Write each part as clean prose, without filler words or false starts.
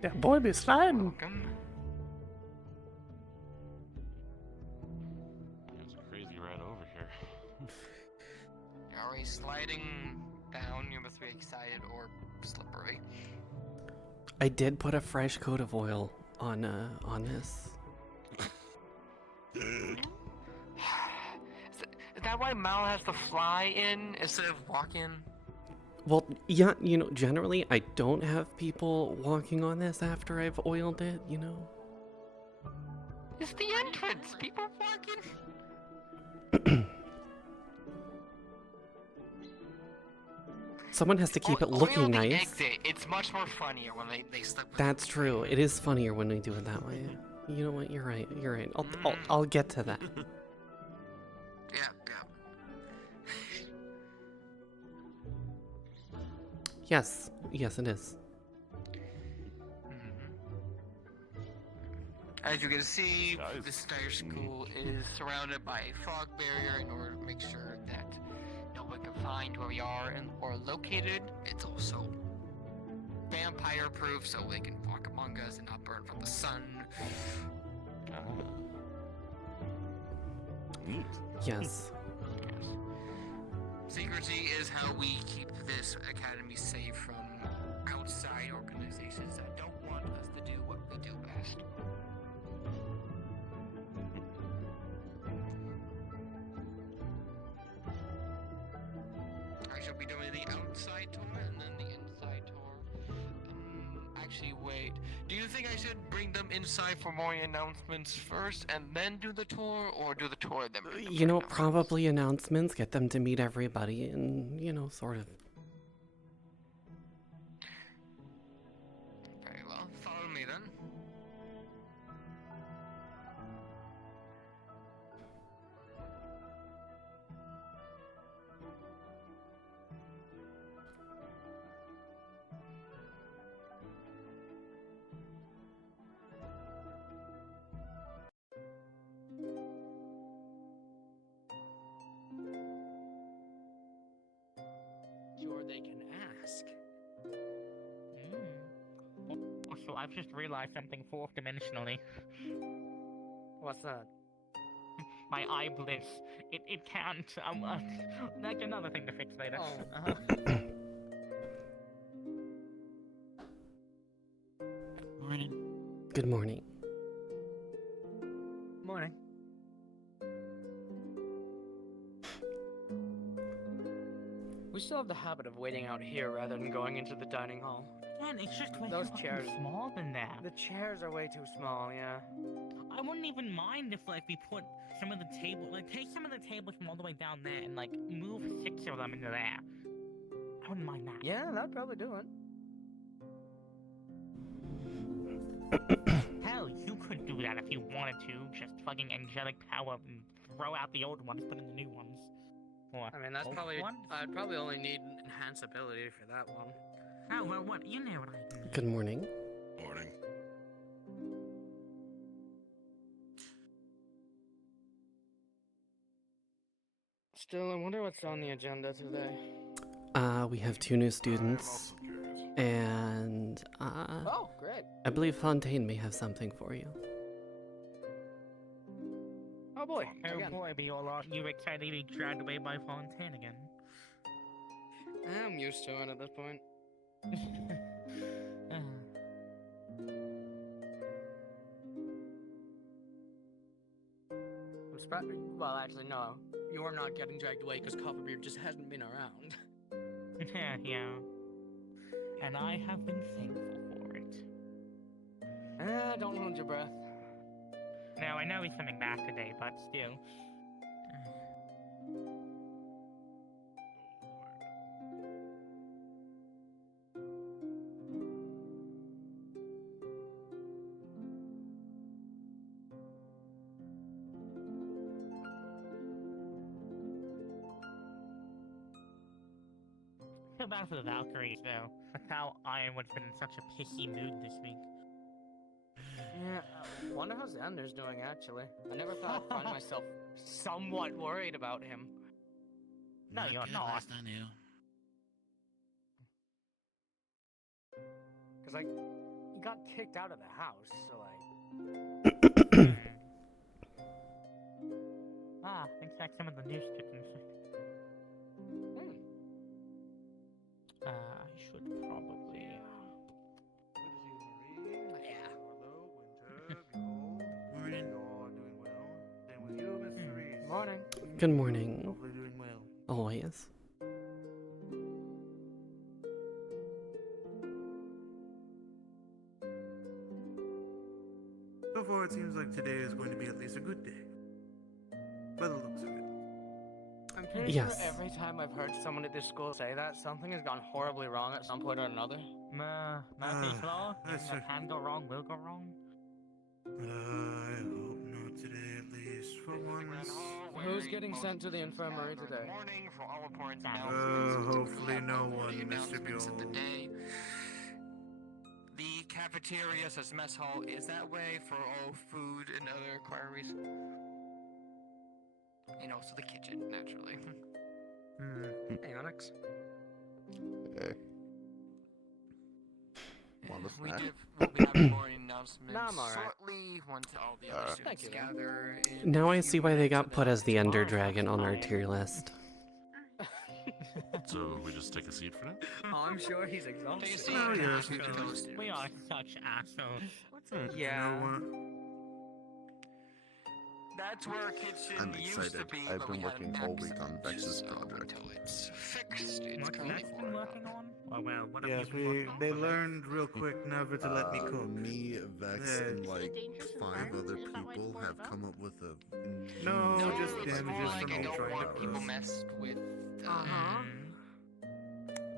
That boy be sliding. Welcome. There's a crazy ride over here. Are we sliding down? You must be excited or slippery. I did put a fresh coat of oil on this. Is that why Mal has to fly in instead of walk in? Well, yeah, generally I don't have people walking on this after I've oiled it, It's the entrance. People walking. Someone has to keep it looking oil the nice. Exit. It's much more funnier when they slip. That's true. It is funnier when we do it that way. You know what? You're right. I'll get to that. Yeah. Yes, it is. As you can see, this entire school is surrounded by a fog barrier in order to make sure that no one can find where we are or located. It's also vampire proof, so they can walk among us and not burn from the sun. Neat. Yes. Secrecy is how we keep this academy safe from outside organizations that don't want us to do what we do best. I shall be doing the outside tour and then the inside tour. Actually, wait. Do you think I should bring them inside for more announcements first and then do the tour, or do the tour then? Probably announcements, get them to meet everybody, and, sort of. Very well. Follow me then. Sure, they can ask. Also, I've just realized something fourth dimensionally. What's that? My eye bliss. It can't. That's another thing to fix later. Morning. Good morning. Morning. We still have the habit of waiting out here rather than going into the dining hall. Man, it's just way Those fucking chairs. smaller than that. The chairs are way too small, yeah. I wouldn't even mind if, we put some of the table, take some of the tables from all the way down there and, move 6 of them into there. I wouldn't mind that. Yeah, that'd probably do it. Hell, you could do that if you wanted to. Just fucking angelic power and throw out the old ones, put in the new ones. Or I mean, that's old probably... ones? I'd probably only need enhanced ability for that one. Oh, well, what? You know what I mean. Good morning. Morning. Still, I wonder what's on the agenda today. We have 2 new students, I'm also curious. and, Oh, great. I believe Fontaine may have something for you. Oh boy, Oh again. boy, be all right. You excited to be dragged away by Fontaine again. I'm used to it at this point. Well, actually, no. You're not getting dragged away because Copperbeard just hasn't been around. Yeah. And I have been thankful for it. Don't hold your breath. Now, I know he's coming back today, but still. Feel bad for the Valkyries, though. That's how Iron would have been in such a pissy mood this week. Yeah, wonder how Xander's doing, actually. I never thought I'd find myself somewhat worried about him. No, you're good, not. last I knew. Because, he got kicked out of the house, so I... Looks like some of the news kittens. I should probably. Yeah. Morning. You're doing well. Same with you, Mr. Reese. Morning. Good morning. Hopefully doing well. Always. So far, it seems like today is going to be at least a good day. By the looks of it. I'm pretty Yes. sure every time I've heard someone at this school say that, something has gone horribly wrong at some point or another. Murphy's Law. that's If right. can go wrong, will go wrong. I hope not today, at least for once. Who's getting sent to the infirmary today? Morning for all reports and Hopefully no one, Mr. announcements of the Buell. day. The cafeteria says mess hall is that way for all food and other inquiries. And also the kitchen, naturally. Hey, Onyx. Hey. Want a We snack? will be having more announcements Nah, I'm alright. shortly once all the other Thank students you. gather. in Now a I few see why they minutes, got and put then as the Ender tomorrow Dragon on our fine. tier list. So we just take a seat for now? Oh, I'm sure he's Take a exhausted. seat Oh, and yeah, ask you to toast. We are such assholes. Yeah. That's where our kitchen I'm used to excited. be. I've but been we had working all Max week on out, Vex's so project. Until it's fixed, it's What's currently Max been boarded working up. on? Well, what have Yes, you been working on? they learned real quick never to let me cook. Me, Vex, Yeah. and Is it a like dangerous 5 environment? other Is that why it's people boarded have up? come up with a No, No, just it's damages more like from I me don't trying want to people cook. messed with.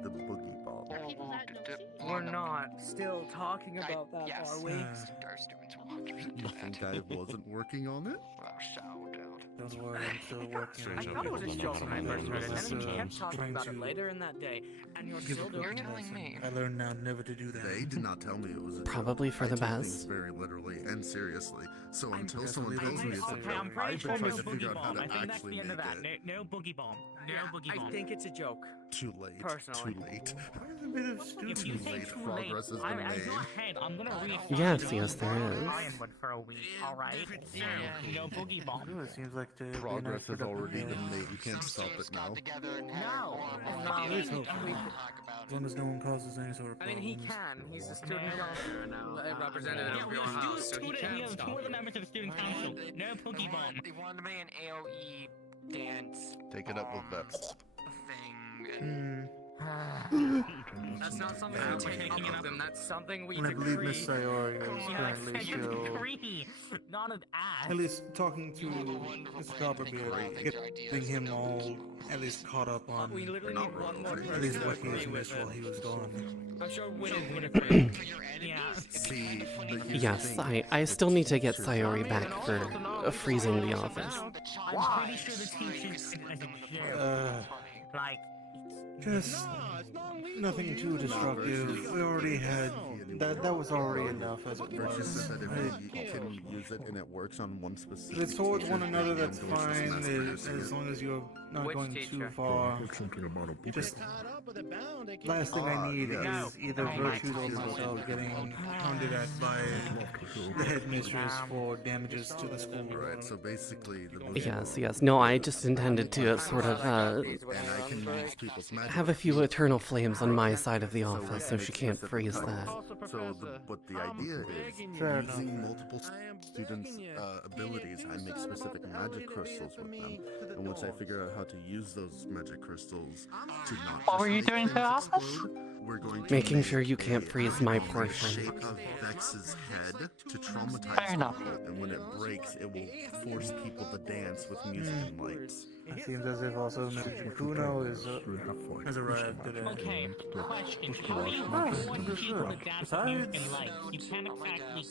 the boogie ball. Are people that nosy? We're not still talking about that, yes, are we? Our students are walking into You that. think I wasn't working on it? Well, shout out. Don't worry, I'm still working. Strange on how it. people don't know how to handle themselves. and then we kept talking about it later in that day, and you're Give a still quick You're doing it. telling me. I learned now never to do that. They did not tell me it was a joke. Probably for I the took things best. very literally and seriously. So until guessing someone they tells me did. it's a Okay, joke, I'm pretty I've sure been no trying to figure boogie out how bomb. I to think that's actually the end of make that. it. No boogie bomb. No boogie bomb. I think it's a joke. Too late. Personally. Too late. There's a bit of If you student say late. too Progress has late, been I'm made. go ahead. I'm gonna reassign Yes, you yes, there to is. Ironwood for a week. All right. No boogie bomb. It seems like the Progress has already been made. You can't stop it now. No. Please hope so. As long as no one causes any sort of I problems. mean, he can. He's the student council now. A representative Yeah, of we your have house, so he we can't have stop two of the you. members of the student council. No boogie bomb. They wanted to make an AOE dance Take it up with Vex. thing. That's not something we take up with them. That's something we And I believe decree. Miss Sayori is Yeah, currently I said still, agree, not an ass. at least talking to Mr. Copperbeard, getting him all at least caught up on We literally need one more at least person what to he has agree missed with while it. he was gone. I'm sure Winnie would agree. Yeah. See, but here's the Yes, thing. I still need to get Sayori back for freezing the office. I'm pretty sure the teachers as a joke. Like, Just nothing too destructive. We already had that. That was already enough as it Virtue was. said that if you can use it and it works on one specific If it's towards one teacher, another, then that's don't just fine. mass produce As it. long as you're not Which going too teacher? far. Just last thing I need yes. is either No. Virtue or myself getting hounded at by the headmistress for damages to the school. Right, so basically the boogie Yes, bomb. yes. No, I just intended to sort of And I can use people's magic. have a few eternal flames on my side of the office so she can't Specific freeze types. that. So, but the idea is Fair using multiple students' abilities, I make specific magic crystals with them. And once I figure out how to use those magic crystals to not What just were you make doing to things the office? explode, we're going to Making make sure you can't freeze my the portion. shape of Vex's head to traumatize Fair enough. people, and when it breaks, it will force people to dance with music and lights. It seems as if also Mr. Kuno has arrived today. okay, question. How do you want people to dance with music and lights? You can't exactly.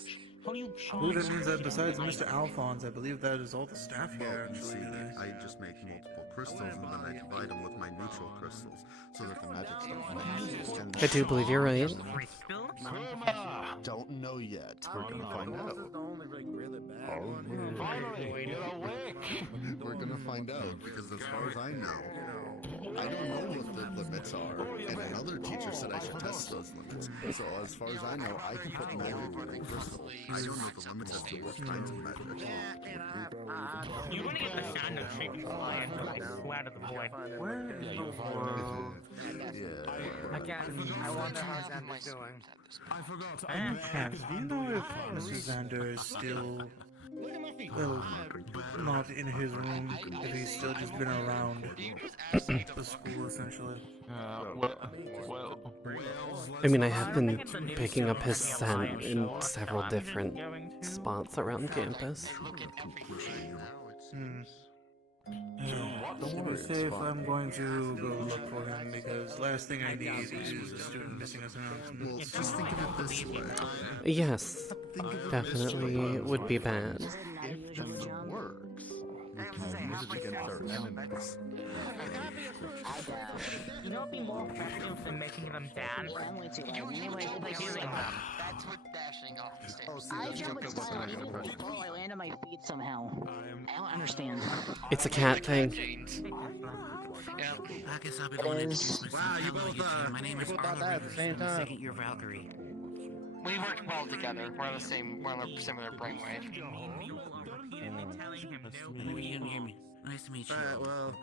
How do you I charge believe that means that people besides lights? Mr. Alphonse, I believe that is all the staff here Well, you see, actually today. I just make multiple crystals and then I divide them with my neutral crystals so that the magic stuff I do believe you're right. Crystals? Don't know yet. We're gonna find out. the only really bad Oh, one. We're gonna find out because as far as I know, I don't know what the limits are, and another teacher said I should test those limits. So as far as I know, I can put magic in a crystal. I don't know the limits as to what kinds of magic. You want to get the shadow shape fly and like fly out of the void. Where in the world? Yeah. Again, I wonder how Xander's doing. Chance, do you know if Mr. Xander is still, well, not in his room, if he's still just been around the school, essentially? I mean, I have been picking up his scent in several different spots around campus. Don't be safe, I'm going to go look for him, because last thing I need is a student missing us around. Well, just think of it this way. Yes, definitely would be bad. If this works, we can use it against our enemies. You know what'd be more effective than making them dance? Healing them. That's what dashing off the stairs. Oh, see, that's just a weapon. Oh, I land on my feet somehow. I don't understand. It's a cat thing. Yeah. I guess I'll be going to introduce myself. Wow, you Hello, both, YouTube. My name is both Arlo died at the Rivers. same I'm the time. second year Valkyrie. We work well together. We're on the same, we're on a similar brainwave. Maybe you didn't hear me. Nice to meet you. Alright, well,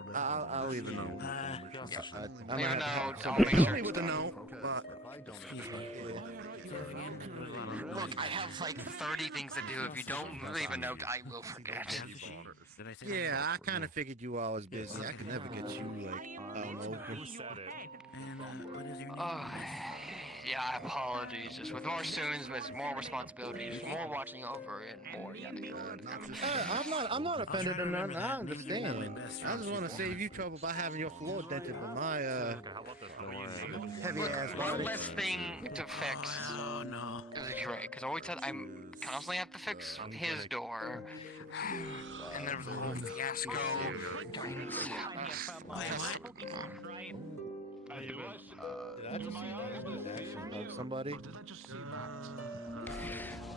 I'll leave a note. I'm Leave a gonna have note, to I'll make help sure me it's with a done. note, but Excuse me. Look, I have like 30 things to do. If you don't leave a note, I will forget. Did I say yeah, I kind of figured you all was busy. I could never get you like open. And what is your name? Oh, yeah, apologies. Just with more students, with more responsibilities, more watching over, and more yada yada. I'm not offended or nothing. I understand. I just want to save you trouble by having your floor dented with my heavy Look, ass one body. less thing to fix Oh no. is great, because always said I'm constantly have to fix his door. And then the whole fiasco during Somebody?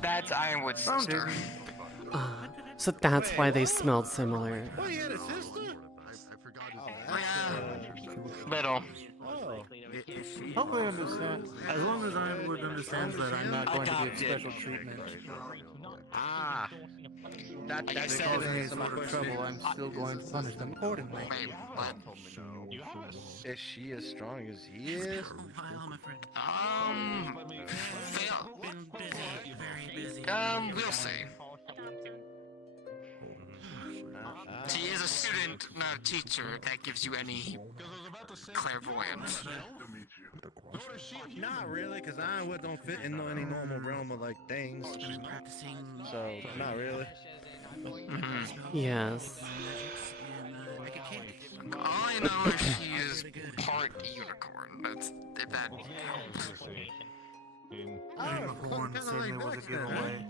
That's Ironwood's sister. So that's why they smelled similar. Oh, you had a sister? Little. Oh. Hopefully understand. As long as Ironwood understands that I'm not going to give special treatment. Ah. That they cause any sort of trouble, I'm still going to punish them accordingly. Wait, what? Is she as strong as he is? Hello, my friend. Fail. Been busy, very busy. We'll see. She is a student, not a teacher. If that gives you any clairvoyance. Not really, because Ironwood don't fit in any normal realm of like things. Been practicing. So, not really. Yes. I get candy. All I know is she is part unicorn. That's if that helps. Unicorn certainly was a giveaway.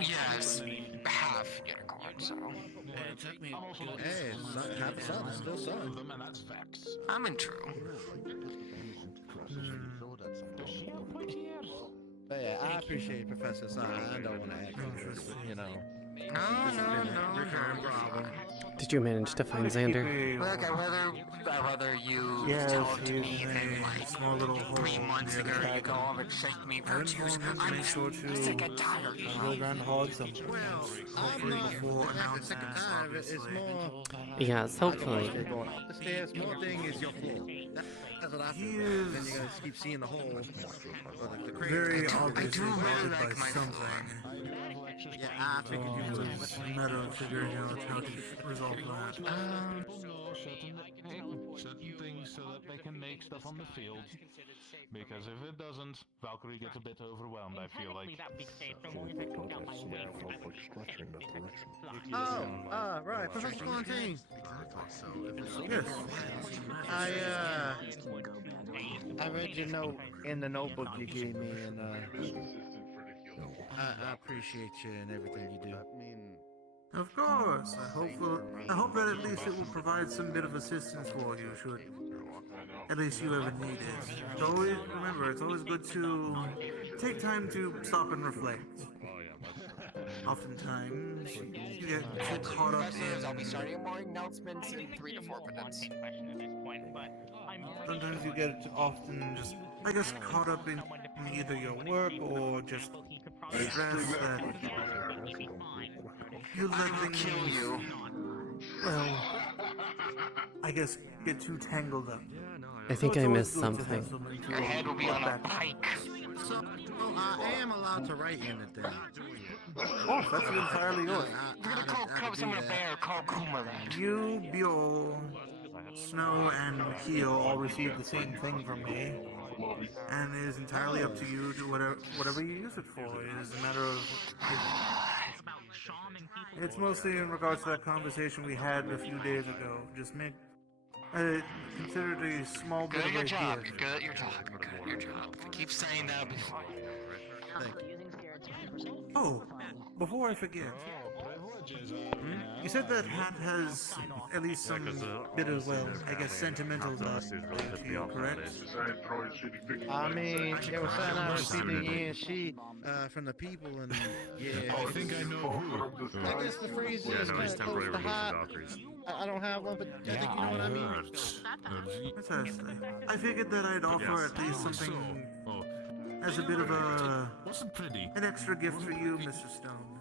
Yes, half unicorn. So It took me Hey, half a son is still son. I'm in true. But yeah, I appreciate Professor Son. I don't want to act interested, you know. No. Recurring problem. Did you manage to find Xander? Look, I'd rather you Yes, tell it to he me is than in a like small little hole 3 months near ago the you go cabin. over and shake me I just virtues. wanted to I'm make sure to sick and tired. go around hard some. Well, I'm Hopefully not before at the announcing second this, time. It's obviously. more. Yes, hopefully. You're going up the stairs. More thing is your floor. That's what I He feel. is Then you guys keep seeing the hole. Or like the crazy. very I obviously do really bothered like by my something. Yeah, I So figured you would. it's a matter of figuring out how to resolve that. Certain things so that they can make stuff on the field. Because if it doesn't, Valkyrie gets a bit overwhelmed, I feel like. Oh, right, Professor Fontaine. Yes. I read your note in the notebook you gave me, and I appreciate you and everything you do. Of course. I hope that at least it will provide some bit of assistance for you, should at least you ever need it. But always remember, it's always good to take time to stop and reflect. oftentimes you get too caught up I'll be in. starting more announcements in 3 to 4 minutes. Sometimes you get often just, I guess, caught up in either your work or just stress that you let things, well, I guess, get too tangled up. I think So I it's always missed good to have something. someone to Your head will be look on a back to. pike. So, I am allowed to write in the thing. Oh, that's entirely yours. You're gonna call someone a bear, call Kuma that. You, Bjorn, Snow, and Keel all received the same thing from me, and it is entirely up to you to whatever you use it for. It is a matter of. It's mostly in regards to that conversation we had a few days ago. Just make. Consider it a small bit Good of at your a job. gift. You're good at your job. You're good at your job. Keep saying that before. Oh, before I forget, you said that hat has at least some bit of, well, I guess, sentimental value to you, correct? I mean, it was something I received in Yen Shi from the people, and yeah. I think I know who. I guess the phrase Yeah, is no, kind he's of close temporary to release hot. of doctors. I don't have one, but I think you know what I mean. Precisely. I figured that I'd offer at least something Oh, as a bit of wasn't pretty. an extra gift for you, Mr. Stone.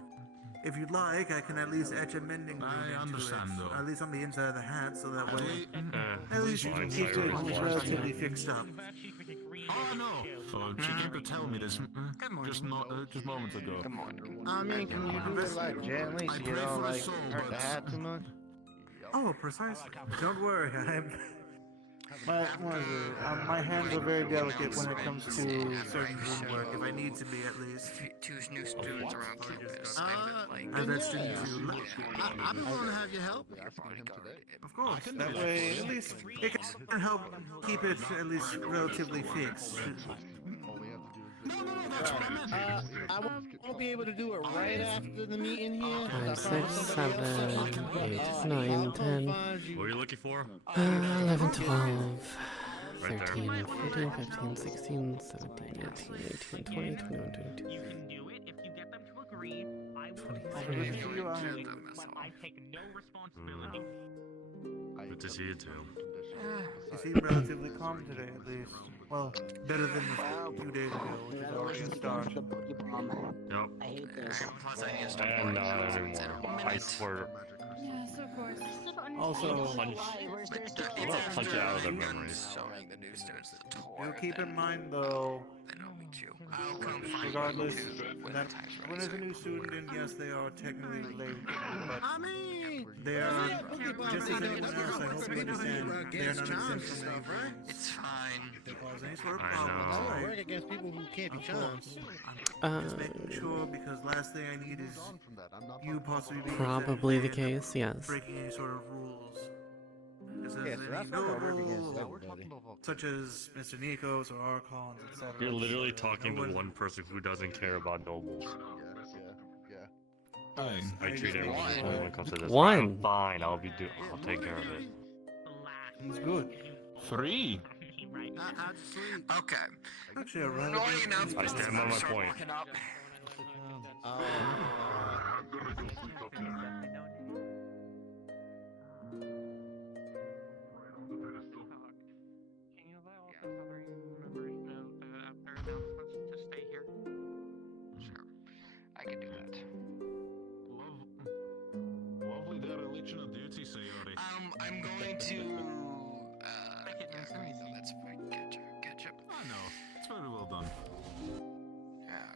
If you'd like, I can at least etch a mending rune I into understand, it, though. at least on the inside of the hat, so that way, at least you can Fine, keep sorry. it relatively fixed up. Oh no! Oh, she came to tell me this just moments ago. Good morning. I mean, can you do it like gently so you don't like hurt the hat too much? Oh, precisely. Don't worry, my hands are very delicate when it comes to certain room work, if I need to be at least. Two new students around campus. I've etched into... I'm going to have you help. Of course, that way at least it can help keep it at least relatively fixed. I won't be able to do it right after the meeting here. 5, 6, 7, 8, 9, 10, What are you looking for? 11, 12, Right there. 13, 14, 15, 16, 17, 18, 19, 20, 21, 22. You can do it if you get them to agree. I will 23. do it, but I take no responsibility. Good to see you too. You seem relatively calm today, at least. Well, better than a few days ago, which is already a start. Yep. I hate this. And not anymore. I swear. Yes, of course. Also, Punch it out of their memories. Showing the new students the tour. do keep in mind, though, Then I'll meet you. I'll come find regardless, you too when that the time's right. when there's a new student, and yes, they are technically related, but I mean, they are, just as anyone else, I hope you understand, they are not exempt from any rules. It's fine. If they cause any sort of I problems, know. I right? work against people who can't be charmed. I'm just making sure, because last thing I need is you possibly being Probably the offended and case, yes. breaking any sort of rules. Because Yeah, there's so any that's what I work against notable, everybody. such as Mr. Nikos or Archons, etc. You're literally talking No to one- one person who doesn't care about nobles. Hey. I treat everyone equally when it comes to this. One. I'm fine. I'll take care of it. It's good. 3. Okay. Actually, a Annoying relative. announcements. I stand by my Start point. walking up. Can you let all the other members know that our announcements to stay here? Sure. I can do that. Lovely dereliction of duty, Sayori. I'm going to. Yeah, that's fine. Ketchup. I know. It's very well done.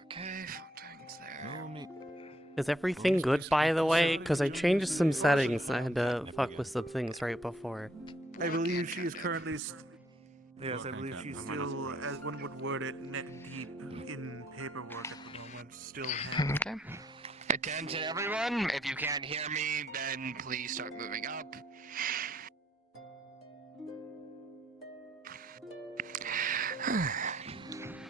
Okay, fountains there. Is everything good, by the way? Because I changed some settings. I had to fuck with some things right before. I believe she is currently. Yes, I believe she's still, as one would word it, neck deep in paperwork at the moment. Still. Okay. Attention, everyone. If you can't hear me, then please start moving up.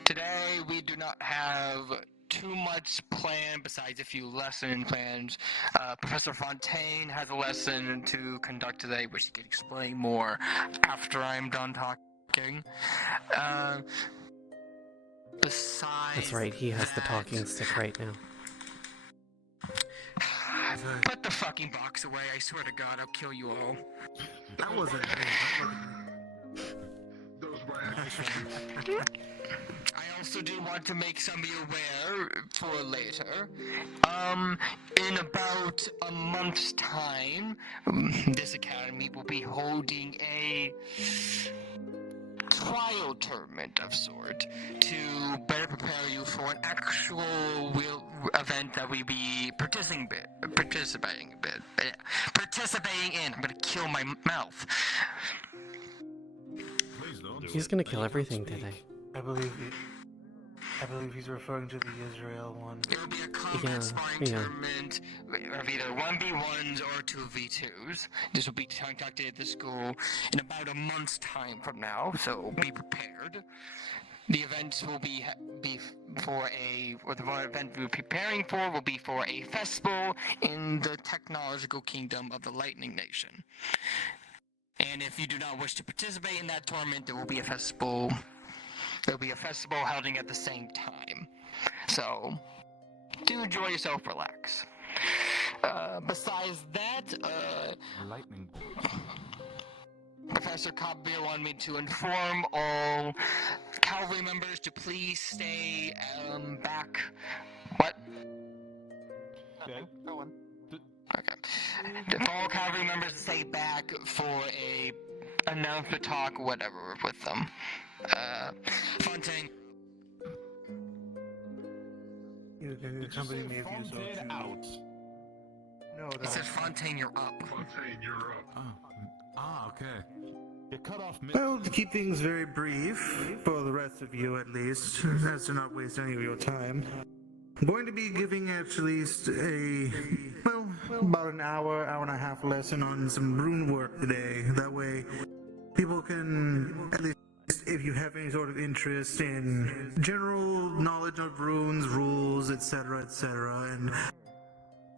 Today, we do not have too much planned besides a few lesson plans. Professor Fontaine has a lesson to conduct today, which he can explain more after I'm done talking. Besides That's right, he has the that, talking stick right now. fucking box away. I swear to God, I'll kill you all. That wasn't me. I also do want to make some of you aware for later. In about a month's time, this academy will be holding a trial tournament of sort to better prepare you for an actual real event that we be participating in. I'm gonna kill my mouth. Please don't. He's gonna kill everything today. I believe he's referring to the Israel one. It will be a combat sparring tournament of either 1v1s or 2v2s. This will be conducted at the school in about a month's time from now, so be prepared. The events will the event we're preparing for will be for a festival in the technological kingdom of the Lightning Nation. And if you do not wish to participate in that tournament, there will be a festival. There'll be a festival holding at the same time. So, do enjoy yourself, relax. Besides that, Lightning. Professor Copbeer wanted me to inform all cavalry members to please stay back. What? Okay. Go on. Okay. For all cavalry members to stay back for a announcement talk, whatever, with them. Fontaine. You can accompany me if you so choose. Out. No, It says Fontaine, you're up. Fontaine, you're up. Okay. You cut off. Well, to keep things very brief, for the rest of you at least, as to not waste any of your time, I'm going to be giving at least about an hour and a half lesson on some rune work today. That way, people can, at least if you have any sort of interest in general knowledge of runes, rules, etc., and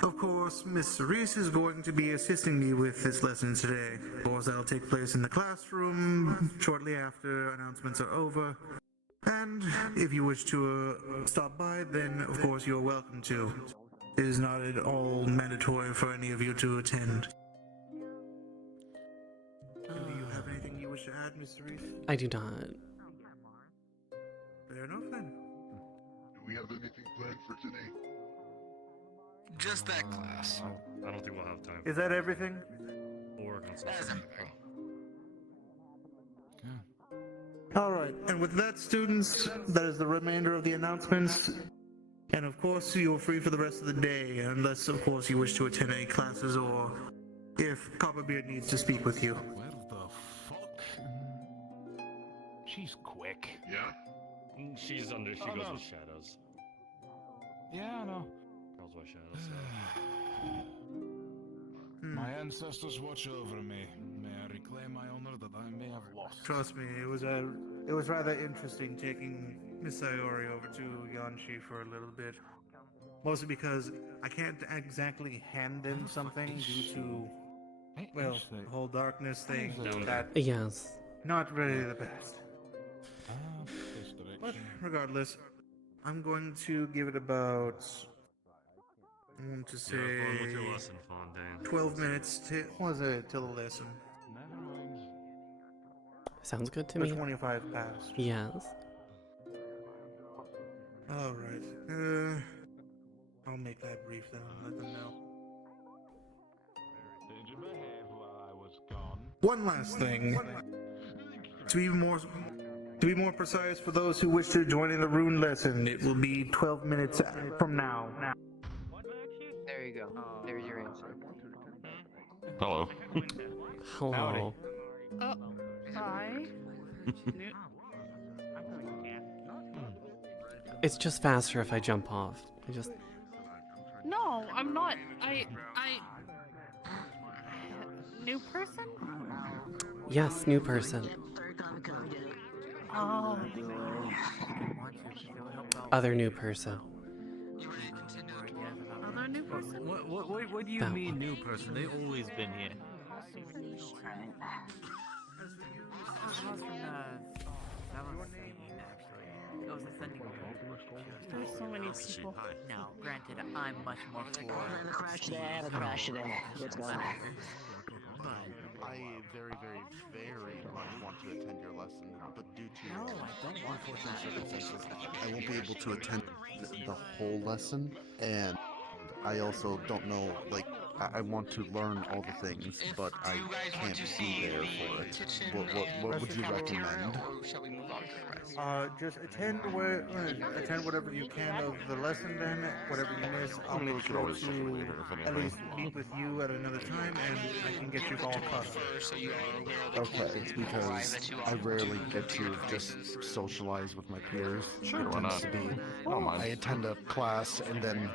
of course, Miss Cerise is going to be assisting me with this lesson today. Of course, that'll take place in the classroom shortly after announcements are over. And if you wish to stop by, then of course you're welcome to. It is not at all mandatory for any of you to attend. Do you have anything you wish to add, Miss Cerise? I do not. Fair enough then. Do we have anything planned for today? Just that class. I don't think we'll have time. Is that everything? We'll work on That is something. everything. Alright, and with that, students, that is the remainder of the announcements. And of course, you're free for the rest of the day, unless, of course, you wish to attend any classes or if Copperbeard needs to speak with you. Where the fuck? She's quick. Yeah? She goes no. with shadows. Yeah, I know. Goes with shadows, so. My ancestors watch over me. May I reclaim my honor that I may have lost? Trust me, it was rather interesting taking Miss Sayori over to Yanshi for a little bit. Mostly because I can't exactly hand them something due to, well, the whole darkness thing. That Yes. not really the best. This direction. But regardless, I'm going to give it about, I want to say, Yeah, fun with your lesson, Fontaine. 12 minutes till the lesson. Sounds good to Or me. 25 past. Yes. Alright. I'll make that brief then and let them know. Did you behave while I was gone? One last thing. To be more precise, for those who wish to join in the rune lesson, it will be 12 minutes from now. There you go. There's your answer. Hello. Hello. Hi. It's just faster if I jump off. No, I'm not. New person? Yes, new person. Oh. Other new person. Other new person? What do you That mean, one. new person? They've always been here. goes ascending. There's so many That's people. cheap. Hi. Now, granted, I'm much more for Have a crash today. Have a crash today. Let's go. I very, very, very much want to attend your lesson, but due to unfortunate circumstances, I won't be able to attend the whole lesson, and I also don't know, like, I want to learn all the things, but I can't be there for it. What would you recommend? Or shall we move on to the rest? Just attend whatever you can of the lesson. Then whatever you miss, I'll I mean, we make could sure always check it to later, if at anything. least meet with you at another time, and I can get you all caught up. So you are aware of the Okay, cases because that you I are rarely to get to figure just places. socialize with my peers. Sure, It why tends not? to be I don't mind. I attend a class and then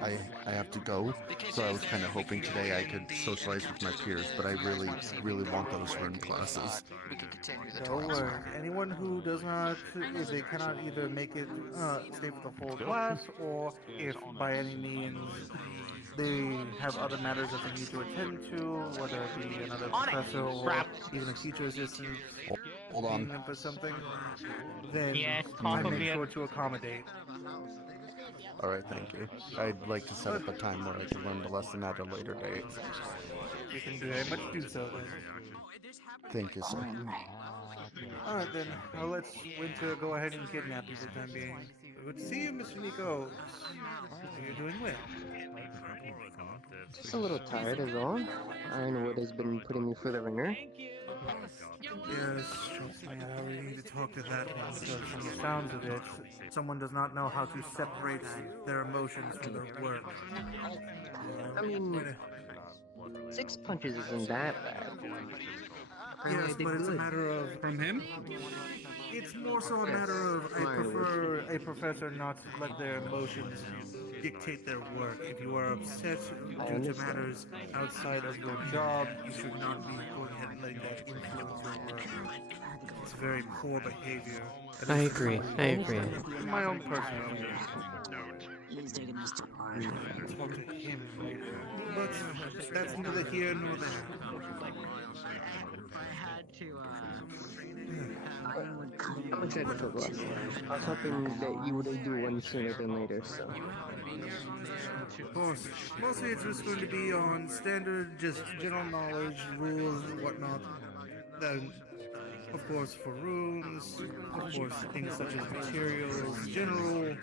I have to go. So I was kind of hoping today I could socialize with my peers, but I really, really want those rune classes. We can continue the Don't tour. worry. Anyone who does not, if they cannot either make it, stay for the full class, or if by any means they have other matters that they need to attend to, whether it be another professor or even a teacher assistant Hold on. needing them for something, then Yes, I possibly make a- sure to accommodate. All right, thank you. I'd like to set up a time where I can learn the lesson at a later date. We can very much do so then. Thank you, sir. Alright then, I'll let Winter go ahead and kidnap you for the time being. Good to see you, Mr. Nico. You're doing well. Just a little tired is all. Ironwood has been putting me through the ringer. Yes, trust me, I already need to talk to that one because from the sounds of it, someone does not know how to separate their emotions from their work. I mean, 6 punches isn't that bad. Yes, but it's a matter of... From him? It's more so a matter of I prefer a professor not to let their emotions dictate their work. If you are upset due to matters outside of your job, you should not be going ahead and letting that influence your work. It's very poor behavior. I agree. I agree. My own personal opinion. He's taking this too hard. Talk to him later. But that's neither here nor there. I'm excited for the lesson. I was hoping that you would do one sooner than later, so. Of course. Mostly it's just going to be on standard, just general knowledge, rules, and whatnot. Then, of course, for runes, of course, things such as materials, general,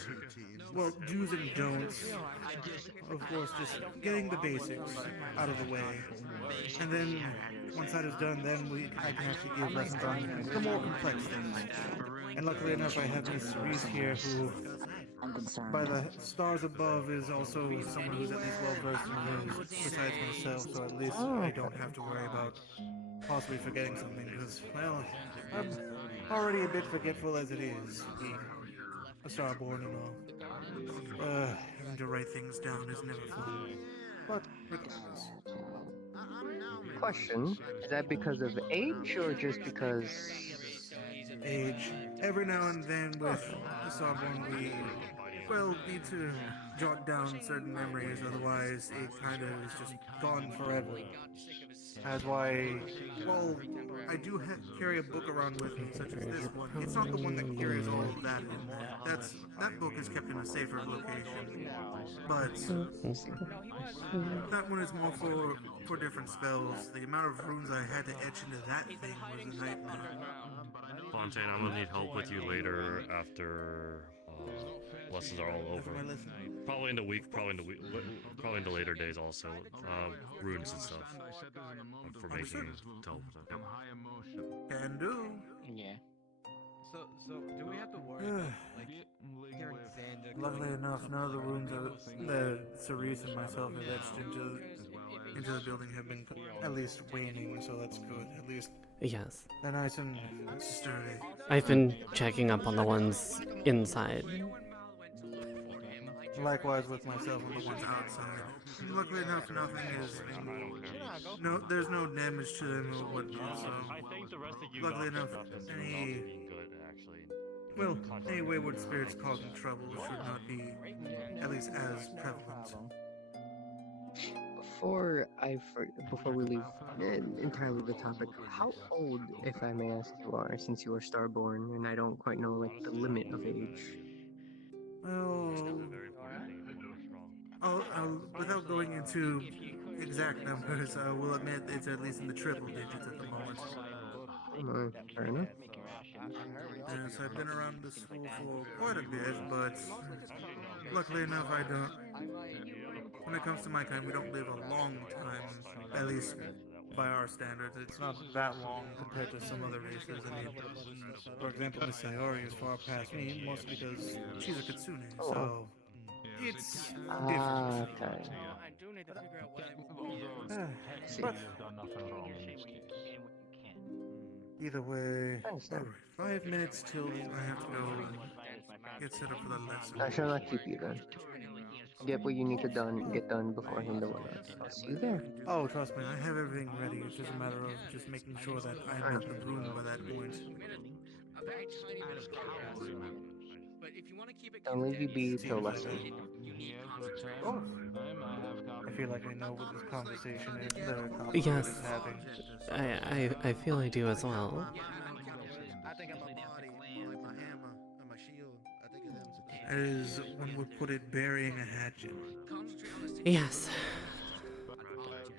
well, do's and don'ts. Of course, just getting the basics out of the way. And then, once that is done, then I can actually give lessons on the more complex things. And luckily enough, I have Miss Cerise here, who, by the stars above, is also someone who's at least well-versed in runes, besides myself, so at least I don't have to worry about possibly forgetting something, because, well, I'm already a bit forgetful as it is, being a starborn and all. Having to write things down is never fun. But, regardless. Question, is that because of age, or just because... Age. Every now and then with the Starborn we, well, need to jot down certain memories, otherwise it kind of is just gone forever. That's why, well, I do carry a book around with me, such as this one. It's not the one that carries all of that in there. That book is kept in a safer location. But that one is more for different spells. The amount of runes I had to etch into that thing was a nightmare. Fontaine, I'm gonna need help with you later after lessons are all over. Probably in the week, probably in the later days also. Runes and stuff for making teleport. Can do. Yeah. So do we have to worry about, like, hearing Xander? Luckily enough, none of the runes that Cerise and myself have etched into the building have been at least waning, so that's good. At least Yes. they're nice and sturdy. I've been checking up on the ones inside. Likewise with myself and the ones outside. Luckily enough, nothing is... No, there's no damage to them or whatnot, so... Luckily enough, any wayward spirits causing trouble should not be, at least, as prevalent. before we leave entirely the topic, how old, if I may ask, you are, since you are starborn, and I don't quite know like the limit of age. Well, without going into exact numbers, I will admit it's at least in the triple digits at the moment. Fair enough. Yes, I've been around the school for quite a bit, but luckily enough, I don't. When it comes to my kind, we don't live a long time, at least by our standards. It's not that long compared to some other races. I mean, for example, Miss Sayori is far past me, mostly because she's a kitsune, so it's different. Okay. I do need to figure out what But You've done nothing wrong in this case. either way, I understand. alright, 5 minutes till I have to go get set up for the lesson. I shall not keep you then. Get what you need to get done beforehand and whatnot. I'll see you there. Oh, trust me, I have everything ready. It's just a matter of just making sure that I'm in the room by that point. A very tiny bit of progress. But if you want to keep it I'll leave you be till Seems like lesson. you need Oh, I feel like I know what this conversation is. The conversation Yes. is having. I feel I do as well. I think I'm a body, like my hammer and my shield. I think of them. As one would put it, burying a hatchet. Yes.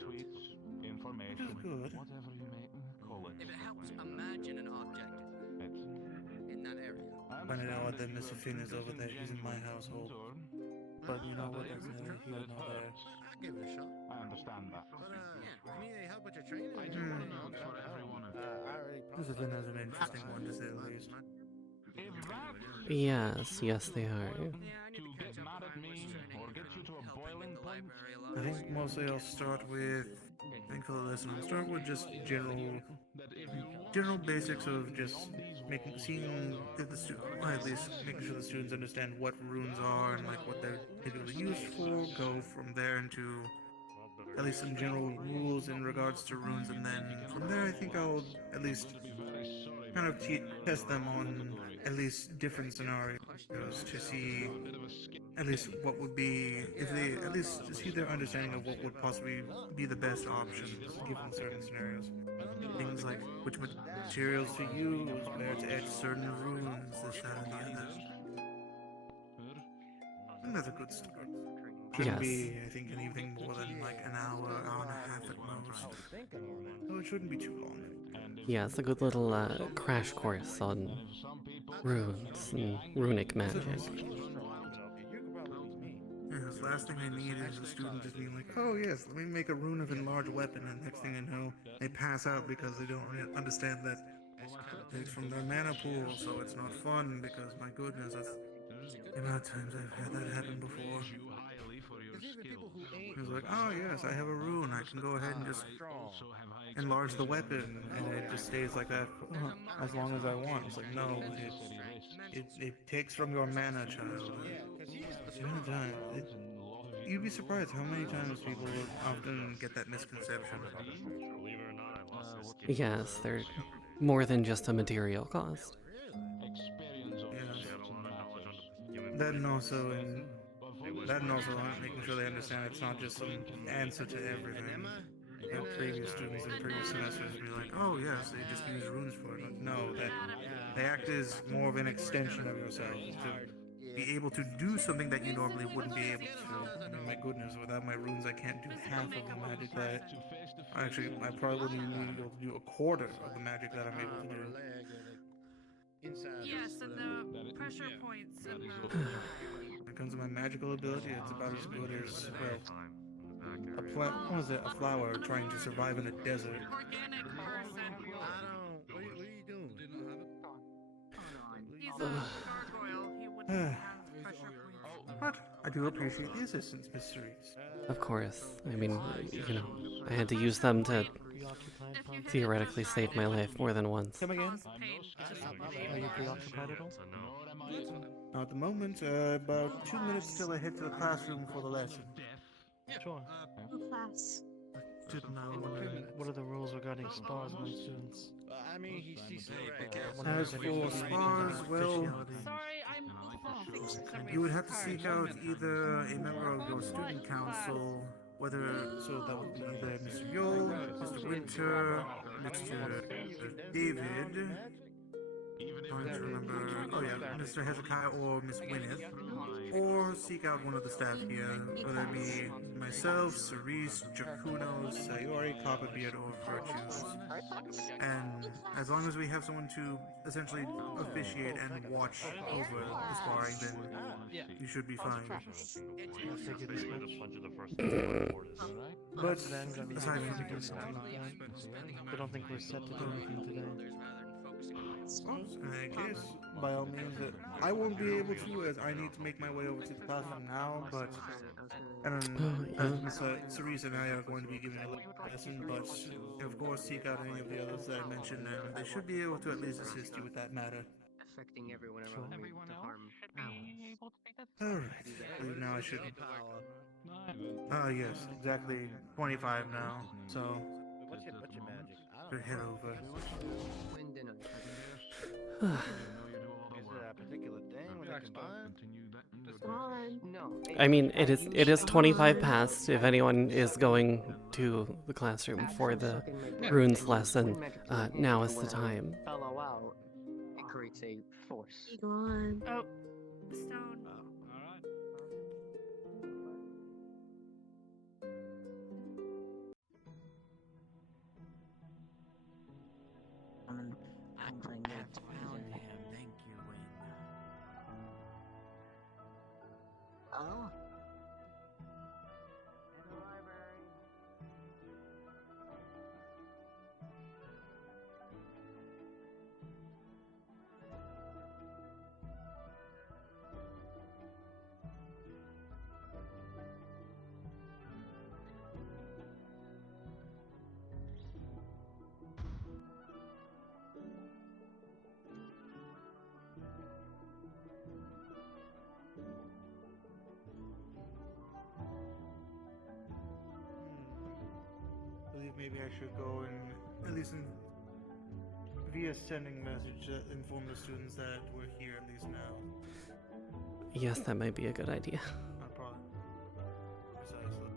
Tweets, information, Good. whatever you may call it. If it helps, imagine an object in that area. Funny to know that Mr. Finn is over there. He's in my household. But you know what? That's neither here nor there. I give it a shot. I understand that. But if you need help with your training, I do want to know for everyone. Mr. Finn has an interesting one to say the least. Yes, yes, they are. To get mad at me or get you to a boiling point. I think mostly I'll start with. I think for the lesson, I'll start with just general basics of just seeing if the or at least making sure the students understand what runes are and like what they're typically used for. Go from there into at least some general rules in regards to runes, and then from there I think I'll at least kind of test them on at least different scenarios to see at least what would be, if they at least see their understanding of what would possibly be the best options given certain scenarios. Things like which materials to use, where to etch certain runes, this, that, and the other. I think that's a good start. Shouldn't be, I think, anything more than like an hour, hour and a half at most. So it shouldn't be too long. Yeah, it's a good little crash course on runes and runic magic. Yes, last thing I need is a student just being like, oh yes, let me make a rune of enlarged weapon, and next thing I know, they pass out because they don't understand that it's from their mana pool, so it's not fun because, my goodness, that's the amount of times I've had that happen before. It's like, oh yes, I have a rune, I can go ahead and just enlarge the weapon, and it just stays like that as long as I want. It's like, no, it takes from your mana, child. You'd be surprised how many times people often get that misconception. Believe it or not, I lost this game. Yes, they're more than just a material cost. That and also making sure they understand it's not just some answer to everything. Previous students in previous semesters be like, oh yes, they just use runes for it. Like, no, that they act as more of an extension of yourself to be able to do something that you normally wouldn't be able to. I mean, my goodness, without my runes, I can't do half of the magic that I probably wouldn't even be able to do a quarter of the magic that I'm able to do. Yes, and the pressure points and When it comes to my magical ability, it's about as good as, well, a flower trying to survive in a desert. organic person. What are you doing? He's a gargoyle. He wouldn't have pressure points. But I do appreciate the assistance, Miss Cerise. Of course. I mean, you know, I had to use them to theoretically save my life more than once. Come again? Are you preoccupied at all? Now, at the moment, about 2 minutes till I head to the classroom for the lesson. Sure. Class. Didn't know. What are the rules regarding spars among students? I mean, he's As for spars, well, Sorry, I'm you would have to seek out either a member of your student council So that would be either Mr. Yule, Mr. Winter, Mr. David. Trying to remember. Oh yeah, Mr. Hezekiah or Miss Gwyneth, or seek out one of the staff here, whether it be myself, Cerise, Jacuno, Sayori, Copperbeard, or Virtues. And as long as we have someone to essentially officiate and watch over the sparring, then you should be fine. I figured this much. But Then aside from I don't think we're set to do anything today. in that case, by all means, I won't be able to, as I need to make my way over to the classroom now. But and Miss Cerise and I are going to be giving a lesson. But of course, seek out any of the others that I mentioned, and they should be able to at least assist you with that matter. Affecting everyone around me to harm All right, now I should. Yes, exactly 25 now. So. What's your magic? Should head over. When dinner. Is there a particular thing when they combine? No. I mean, it is 25 past if anyone is going to the classroom for the runes lesson. Now is the time. Fellow out. It creates a force. Go on. Oh, stone. Alright. I'm playing that. Found him. Thank you, Wayne. Oh? I believe maybe I should go and at least via sending message that inform the students that we're here at least now. Yes, that might be a good idea. Not a problem. Precisely.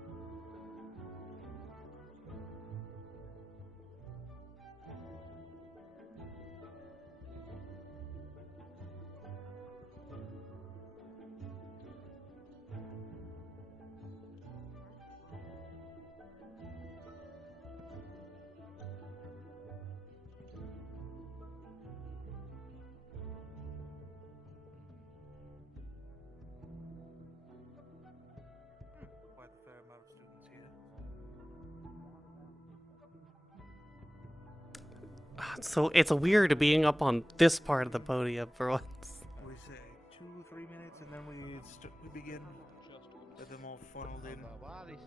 Quite a fair amount of students here. So it's weird being up on this part of the podium for once. We say 2-3 minutes, and then we begin. Get them all funneled in. Why they see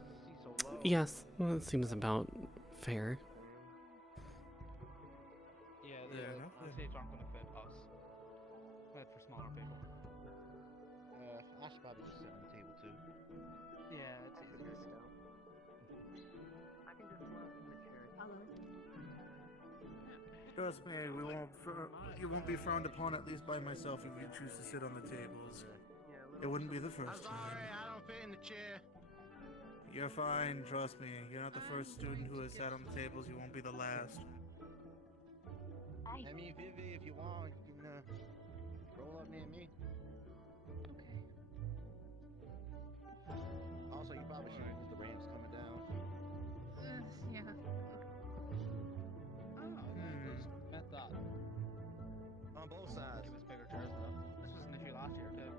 so low? Yes, well, it seems about fair. Yeah, Fair enough, the states aren't gonna fit us. But for smaller people. I should probably just sit on the table too. Yeah, it's easier. I can just laugh in the chair. Hello. Trust me, you won't be frowned upon, at least by myself, if you choose to sit on the tables. It wouldn't be the I'm first sorry, time. I don't fit in the chair. You're fine, trust me. You're not the first student who has sat on the tables. You won't be the last. I mean, Vivi, if you want, you can roll up near me. Also, you probably should use the ramps coming down. Yeah. I thought. On both sides. Give us bigger chairs though. This was an issue last year too.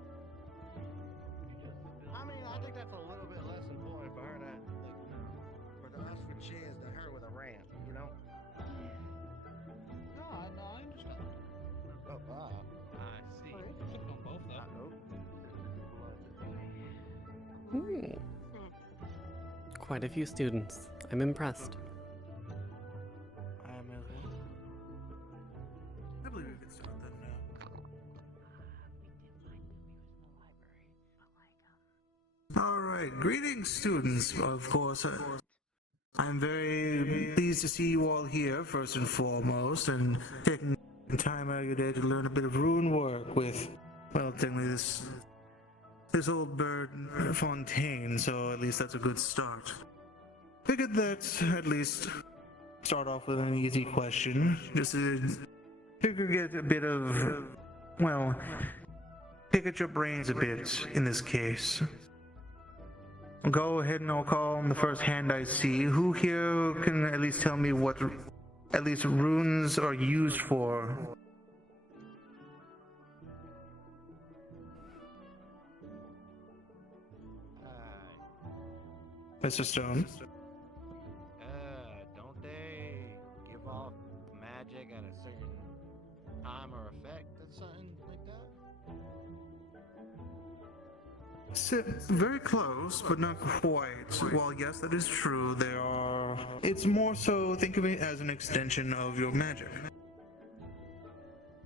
I mean, I think that's a little bit less important for her that, like, for the us with chairs than her with a ramp, you know? No, I understand. Oh, wow. I see. Sitting on both though. Quite a few students. I'm impressed. I am as well. I believe we can start then now. Alright, greetings students, of course. I'm very pleased to see you all here, first and foremost, and taking time out of your day to learn a bit of rune work with, well, technically this this old bird Fontaine, so at least that's a good start. Figured that at least start off with an easy question. Just to figure get a bit of, well, pick at your brains a bit in this case. Go ahead and I'll call on the first hand I see. Who here can at least tell me what at least runes are used for? Mr. Stone? Don't they give off magic at a certain time or effect or something like that? Very close, but not quite. While yes, that is true, there are... It's more so, think of it as an extension of your magic.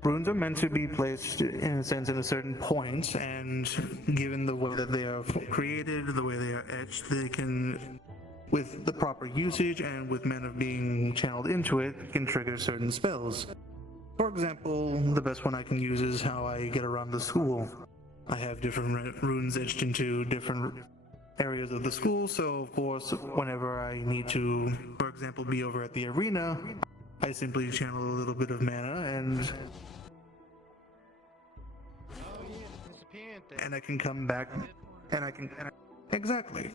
Runes are meant to be placed, in a sense, in a certain point, and given the way that they are created, the way they are etched, they can, with the proper usage and with mana being channeled into it, can trigger certain spells. For example, the best one I can use is how I get around the school. I have different runes etched into different areas of the school, so of course, whenever I need to, for example, be over at the arena, I simply channel a little bit of mana and I can come back and I can... Exactly.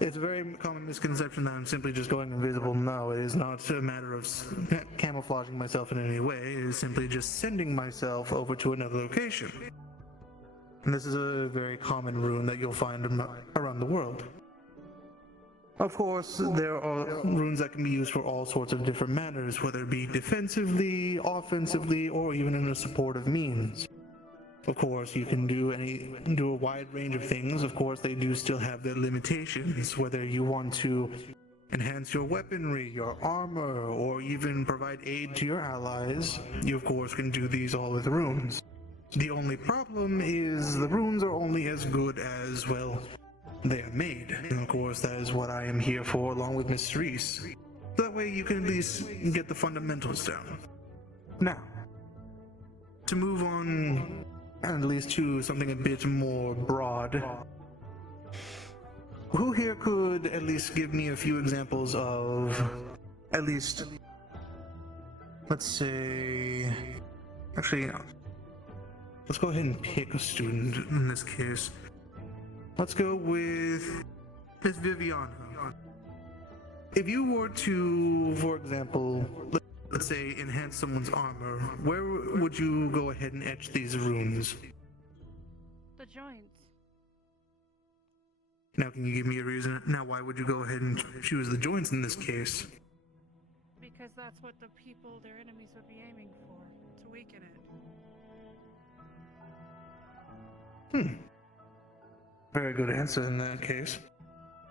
It's a very common misconception that I'm simply just going invisible. No, it is not a matter of camouflaging myself in any way. It is simply just sending myself over to another location. And this is a very common rune that you'll find around the world. Of course, there are runes that can be used for all sorts of different manners, whether it be defensively, offensively, or even in a supportive means. Of course, you can do a wide range of things. Of course, they do still have their limitations, whether you want to enhance your weaponry, your armor, or even provide aid to your allies. You, of course, can do these all with runes. The only problem is the runes are only as good as, well, they are made. And of course, that is what I am here for, along with Miss Reese. That way you can at least get the fundamentals down. Now, to move on at least to something a bit more broad, who here could at least give me a few examples of, at least, let's say, actually, let's go ahead and pick a student in this case. Let's go with Miss Viviana. If you were to, for example, let's say enhance someone's armor, where would you go ahead and etch these runes? The joints. Now can you give me a reason? Now why would you go ahead and choose the joints in this case? Because that's what the people, their enemies, would be aiming for, to weaken it. Very good answer in that case.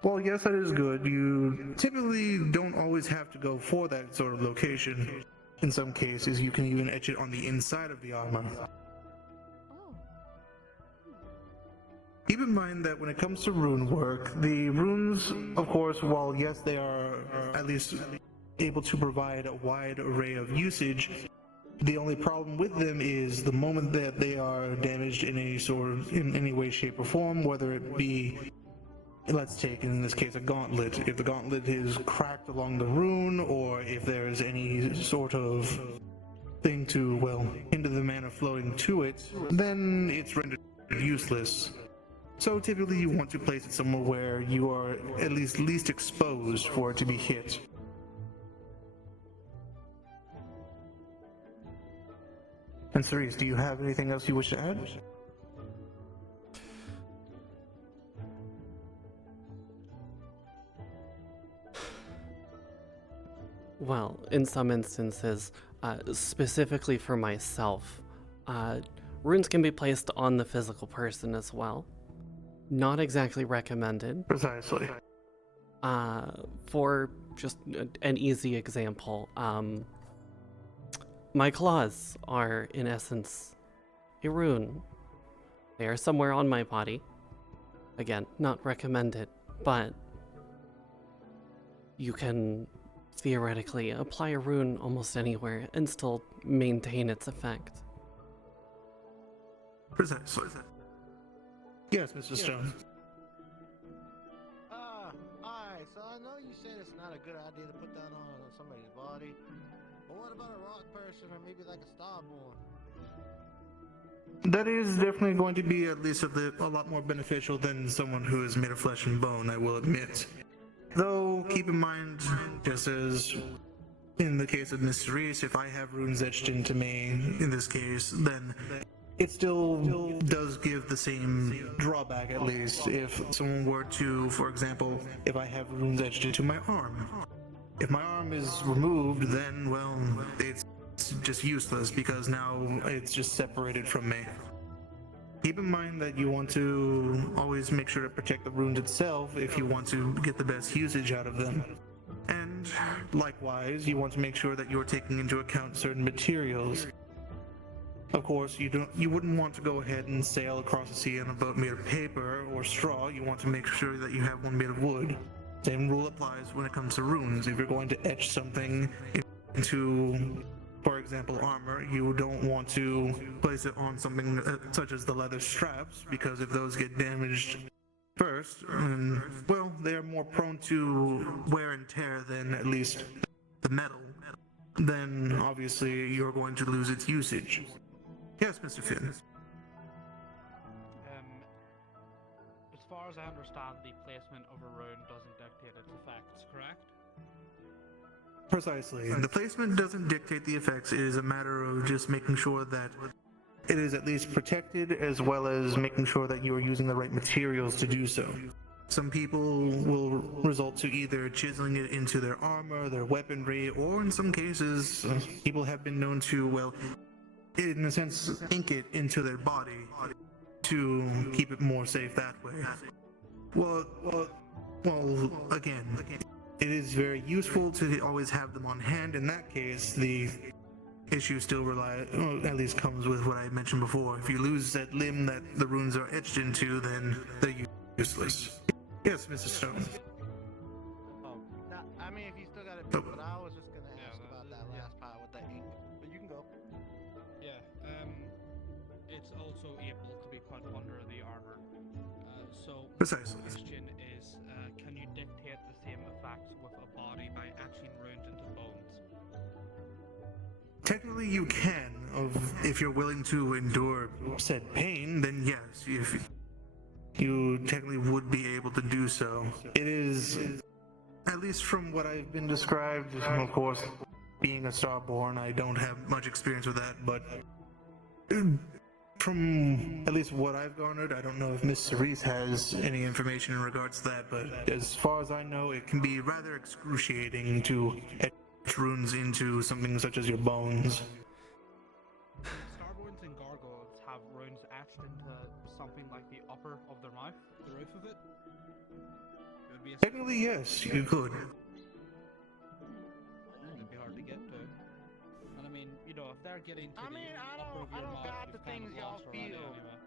Well, yes, that is good. You typically don't always have to go for that sort of location. In some cases, you can even etch it on the inside of the armor. Keep in mind that when it comes to rune work, the runes, of course, while yes, they are at least able to provide a wide array of usage, the only problem with them is the moment that they are damaged in any way, shape, or form, whether it be, let's take in this case a gauntlet. If the gauntlet is cracked along the rune, or if there's any sort of thing to, well, hinder the mana flowing to it, then it's rendered useless. So typically you want to place it somewhere where you are at least exposed for it to be hit. And Cerise, do you have anything else you wish to add? Well, in some instances, specifically for myself, runes can be placed on the physical person as well. Not exactly recommended. Precisely. For just an easy example, my claws are, in essence, a rune. They are somewhere on my body. Again, not recommended, but you can theoretically apply a rune almost anywhere and still maintain its effect. Precisely. Yes, Mr. Stone. Alright, so I know you said it's not a good idea to put that on somebody's body, but what about a rock person or maybe like a starborn? That is definitely going to be at least a lot more beneficial than someone who is made of flesh and bone, I will admit. Though, keep in mind, just as in the case of Miss Reese, if I have runes etched into me, in this case, then it still does give the same drawback, at least, if someone were to, for example, if I have runes etched into my arm. If my arm is removed, then, well, it's just useless because now it's just separated from me. Keep in mind that you want to always make sure to protect the runes itself if you want to get the best usage out of them. And likewise, you want to make sure that you're taking into account certain materials. Of course, you wouldn't want to go ahead and sail across the sea on a boat made of paper or straw. You want to make sure that you have one made of wood. Same rule applies when it comes to runes. If you're going to etch something into, for example, armor, you don't want to place it on something such as the leather straps, because if those get damaged first, well, they're more prone to wear and tear than at least the metal. Then, obviously, you're going to lose its usage. Yes, Mr. Finn. As far as I understand, the placement of a rune doesn't dictate its effects, correct? Precisely. The placement doesn't dictate the effects. It is a matter of just making sure that it is at least protected, as well as making sure that you are using the right materials to do so. Some people will result to either chiseling it into their armor, their weaponry, or in some cases, people have been known to, well, in a sense, ink it into their body to keep it more safe that way. Well, again, it is very useful to always have them on hand. In that case, the issue still at least comes with what I mentioned before. If you lose that limb that the runes are etched into, then they're useless. Yes, Mr. Stone. I mean, if you still got it, but I was just gonna ask about that last part with the ink. But you can go. Yeah, it's also able to be put under the armor. So Precisely. the question is, can you dictate the same effects with a body by etching runes into bones? Technically, you can. If you're willing to endure said pain, then yes. If you technically would be able to do so. It is, at least from what I've been described, of course, being a starborn, I don't have much experience with that, but from at least what I've garnered, I don't know if Miss Cerise has any information in regards to that, but as far as I know, it can be rather excruciating to etch runes into something such as your bones. Starborns and gargoyles have runes etched into something like the upper of their mouth, the roof of it. It would be Technically, yes, you could. It'd be hard to get to. And I mean, you know, if they're getting to I the mean, I upper of don't your mouth, got you've the kind things of y'all lost already feel. anyway.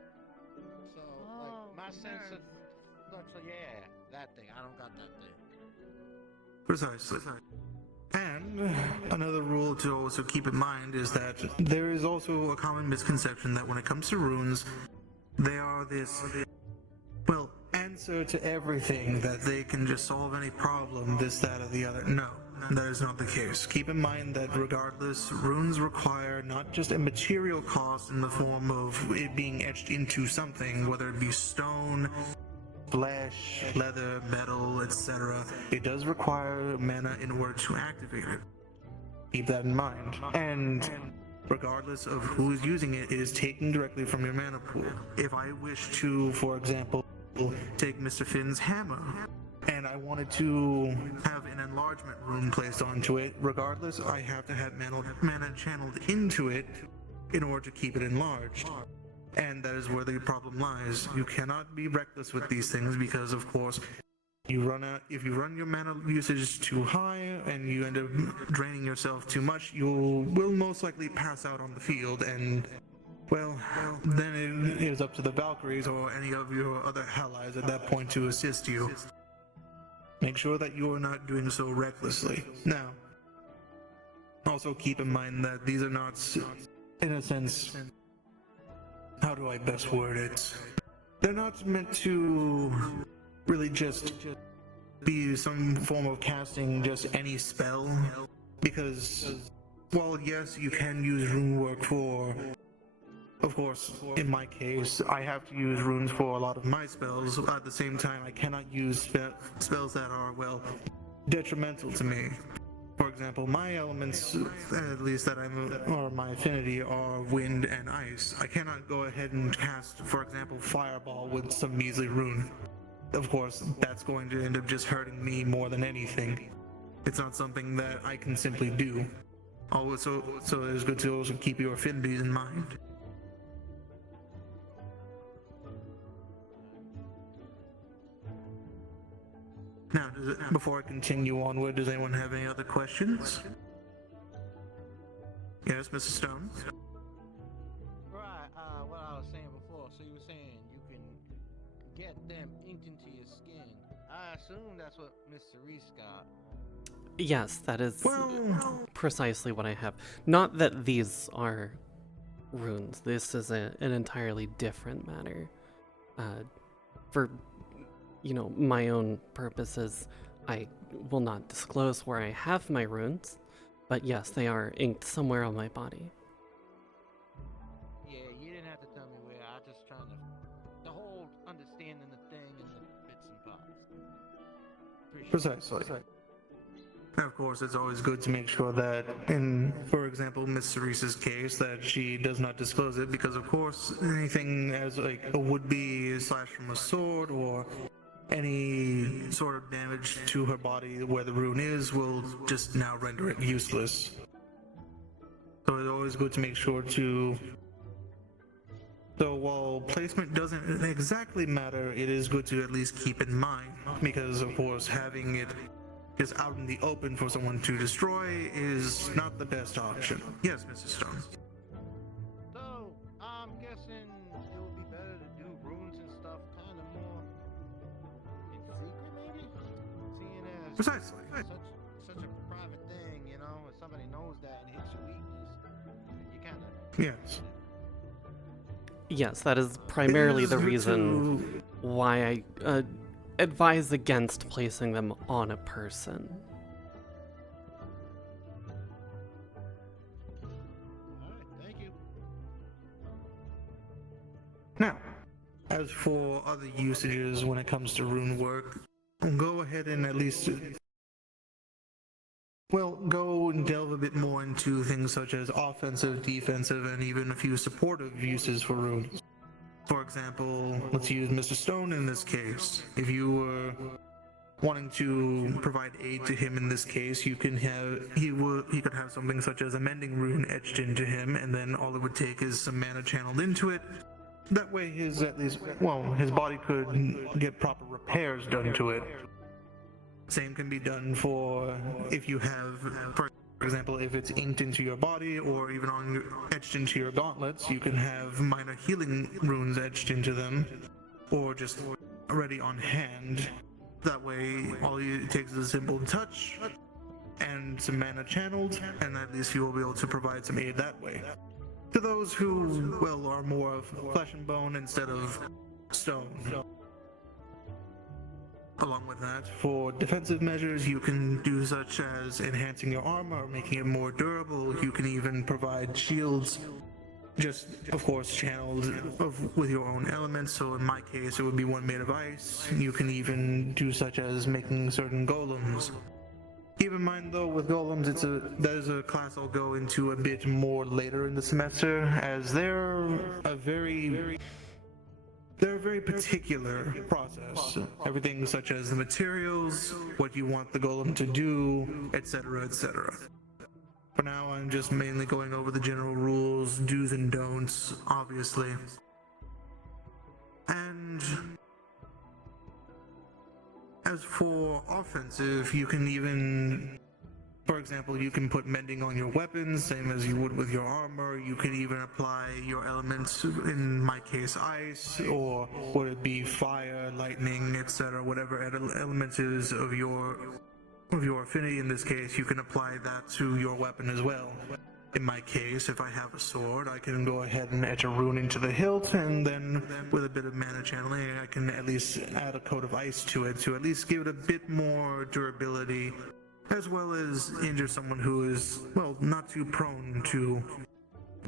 So, like, my sense of so yeah, that thing. I don't got that thing. Precisely. And another rule to also keep in mind is that there is also a common misconception that when it comes to runes, they are this, well, answer to everything, that they can just solve any problem, this, that, or the other. No, that is not the case. Keep in mind that regardless, runes require not just a material cost in the form of it being etched into something, whether it be stone, flesh, leather, metal, etc. It does require mana in order to activate it. Keep that in mind. And regardless of who is using it, it is taken directly from your mana pool. If I wish to, for example, take Mr. Finn's hammer, and I wanted to have an enlargement rune placed onto it, regardless, I have to have mana channeled into it in order to keep it enlarged. And that is where the problem lies. You cannot be reckless with these things because, of course, if you run your mana usage too high and you end up draining yourself too much, you will most likely pass out on the field, and, well, then it is up to the Valkyries or any of your other allies at that point to assist you. Make sure that you are not doing so recklessly. Now, also keep in mind that these are not, in a sense, how do I best word it? they're not meant to really just be some form of casting just any spell, because while yes, you can use rune work for, of course, in my case, I have to use runes for a lot of my spells. At the same time, I cannot use spells that are, well, detrimental to me. For example, my elements, at least that or my affinity, are wind and ice. I cannot go ahead and cast, for example, fireball with some measly rune. Of course, that's going to end up just hurting me more than anything. It's not something that I can simply do. So it's good to also keep your affinities in mind. Now, before I continue onward, does anyone have any other questions? Yes, Mr. Stone? Right, what I was saying before, so you were saying you can get them inked into your skin. I assume that's what Mr. Reese got. Yes, that is precisely what I have. Not that these are runes. This is an entirely different matter. For, my own purposes, I will not disclose where I have my runes, but yes, they are inked somewhere on my body. Yeah, you didn't have to tell me where. I just trying to the whole understanding the thing and the bits and parts. Precisely. Of course, it's always good to make sure that, for example, Miss Cerese's case, that she does not disclose it, because of course, anything as like a would-be slash from a sword or any sort of damage to her body where the rune is will just now render it useless. So it's always good to make sure to... So while placement doesn't exactly matter, it is good to at least keep in mind, because of course having it just out in the open for someone to destroy is not the best option. Yes, Mrs. Stone. So, I'm guessing it would be better to do runes and stuff kind of more in secret, maybe? Seeing as Precisely. Such a private thing, if somebody knows that and hits your weakness, you kind of... Yes. Yes, that is primarily the reason why I advise against placing them on a person. Alright, thank you. Now, as for other usages when it comes to rune work, go ahead and at least... go and delve a bit more into things such as offensive, defensive, and even a few supportive uses for runes. For example, let's use Mr. Stone in this case. If you were wanting to provide aid to him in this case, he could have something such as a mending rune etched into him, and then all it would take is some mana channeled into it. That way his body could get proper repairs done to it. Same can be done for if you have, for example, if it's inked into your body or even etched into your gauntlets, you can have minor healing runes etched into them, or just already on hand. That way, all it takes is a simple touch and some mana channeled, and at least you will be able to provide some aid that way. To those who, are more of flesh and bone instead of stone. Along with that, for defensive measures, you can do such as enhancing your armor, making it more durable. You can even provide shields, just, of course, channeled with your own elements. So in my case, it would be one made of ice. You can even do such as making certain golems. Keep in mind, though, with golems, that is a class I'll go into a bit more later in the semester, as they're a very particular process. Everything such as the materials, what you want the golem to do, etc., etc. For now, I'm just mainly going over the general rules, do's and don'ts, obviously. And as for offensive, you can even... For example, you can put mending on your weapons, same as you would with your armor. You can even apply your elements, in my case, ice, or would it be fire, lightning, etc. Whatever element is of your affinity in this case, you can apply that to your weapon as well. in my case, if I have a sword, I can go ahead and etch a rune into the hilt, and then with a bit of mana channeling, I can at least add a coat of ice to it to at least give it a bit more durability, as well as injure someone who is, well, not too prone to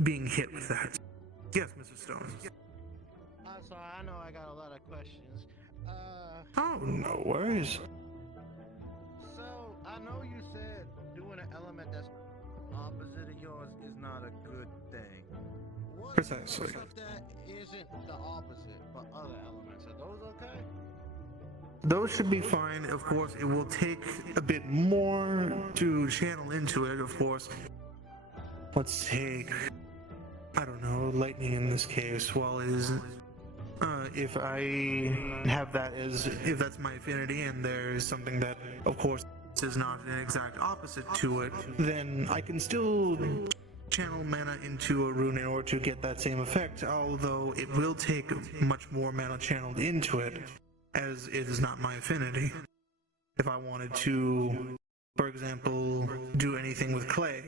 being hit with that. Yes, Mr. Stone. Sorry, I know I got a lot of questions. Oh, no worries. So, I know you said doing an element that's opposite of yours is not a good thing. What Precisely. if that isn't the opposite, but other elements? Are those okay? Those should be fine. Of course, it will take a bit more to channel into it, of course. Let's take, I don't know, lightning in this case. Well, if I have that as, if that's my affinity and there's something that, of course, is not an exact opposite to it, then I can still channel mana into a rune in order to get that same effect, although it will take much more mana channeled into it, as it is not my affinity. If I wanted to, for example, do anything with clay,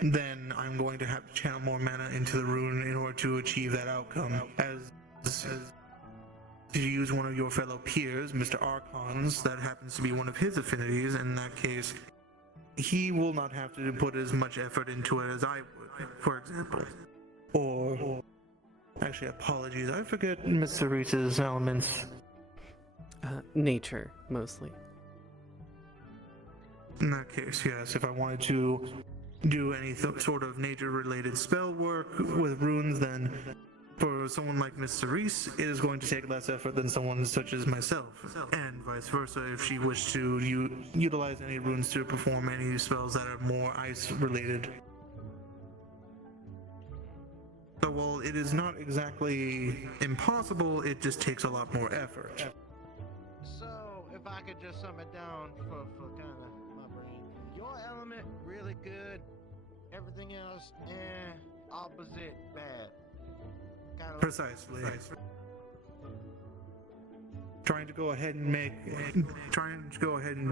then I'm going to have to channel more mana into the rune in order to achieve that outcome. As to use one of your fellow peers, Mr. Archons, that happens to be one of his affinities. In that case, he will not have to put as much effort into it as I would, for example. Or, actually, apologies, I forget Mr. Reese's elements. Nature, mostly. In that case, yes, if I wanted to do any sort of nature-related spell work with runes, then for someone like Mr. Reese, it is going to take less effort than someone such as myself, and vice versa if she wished to utilize any runes to perform any spells that are more ice-related. So while it is not exactly impossible, it just takes a lot more effort. So, if I could just sum it down for kind of my brain, your element really good, everything else, opposite bad. Precisely. Trying to go ahead and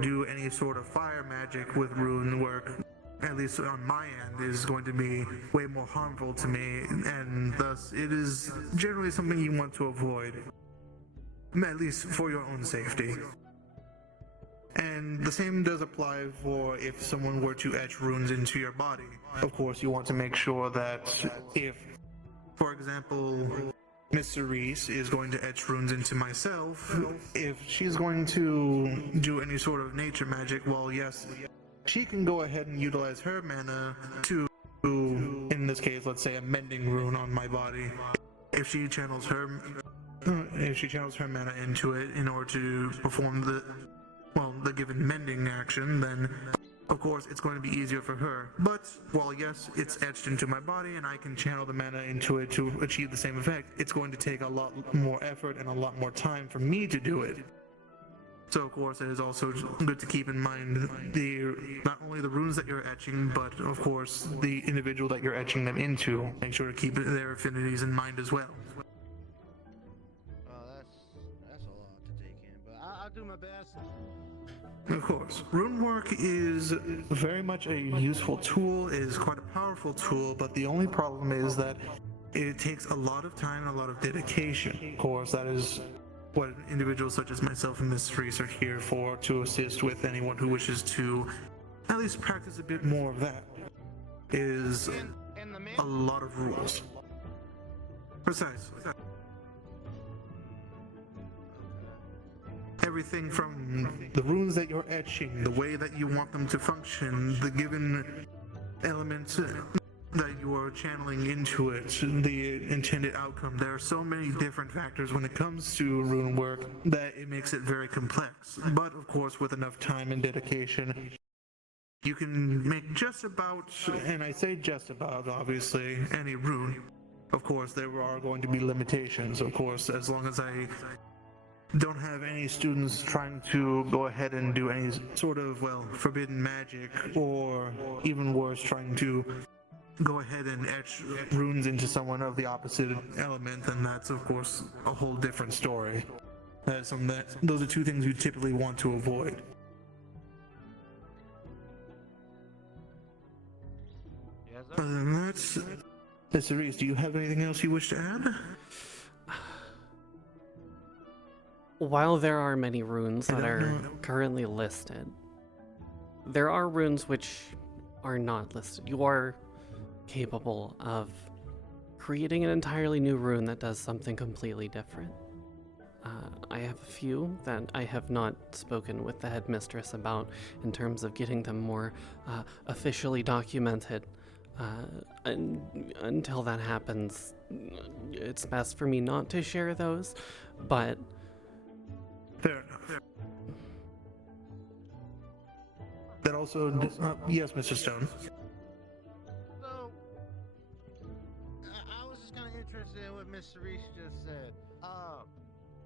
do any sort of fire magic with rune work, at least on my end, is going to be way more harmful to me, and thus it is generally something you want to avoid, at least for your own safety. And the same does apply for if someone were to etch runes into your body. Of course, you want to make sure that if, for example, Mr. Reese is going to etch runes into myself, if she's going to do any sort of nature magic, well, yes, she can go ahead and utilize her mana to, in this case, let's say a mending rune on my body. If she channels her mana into it in order to perform the given mending action, then of course it's going to be easier for her. But while yes, it's etched into my body and I can channel the mana into it to achieve the same effect, it's going to take a lot more effort and a lot more time for me to do it. So of course it is also good to keep in mind not only the runes that you're etching, but of course the individual that you're etching them into. Make sure to keep their affinities in mind as well. That's a lot to take in, but I'll do my best. Of course, rune work is very much a useful tool, it is quite a powerful tool, but the only problem is that it takes a lot of time and a lot of dedication. Of course, that is what individuals such as myself and Ms. Reese are here for, to assist with anyone who wishes to at least practice a bit more of that. It is a lot of rules. Precisely. Everything from the runes that you're etching, the way that you want them to function, the given elements that you are channeling into it, the intended outcome. There are so many different factors when it comes to rune work that it makes it very complex. But of course, with enough time and dedication, you can make just about, and I say just about, obviously, any rune. Of course, there are going to be limitations. Of course, as long as I don't have any students trying to go ahead and do any sort of, well, forbidden magic, or even worse, trying to go ahead and etch runes into someone of the opposite element, then that's of course a whole different story. Those are two things you typically want to avoid. Yes, sir. Other than that, Mr. Reese, do you have anything else you wish to add? While there are many runes that are currently listed, there are runes which are not listed. You are capable of creating an entirely new rune that does something completely different. I have a few that I have not spoken with the headmistress about in terms of getting them more officially documented. Until that happens, it's best for me not to share those, but... Fair enough. That also... yes, Mr. Stone. So, I was just kind of interested in what Mr. Reese just said.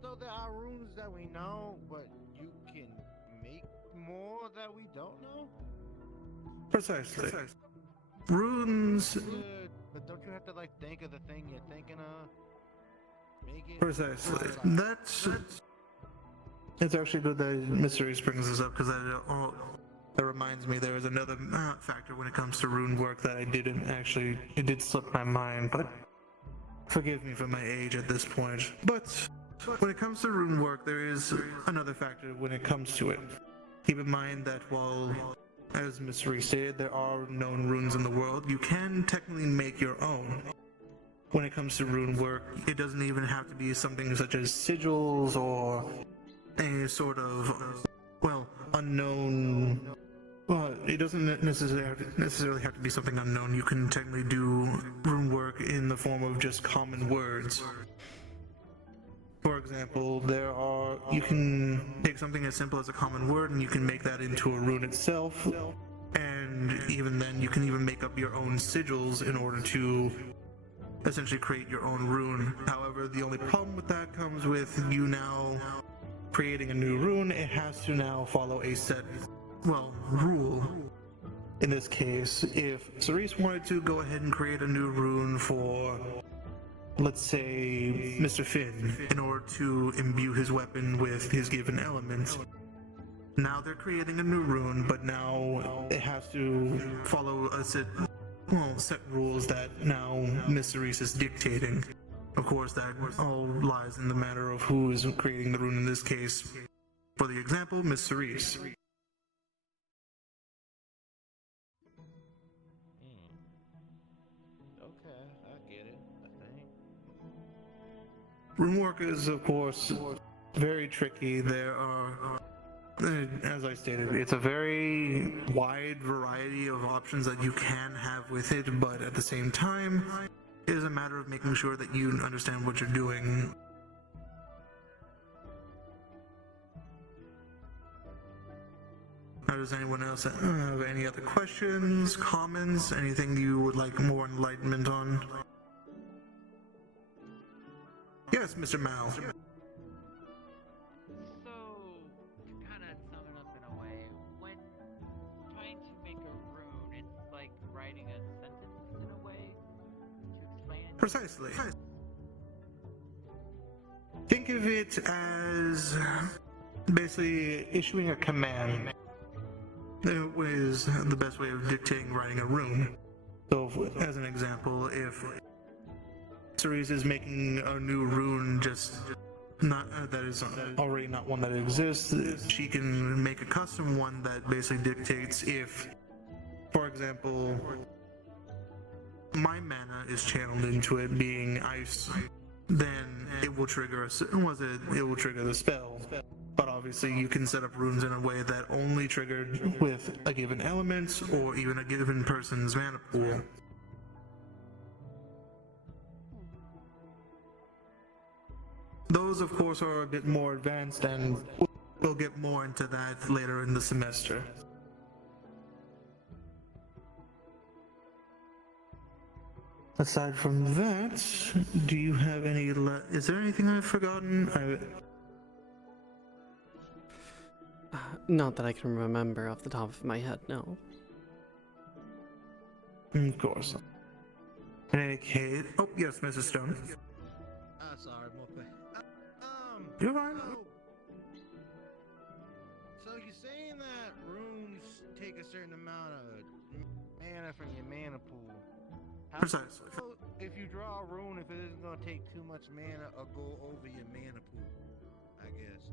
So there are runes that we know, but you can make more that we don't know? Precisely. Runes... But don't you have to, like, think of the thing you're thinking of? Make it... Precisely. That's... It's actually good that Mr. Reese brings this up, because that reminds me there is another factor when it comes to rune work that I didn't actually... It did slip my mind, but... Forgive me for my age at this point. But when it comes to rune work, there is another factor when it comes to it. Keep in mind that while, as Mr. Reese stated, there are known runes in the world, you can technically make your own. When it comes to rune work, it doesn't even have to be something such as sigils or any sort of, well, unknown... Well, it doesn't necessarily have to be something unknown. You can technically do rune work in the form of just common words. For example, you can take something as simple as a common word and you can make that into a rune itself. And even then, you can even make up your own sigils in order to essentially create your own rune. However, the only problem with that comes with you now creating a new rune. It has to now follow a set, well, rule. In this case, if Cerise wanted to go ahead and create a new rune for, let's say, Mr. Finn, in order to imbue his weapon with his given element, now they're creating a new rune, but now it has to follow a set rules that now Mr. Reese is dictating. Of course, that all lies in the matter of who is creating the rune in this case. For the example, Mr. Reese. Okay, I get it, I think. Rune work is, of course, very tricky. There are, as I stated, it's a very wide variety of options that you can have with it, but at the same time, it is a matter of making sure that you understand what you're doing. Does anyone else have any other questions, comments, anything you would like more enlightenment on? Yes, Mr. Mao. So, to kind of sum it up in a way, when trying to make a rune, it's like writing a sentence in a way to explain it. Precisely. Think of it as basically issuing a command. It is the best way of dictating writing a rune. So, as an example, if Cerise is making a new rune, just not that is already not one that exists, she can make a custom one that basically dictates if, for example, my mana is channeled into it being ice, then it will trigger it will trigger the spell. But obviously you can set up runes in a way that only triggered with a given element or even a given person's mana pool. Those, of course, are a bit more advanced, and we'll get more into that later in the semester. Aside from that, do you have any... is there anything I've forgotten? Not that I can remember off the top of my head, no. Of course. In any case... Oh, yes, Mrs. Stone. Sorry, Mope. You're fine. So you're saying that runes take a certain amount of mana from your mana pool. How Precisely. so if you draw a rune, if it isn't gonna take too much mana or go over your mana pool, I guess.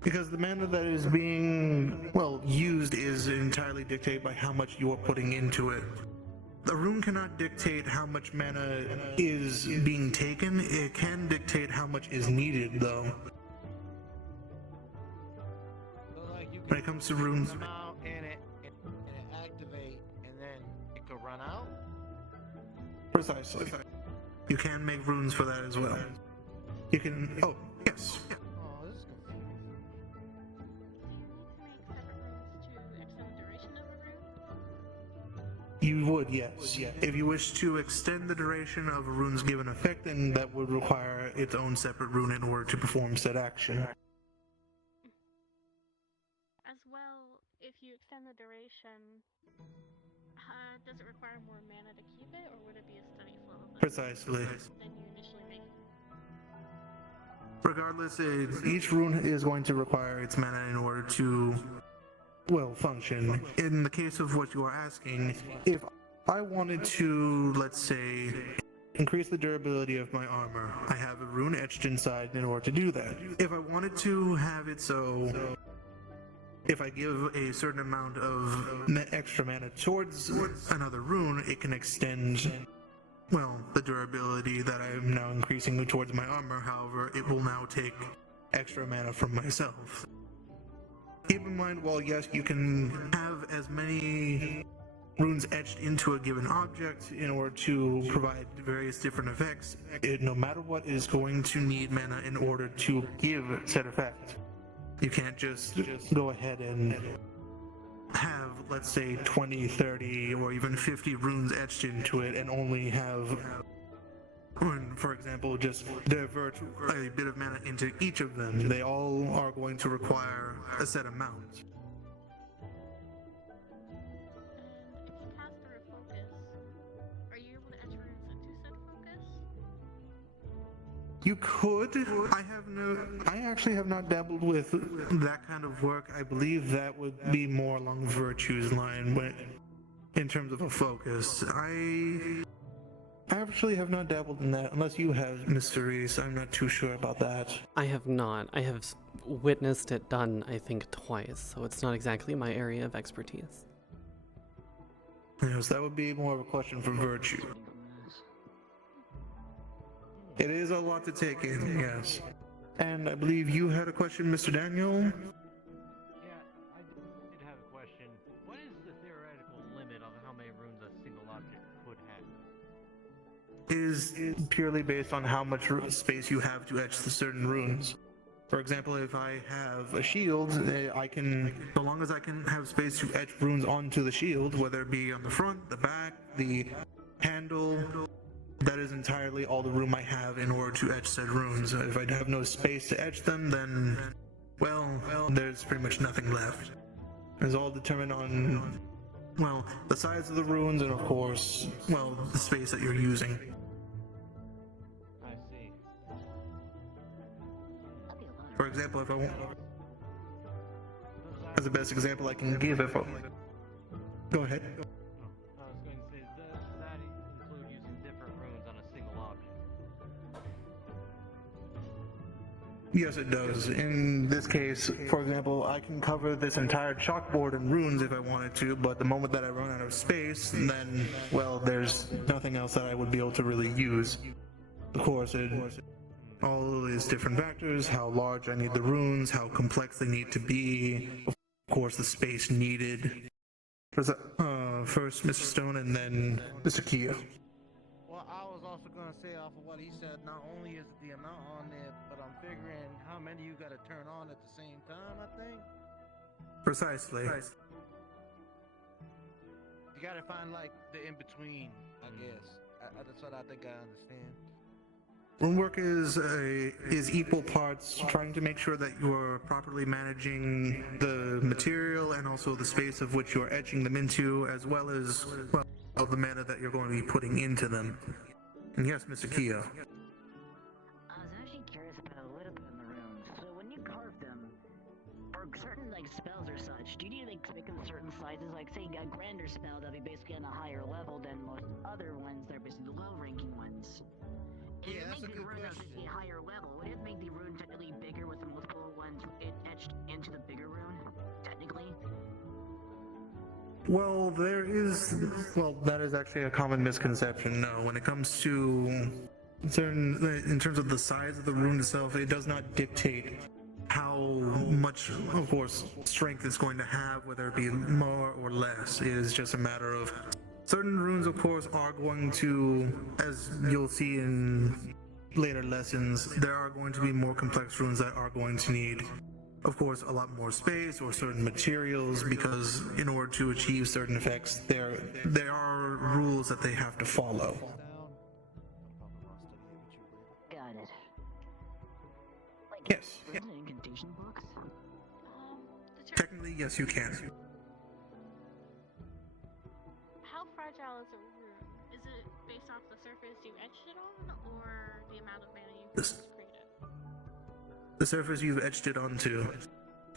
Because the mana that is being, well, used is entirely dictated by how much you are putting into it. The rune cannot dictate how much mana is being taken, it can dictate how much is needed, though. So like you When it comes to runes, come out and it activate, and then it could run out. precisely. You can make runes for that as well. You can, oh, yes. Oh, this is confusing. You would, yes. If you wish to extend the duration of a rune's given effect, then that would require its own separate rune in order to perform said action. As well, if you extend the duration, does it require more mana to keep it, or would it be a steady flow of Precisely. than you initially make? Regardless, each rune is going to require its mana in order to, well, function. In the case of what you are asking, if I wanted to, let's say, increase the durability of my armor, I have a rune etched inside in order to do that. If I wanted to have it so, if I give a certain amount of extra mana towards another rune, it can extend, well, the durability that I am now increasing towards my armor. However, it will now take extra mana from myself. Keep in mind, while yes, you can have as many runes etched into a given object in order to provide various different effects, no matter what, is going to need mana in order to give said effect. You can't just go ahead and have, let's say, 20, 30, or even 50 runes etched into it and only have, for example, just divert a bit of mana into each of them. They all are going to require a set amount. If you pass through a focus, are you able to etch runes into said focus? You could. I actually have not dabbled with that kind of work. I believe that would be more along Virtue's line in terms of a focus. I actually have not dabbled in that, unless you have, Mr. Reese. I'm not too sure about that. I have not. I have witnessed it done, I think, twice, so it's not exactly my area of expertise. Yes, that would be more of a question for Virtue. It is a lot to take in, yes. And I believe you had a question, Mr. Daniel? Yeah, I did have a question. What is the theoretical limit of how many runes a single object could have? Is purely based on how much space you have to etch the certain runes. For example, if I have a shield, I can, so long as I can have space to etch runes onto the shield, whether it be on the front, the back, the handle, that is entirely all the room I have in order to etch said runes. If I have no space to etch them, then, well, there's pretty much nothing left. It's all determined on, well, the size of the runes and, of course, well, the space that you're using. I see. For example, if I want, as the best example I can give, if I, go ahead. I was going to say, does that include using different runes on a single object? Yes, it does. In this case, for example, I can cover this entire chalkboard in runes if I wanted to, but the moment that I run out of space, then, well, there's nothing else that I would be able to really use. Of course, all is different factors, how large I need the runes, how complex they need to be, of course, the space needed. First Mr. Stone and then Mr. Kia. Well, I was also going to say, off of what he said, not only is it the amount on there, but I'm figuring how many you got to turn on at the same time, I think. Precisely. You got to find, like, the in-between, I guess. That's what I think I understand. Runework is equal parts trying to make sure that you are properly managing the material and also the space of which you are etching them into, as well as, well, the mana that you're going to be putting into them. And yes, Mr. Kia. I was actually curious about a little bit on the runes. So when you carve them, for certain like spells or such, do you need like pick in certain sizes, like say a grander spell that'll be basically on a higher level than most other ones that are basically the low-ranking ones. If Yeah, it that's a makes the good rune question. actually a higher level, would it make the rune technically bigger with the multiple ones etched into the bigger rune? Technically? Well, that is actually a common misconception. No, when it comes to in terms of the size of the rune itself, it does not dictate how much, of course, strength it's going to have, whether it be more or less. It is just a matter of certain runes, of course, are going to, as you'll see in later lessons, there are going to be more complex runes that are going to need, of course, a lot more space or certain materials, because in order to achieve certain effects, there are rules that they have to follow. Got it. Like, Yes. runes and incantation books? Technically, yes, you can. How fragile is a rune? Is it based off the surface you etched it on, or the amount of mana you created? The surface you've etched it onto.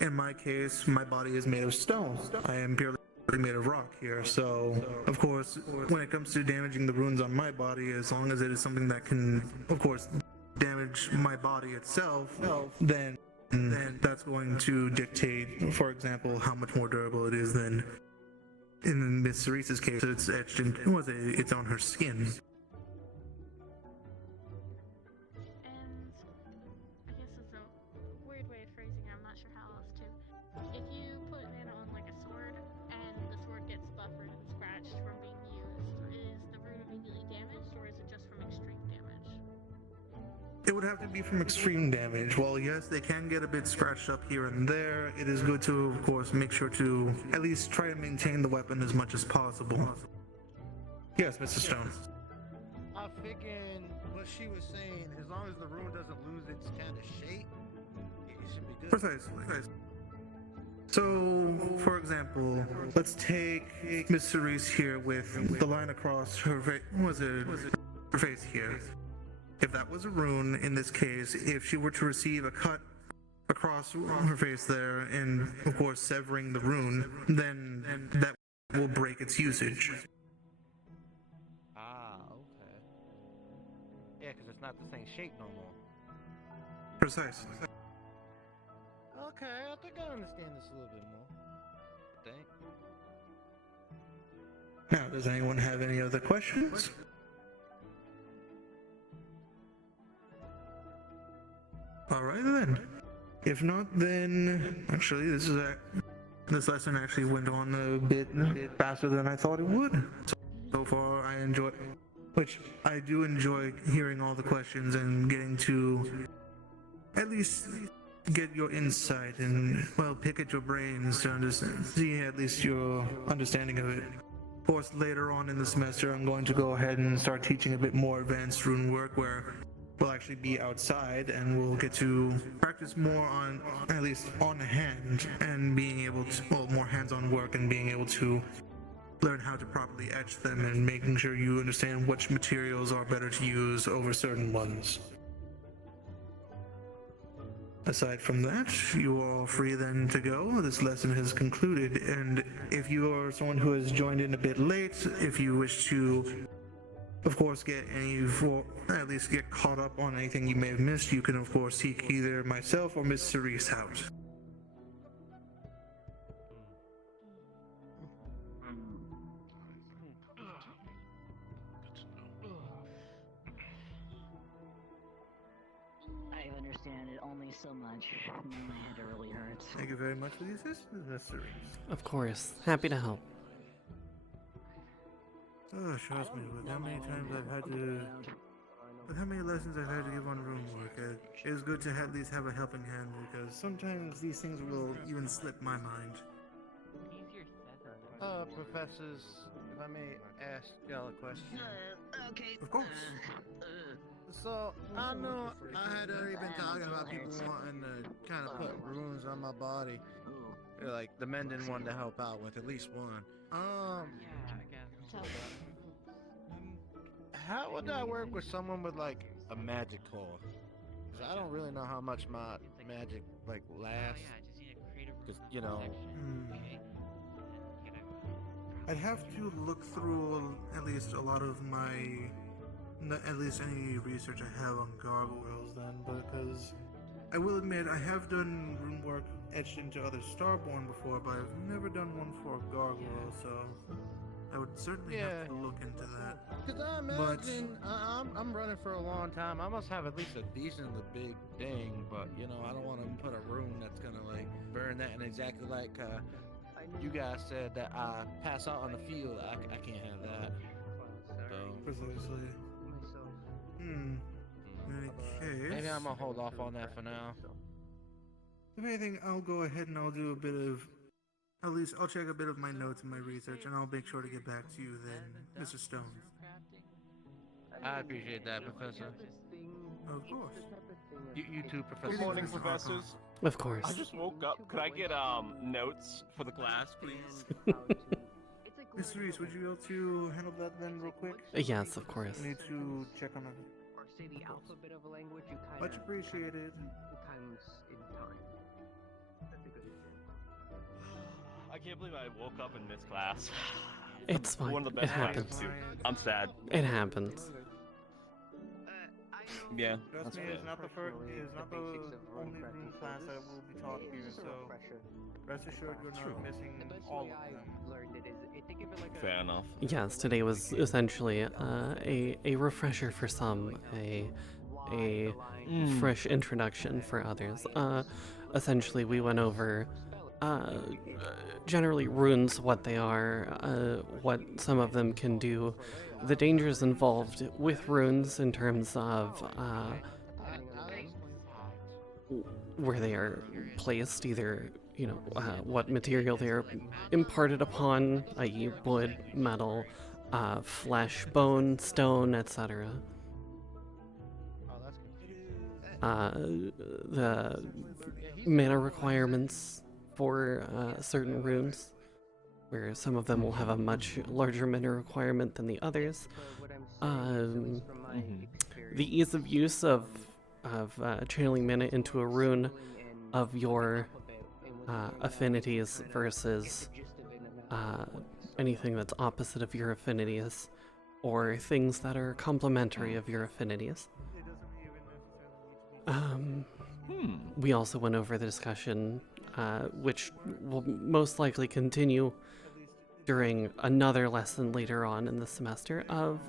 In my case, my body is made of stone. I am purely made of rock here, so of course, when it comes to damaging the runes on my body, as long as it is something that can, of course, damage my body itself, then that's going to dictate, for example, how much more durable it is than in Miss Cerese's case. It's etched in, it's on her skin. I guess it's a weird way of phrasing it, I'm not sure how else to. If you put mana on like a sword, and the sword gets buffered and scratched from being used, is the rune immediately damaged, or is it just from extreme damage? It would have to be from extreme damage. While yes, they can get a bit scratched up here and there, it is good to, of course, make sure to at least try to maintain the weapon as much as possible. Yes, Mr. Stone. I'm thinking what she was saying, as long as the rune doesn't lose its kind of shape, it should be good. Precisely. So, for example, let's take Miss Cerise here with the line across her her face here. If that was a rune, in this case, if she were to receive a cut across her face there, and of course severing the rune, then that will break its usage. Ah, okay. Yeah, because it's not the same shape no more. Precisely. Okay, I think I understand this a little bit more. I think. Now, does anyone have any other questions? Alright then. If not, then actually this lesson actually went on a bit faster than I thought it would. So far I do enjoy hearing all the questions and getting to at least get your insight and, well, pick at your brains to understand, see at least your understanding of it. Of course, later on in the semester, I'm going to go ahead and start teaching a bit more advanced rune work where we'll actually be outside and we'll get to practice more on, at least on hand, and being able to, well, more hands-on work and being able to learn how to properly etch them and making sure you understand which materials are better to use over certain ones. Aside from that, you are all free then to go. This lesson has concluded, and if you are someone who has joined in a bit late, if you wish to, of course, at least get caught up on anything you may have missed, you can of course seek either myself or Miss Cerise out. I understand it only so much. My head really hurts. Thank you very much for the assistance, Miss Cerise. Of course, happy to help. Oh, trust me, with how many times I've had to... With how many lessons I've had to give on room work, it is good to at least have a helping hand, because sometimes these things will even slip my mind. Professors, if I may ask y'all a question. Okay. Of course. So, I know I had already been talking about people wanting to kind of put runes on my body. Like, the men didn't want to help out with at least one. How would that work with someone with, like, a magic core? Because I don't really know how much my magic, like, lasts. Because, you know... I'd have to look through at least a lot of my, at least any research I have on gargoyles then, because I will admit I have done rune work etched into other Starborn before, but I've never done one for a gargoyle, so I would certainly have to look into that. Cause I imagine I'm running for a long time. I must have at least a decently big thing, but you know I don't want to put a rune that's gonna like burn that, and exactly like you guys said that I pass out on the field. I can't have that. So Precisely. In any case, maybe I'm gonna hold off on that for now. if anything, I'll go ahead and I'll do a bit of, at least I'll check a bit of my notes and my research, and I'll make sure to get back to you then, Mr. Stone. I appreciate that, Professor. Of course. You too, Professor. Good morning, professors. Of course. I just woke up. Could I get notes for the class, please? Mr. Reese, would you be able to handle that then real quick? Yes, of course. I need to check on it. Or say the alphabet of a language, you kind Much appreciated. comes in time. That's a good example. I can't believe I woke up and missed class. It's fine. One of the It best classes happens. too. I'm sad. It happens. Yeah, Trust that's me, fair. it's not the only rune class that will be taught here, so rest assured you're not missing all of them. Fair enough. Yes, today was essentially a refresher for some, a fresh introduction for others. Essentially, we went over generally runes, what they are, what some of them can do, the dangers involved with runes in terms of where they are placed, either, you know, what material they are imparted upon, i.e. wood, metal, flesh, bone, stone, etc. The mana requirements for certain runes, where some of them will have a much larger mana requirement than the others. The ease of use of channeling mana into a rune of your affinities versus anything that's opposite of your affinities, or things that are complementary of your affinities. We also went over the discussion, which will most likely continue during another lesson later on in the semester, of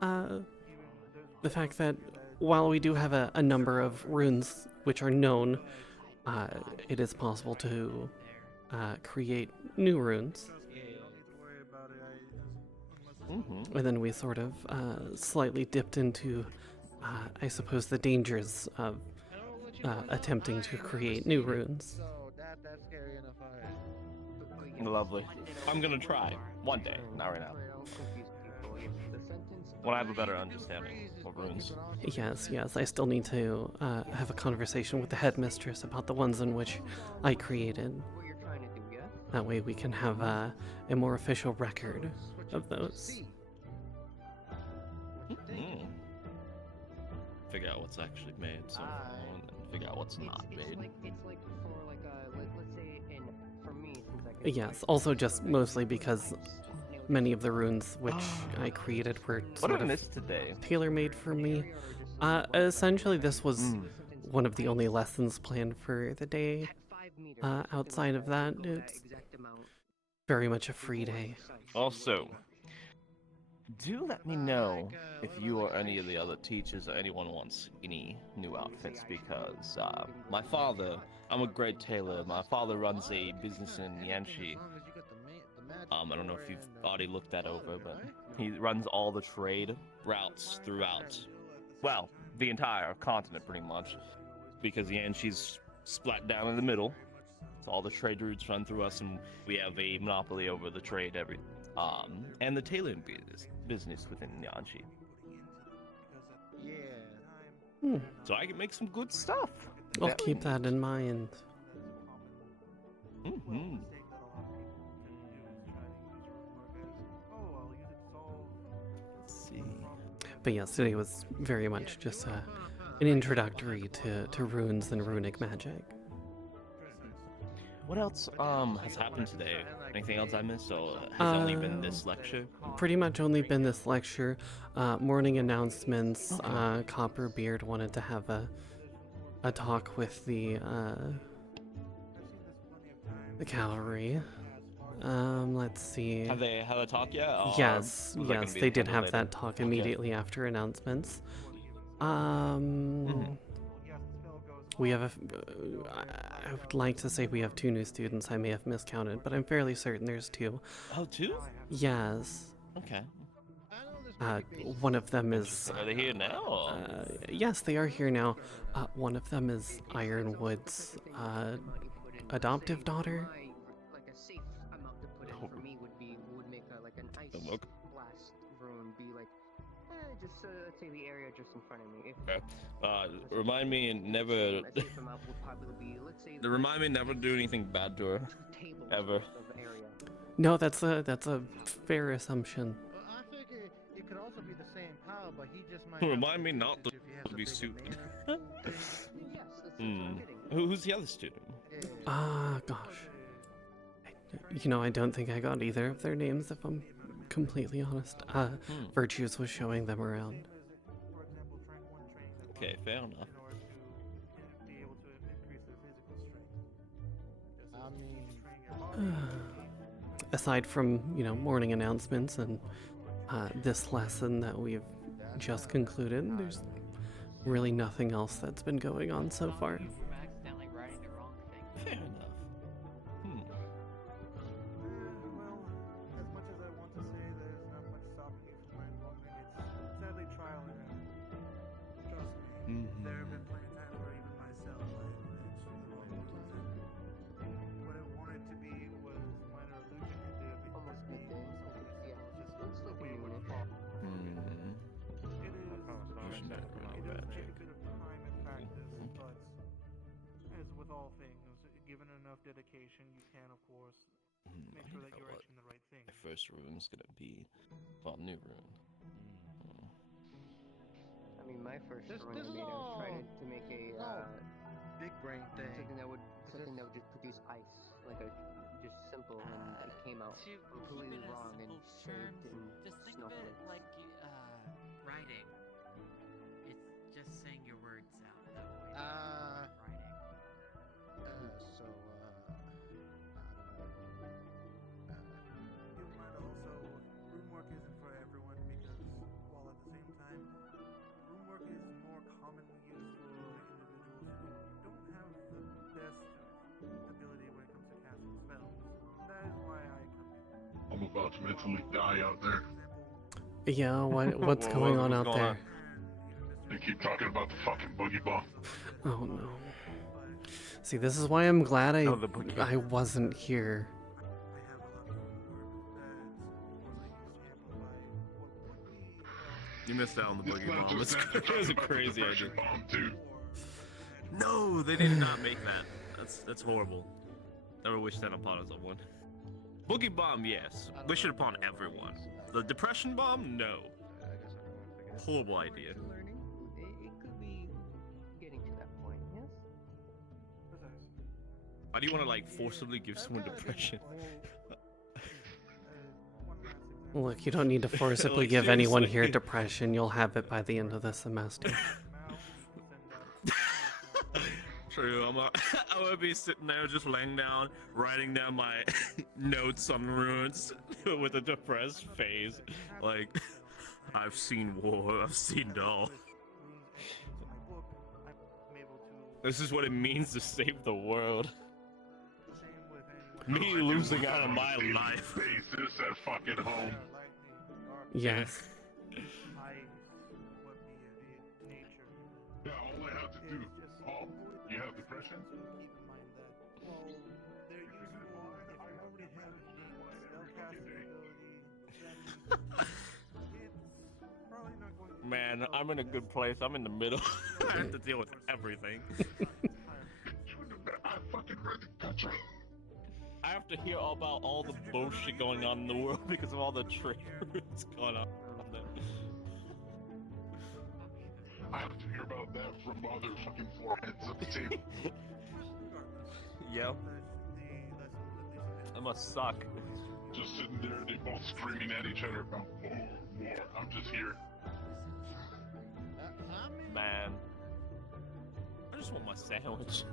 the fact that while we do have a number of runes which are known, it is possible to create new runes. And then we sort of slightly dipped into, I suppose, the dangers of attempting to create new runes. Lovely. I'm gonna try one day, not right now. When I have a better understanding of runes. Yes, I still need to have a conversation with the headmistress about the ones in which I created. That way we can have a more official record of those. Figure out what's actually made, so and figure out what's not made. It's like for let's say, for me, since I can Yes, also just mostly because many of the runes which I created were sort of tailor-made for me. Essentially, this was one of the only lessons planned for the day. Outside of that, it's very much a free day. Also, do let me know if you or any of the other teachers or anyone wants any new outfits, because my father, I'm a great tailor. My father runs a business in Yanxi. I don't know if you've already looked that over, but he runs all the trade routes throughout, well, the entire continent pretty much, because Yanxi's split down in the middle. So all the trade routes run through us, and we have a monopoly over the trade and the tailoring business within Yanxi. So I can make some good stuff. I'll keep that in mind. But yes, today was very much just an introductory to runes and runic magic. What else has happened today? Anything else I missed? Or has it only been this lecture? Pretty much only been this lecture. Morning announcements. Copperbeard wanted to have a talk with the cavalry. Let's see. Have they had a talk yet? Or Yes, was that gonna yes, be they did handled have later? that talk Okay. immediately after announcements. We have I would like to say we have 2 new students. I may have miscounted, but I'm fairly certain there's 2. Oh, 2? Yes. Okay. One of them is. Are they here now? Or? Yes, they are here now. One of them is Ironwood's adoptive daughter. Like a safe amount to put in for me would make like an ice blast room be like just let's say the area just in front of me. Remind me never. Remind me never do anything bad to her. Ever. No, that's a fair assumption. I figure it could also be the same power, but he just might. Remind me not to be stupid. Who's the other student? Gosh. You know, I don't think I got either of their names, if I'm completely honest. Virtues was showing them around. Okay, fair enough. Aside from, you know, morning announcements and this lesson that we've just concluded, there's really nothing else that's been going on so far. Fair enough. Well, as much as I want to say there's not much stopping you from mind-wandering, it's sadly trial and error. Trust me, there have been plenty of times where even myself I have managed to the wrong moves, and what I wanted to be was minor illusion into everything. Almost midday. Yeah, just looks like a unit. It does take a bit of time and practice, but as with all things, given enough dedication, you can, of course, make sure that you're etching the right thing. My first rune's gonna be, well, new rune. I mean, my first run I made, I was trying to make a big brain thing. something that would just produce ice, like a just simple, and it came out completely wrong and shaped and Just think of it like writing. It's just saying your words out that way. So, Keep in mind also, room work isn't for everyone because, while at the same time, room work is more commonly used for individuals who don't have the best ability when it comes to casting spells. That is why I come in. I'm about to mentally die out there. Yeah, what's going on out there? They keep talking about the fucking boogie bomb. Oh no. See, this is why I'm glad I wasn't here. You missed out on the It's boogie not bomb. just that, It was a about the crazy depression idea. bomb too. No, they did not make that. That's horrible. Never wish that upon someone. Boogie bomb, yes. Wish it upon everyone. The depression bomb, no. Horrible idea. learning. It could be getting to that point, yes? Why do you want to like forcibly give someone depression? Look, you don't need to forcibly Like, give anyone seriously. here depression. You'll have it by the end of the semester. True, I'm gonna be sitting there just laying down, writing down my notes on runes with a depressed face. Like, I've seen war, I've seen it all. This is what it means to save the world. Me losing out on my life. This at fucking home. Yes. Yeah, all I have to do. Oh, you have depression? Man, I'm in a good place. I'm in the middle. I have to deal with everything. I fucking read the country. I have to hear about all the bullshit going on in the world because of all the traitors going on there. I have to hear about that from other fucking four heads of the table. Yep. That must suck. Just sitting there, they both screaming at each other about more. I'm just here. Man. I just want my sandwich.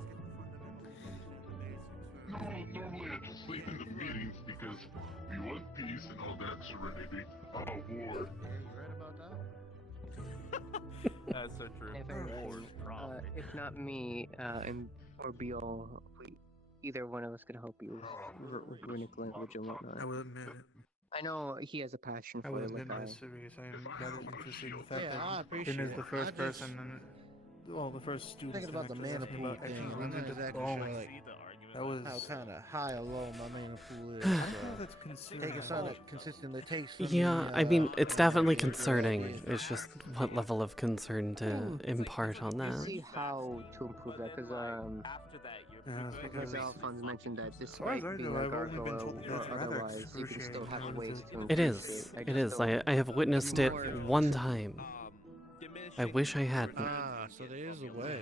No, normally I just sleep in the meetings because we want peace and all that serenity. War. That's so true. If not me, and or Beal, either one of us can help you with runic language and whatnot. I will admit it. I know he has a passion I for will it. admit Like my series. I am rather interested in the fact Yeah, I that appreciate him as the it. first I just- person and well, the first student Thinking about the mana pool thing, I'm runs not into exactly bone. sure like That was how kind of high or low my mana pool is. I don't know if it's considered. Taking something that consistently takes from Yeah, me, I mean, it's definitely is a good concerning. idea. It's just what level of concern to impart on You that. see how to improve that, because because Alphonse mentioned that despite far as I being know, a I've only been gargoyle told that or it's rather otherwise, you can still have excruciating ways to It increase is. it. It is. I have witnessed it one time. I wish I hadn't. So there is a way.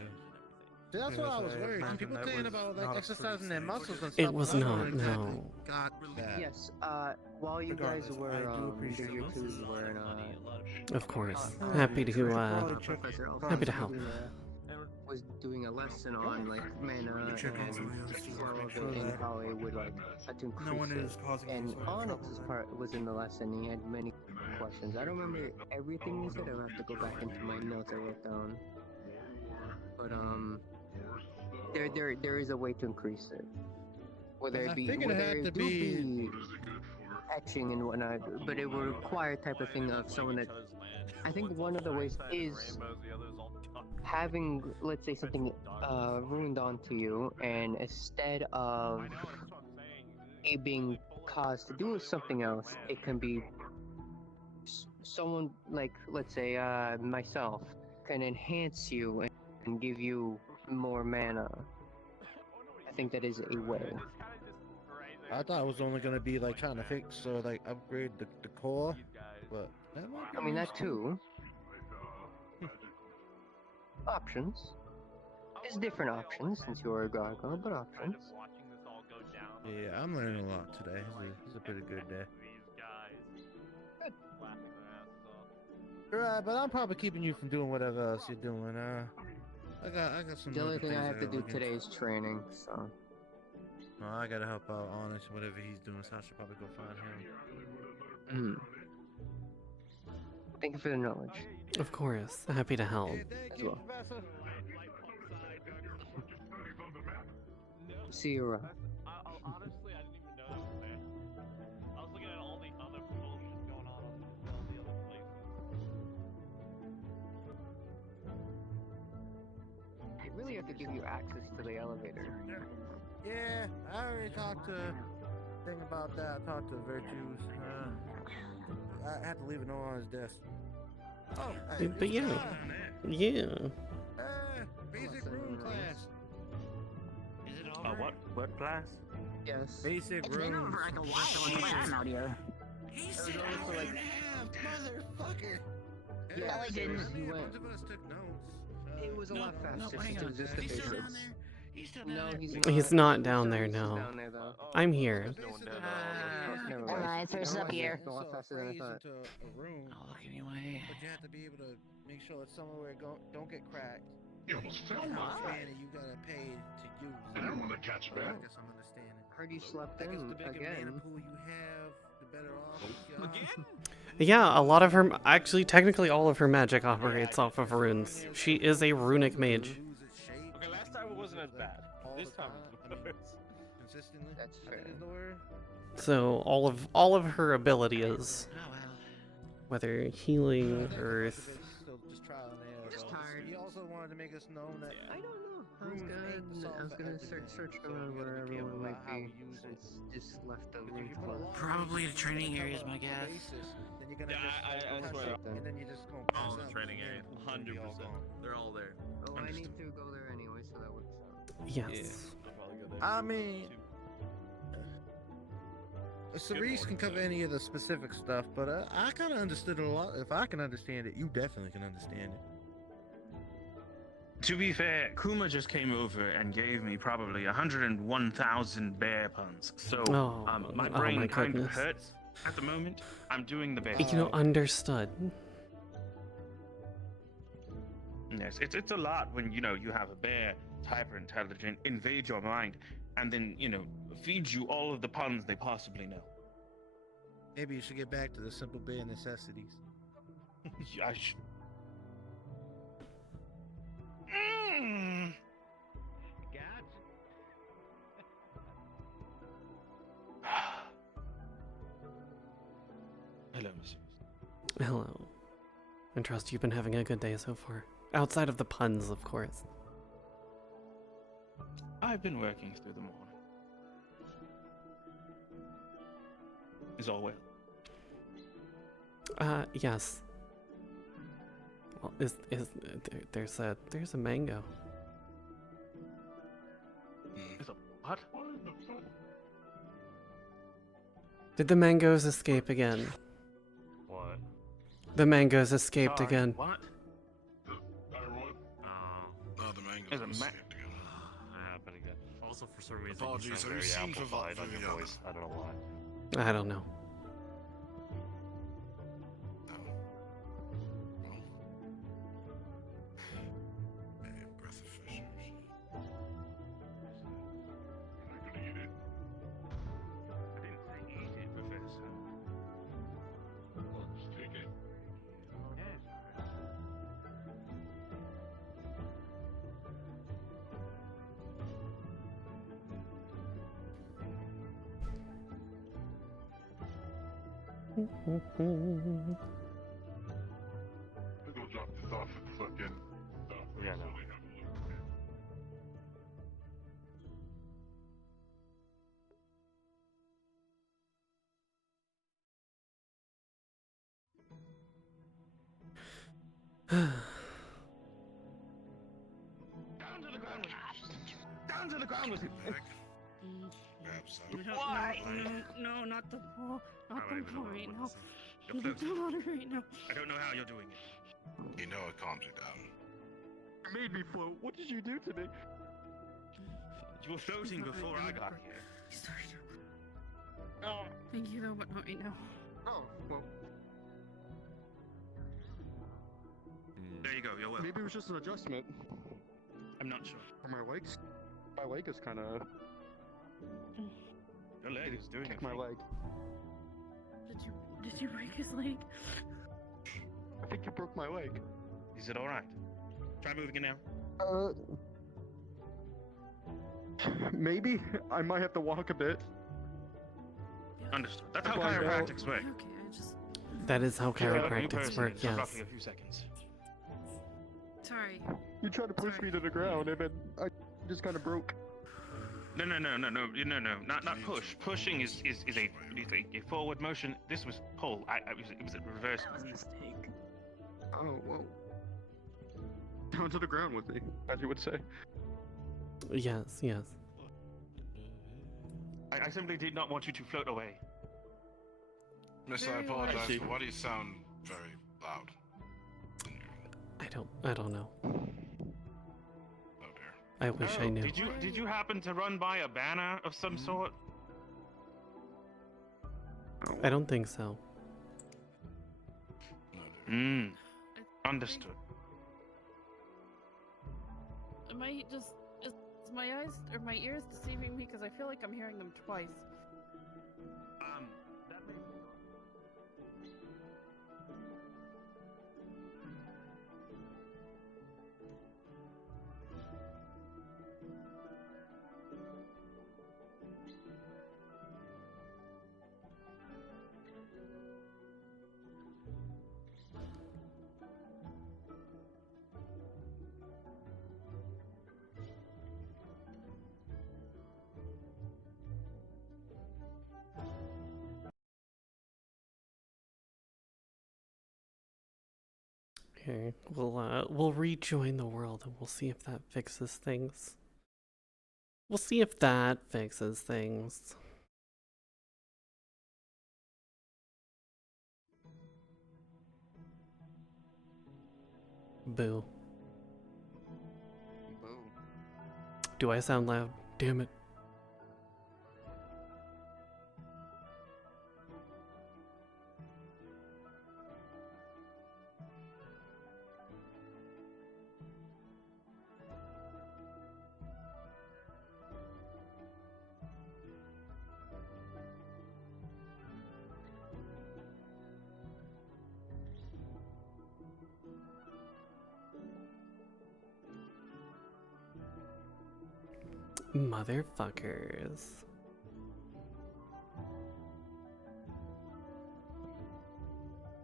See, that's what I was worried. When people saying about like exercising their muscles and stuff. It was I don't not, exactly no. got that. Yes, while you guys were the year 2s were in Of course. Happy to Professor happy to help. Was doing a lesson on like mana and flow of it and how it would like to increase No one is it. causing And any sort of Onyx's part was in the lesson. He had many questions. I don't remember everything he said. I'll have to go back into my notes I wrote down. But there is a way to increase it. Whether I it be figured it whether had it to do be etching and whatnot, but it will require type of thing of someone that. I think one of the ways is having, let's say, something ruined onto you, and instead of it being caused to do something else, it can be someone like, let's say, myself, can enhance you and give you more mana. I think that is a way. I thought it was only gonna be like trying to fix or like upgrade the core, but that might be I mean that useful. too. Options. There's different options since you are a gargoyle, but options. Yeah, I'm learning a lot today. It's a pretty good day. Right, but I'm probably keeping you from doing whatever else you're doing. I got some. The only other thing I things have to gotta do look today into. is training, so. No, I gotta help out Onyx, whatever he's doing, so I should probably go find him. Thank you for the knowledge. Of course. Happy to help. As well. See you around. Honestly, I didn't even know that was there. I was looking at all the other bullshit going on all the other places. I really have to give you access to the elevator. Yeah, I already talked to thing about that. I talked to Virtues. I had to leave a note on his desk. Oh, hey, But yeah. Yeah. basic room class. Is it What class? Yes. Basic It's been rooms. over like a while since I'm out here. He said hour and a half, motherfucker. Yeah, I didn't. You went. Bunch of us took notes. It was a lot faster hang since it on. was just the He's still down basics. there. He's still down No, there. He's not down there, He's no. down there, though. I'm here. Never mind. Alright, so it's up here. It's a lot faster than I thought. Into a room, Oh, look anyway. but you have to be able to make sure it's somewhere where it don't get cracked. Yo, How much mana you gotta pay to use it. I don't want to catch I back. guess I'm understanding. Heard you slept I guess in the bigger again. mana pool you have, the better off you are. Again? Yeah, a lot of her, actually, technically all of her magic operates off of runes. She is a runic mage. Okay, last time it wasn't as bad. This time it's worse. Consistently? That's I think fair. is the word. So all of her ability is, Oh, well. whether healing, earth. Still just trial and error. Just though. tired. He also wanted to make us know that. I don't know. I was Runes ain't the gonna, solve for everything, search so around we gotta where be careful everyone might about how be we use it. since just left the If room you put a class. lot of Probably runes the training that cover areas, a my guess. basis, then you're gonna Yeah, just I pass swear. it, and then you're just gonna pass All the out, training and area, then pool's gonna be all 100%. gone. They're all there. Oh, I need to go there anyway, so that works out. Yes. I mean, Cerise can cover any of the specific stuff, but I kind of understood it a lot. If I can understand it, you definitely can understand it. To be fair, Kuma just came over and gave me probably 101,000 bear puns. So my brain my kind of goodness. hurts at the moment. I'm doing the best. You know, understood. Yes, it's a lot when you have a bear, hyper intelligent, invade your mind, and then feed you all of the puns they possibly know. Maybe you should get back to the simple bare necessities. I Mm. Hello, Monsieur. Hello. I trust you've been having a good day so far. Outside of the puns, of course. I've been working through the morning. Is all well? Yes. Well, there's a mango. Is a what? Did the mangoes escape again? What? The mangoes escaped Sorry, again. What? Oh, the mango There's a was ma- saved again. That happened again. Also, for some reason, Apologies, you sound have you very seen amplified on your Viviana? voice. I don't know why. I don't know. Maybe a breath of fresh air. Am I gonna eat it? I didn't say eat it, Professor. I'll just take it. I'll go drop this off at the fucking stuff. Yeah, no. Down to the ground with it. Down to the ground with it. Why? No, not the ball. Not I don't the even know ball what right to now. say. You're Not the floating. ball right now. I don't know how you're doing it. You know it calms you down. You made me float. What did you do today? You were floating before I got here. Sorry. Oh. Thank you though, but not right now. Oh, well. There you go, you're welcome. Maybe it was just an adjustment. I'm not sure. For my legs. My leg is kind of. Your leg is doing Kick it. my leg. Did you break his leg? I think you broke my leg. Is it alright? Try moving it now. Maybe I might have to walk a bit. Understood. That's how Well, chiropractics work. Okay, I just. That is how New chiropractics person work, in for yes. roughly a few seconds. Sorry. You tried to push me to the ground, and then I just kind of broke. No. Not push. Pushing is a forward motion. This was pull. It was a reverse. Mistake. Oh well. Down to the ground with me, as you would say. Yes. I simply did not want you to float away. Miss, I apologize, but why do you sound very loud? I don't know. Oh dear. I wish I knew. Did you happen to run by a banner of some sort? I don't think so. Understood. Am I just. Is my eyes or my ears deceiving me? Because I feel like I'm hearing them twice. That may be. Okay, we'll rejoin the world and we'll see if that fixes things. We'll see if that fixes things. Boo. Do I sound loud? Damn it. Motherfuckers.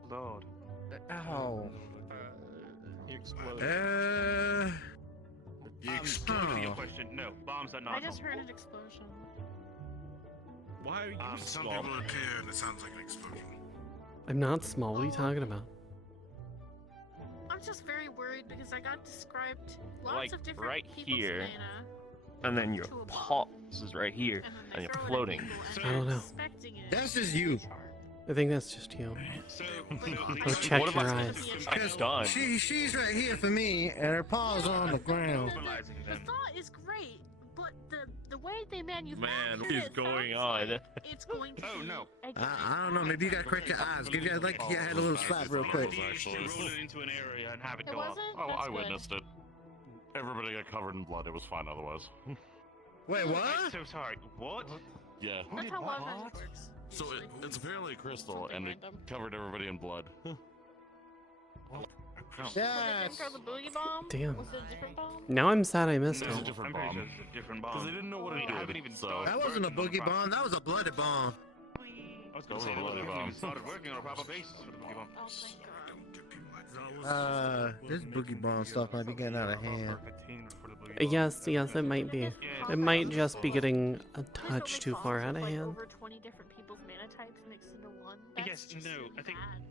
Lord. Ow. He exploded. You For your question, no, bombs are not I just heard helpful. an explosion. Why are you Some small? people appear and it sounds like an explosion. I'm not small. What are you talking about? I'm just very worried because I got described lots Like of different right people's here, mana. and then your pulse is right here, and you're floating. I don't know. Expecting it. That's just you. I think that's just you. So, Go check What your about- eyes. I'm done. She's right here for me, and her paws are on the ground. The thought is great, but the way they manufacture Man, what it is going sounds on? like it's going to Oh be no. I don't know. Maybe you gotta correct your eyes. Give your like your head a little slap real quick. Roll it into an area and have it It go off. wasn't? Oh, That's I good. witnessed it. Everybody got covered in blood. It was fine otherwise. Wait, what? I'm so sorry. What? Yeah. That's how love magic works. So it's apparently a crystal, and it covered everybody in blood. Yes. Was it the boogie bomb? Damn. Was it a different bomb? Now I'm sad I missed It's a it. different I'm pretty bomb. sure it's a different bomb. Because they didn't know what it I haven't did. even So started That wasn't a working on boogie proper- bomb. That was a blooded bomb. I was That gonna was say a that bloody we haven't bomb. even started working on a proper basis for the boogie bomb. Oh, thank God. This boogie bomb stuff might be getting out of hand. Yes, it might be. It might just be getting a touch too far out of Like hand. over 20 different people's mana types mixed into one. That's Yes, just no, really I think. bad.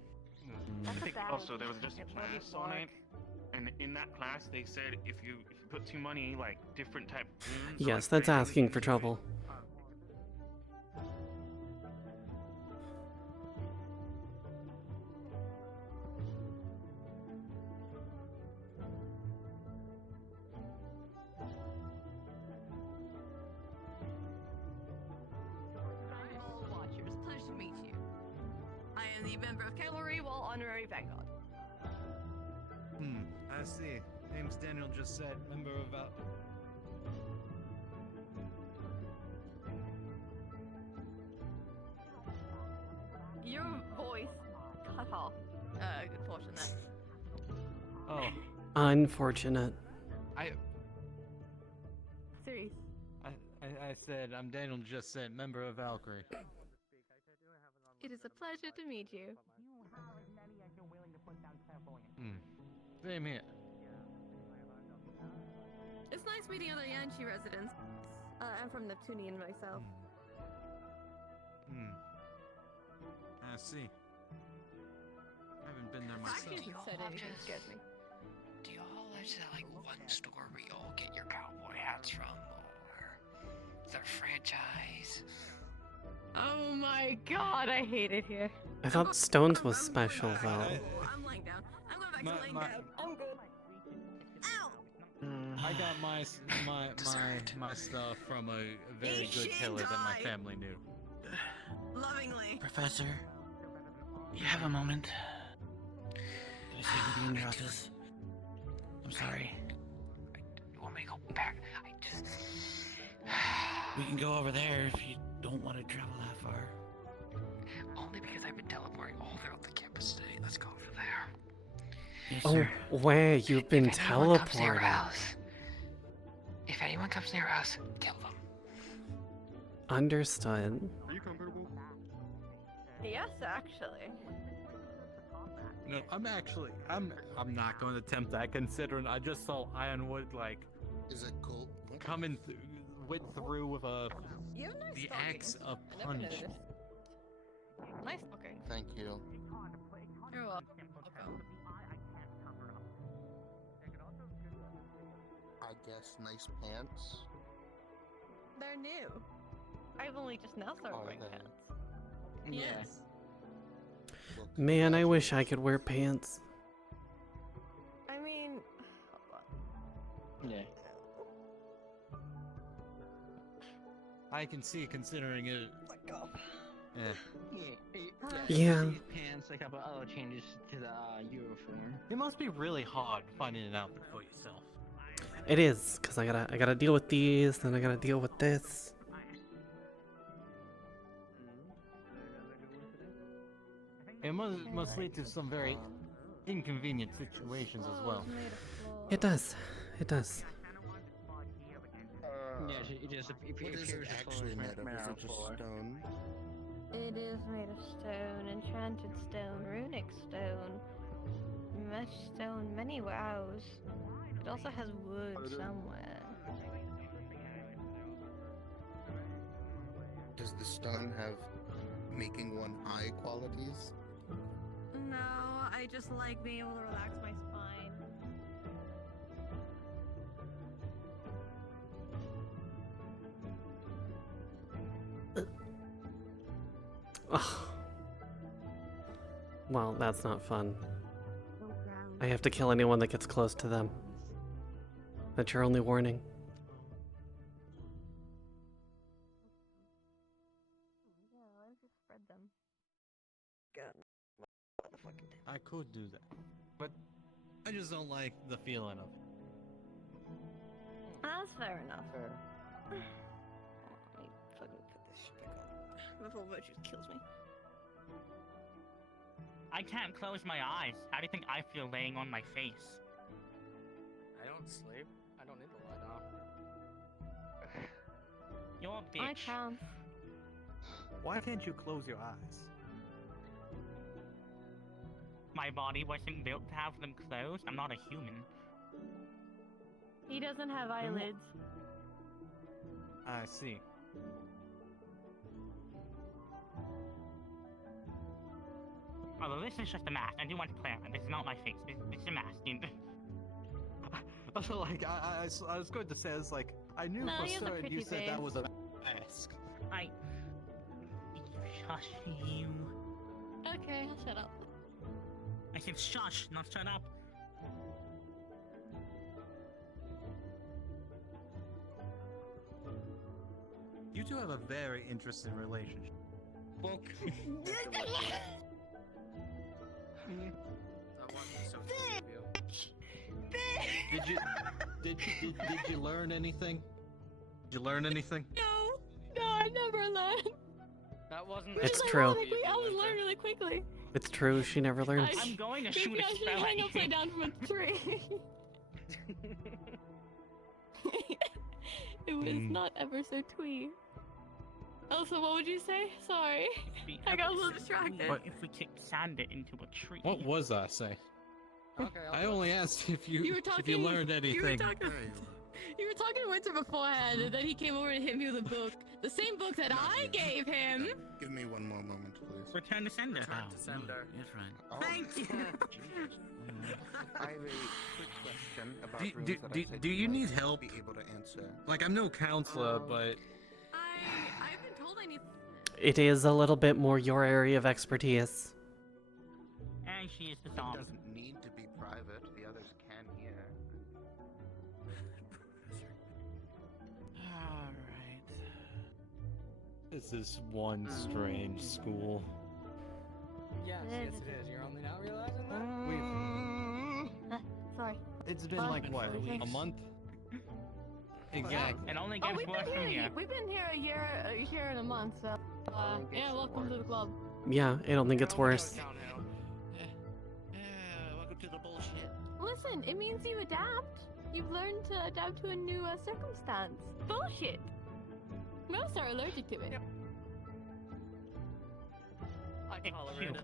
I That's a think bad also there was idea. just a It wouldn't class on work. it, and in that class they said if you put too many like different type of runes. Yes, that's asking for trouble. All Watchers, pleasure to meet you. I am the member of Cavalry while honorary Vanguard. I see. Name's Daniel just said, member of Your voice cut off. Good fortune there. Oh, Unfortunate. Serious. I said, I'm Daniel just said, member of Valkyrie. It is a pleasure to meet you. Same here. It's nice meeting other Yanchi residents. I'm from Neptunian myself. I see. I haven't been there myself. I shouldn't said anything scared me. Do y'all have that like one store where y'all get your cowboy hats from, or is there a franchise? Oh my god, I hate it here. I thought Stones was special though. I'm laying down. I'm going back to laying down. I'm good. Ow! I got my stuff from a very good killer that my family knew. Lovingly. Professor, you have a moment? Can I stay with you in your office? I'm sorry. You want me to go back? We can go over there if you don't want to travel that far. Only because I've been teleporting all throughout the campus today. Let's go over there. Yes, Oh, sir. where you've been If anyone comes near teleported. us, if anyone comes near us, kill them. Understood. Are you comfortable? Yes, actually. No, I'm not going to attempt that considering I just saw Ironwood like. Is it cool? Coming went through with You have nice the stockings. axe of I never punch. noticed. Nice looking. Thank you. You're welcome. I guess nice pants. They're new. I've only just now started Are wearing they? pants. Yeah. Yes. Man, I wish I could wear pants. I mean, Yeah. I can see, considering it. Yeah. These pants, a couple other changes to the uniform. It must be really hard finding an outfit for yourself. It is, because I gotta deal with these, then I gotta deal with this. It must lead to some very inconvenient situations as well. It does. It does. Yes, it just What is it actually made of? Is it just stone? It is made of stone, enchanted stone, runic stone, mesh stone, many wows. It also has wood somewhere. Does the stone have making one high qualities? No, I just like being able to relax my spine. Ugh. Well, that's not fun. I have to kill anyone that gets close to them. That's your only warning. I could do that, but I just don't like the feeling of it. That's fair enough. Let me fucking put this shit back on before Virtue kills me. I can't close my eyes. How do you think I feel laying on my face? I don't sleep. I don't need the light off. You're a bitch. I can't. Why can't you close your eyes? My body wasn't built to have them closed. I'm not a human. He doesn't have eyelids. I see. Although this is just a mask. I do want to clarify. This is not my face. This is a mask. Also, like, I was going to say, it's like, I knew No, for he has a certain pretty you said that face. was a mask. Shush you. Okay, I'll shut up. I said shush, not shut up. You two have a very interesting relationship. Book. Did you learn anything? Did you learn anything? No, I never learned. That wasn't. It's true. I was learned really quickly. It's true, she never learns. I'm going to shoot Maybe a I should spell hang at upside you. down from a tree. It was not ever so twee. Also, what would you say? Sorry. I got a little distracted. What? If we kick sand it into a tree. What was I say? Okay, I only asked if you were talking, if you learned anything. You were talking to Winter beforehand, and then he came over and hit me with a book. The same book that I gave him. Give me one more moment, please. Return to sender. Return to sender. You're fine. Thank you. I have a quick question about Do, rooms do, that do, I said do you might need help? Be able to answer. Like, I'm no counselor, but I've been told I need. It is a little bit more your area of expertise. And she is the It dog. doesn't need to be private. The others can hear. Alright. this is one strange school. Yes, yes, it is. You're only now realizing that. Sorry. It's been What? like what, a month? Exactly. It only Oh, gets worse from here. we've been here a year and a month, so yeah, welcome to the club. Yeah, it only gets worse. Welcome to the bullshit. Listen, it means you adapt. You've learned to adapt to a new circumstance. Bullshit. Most are allergic to it. I can tolerate it.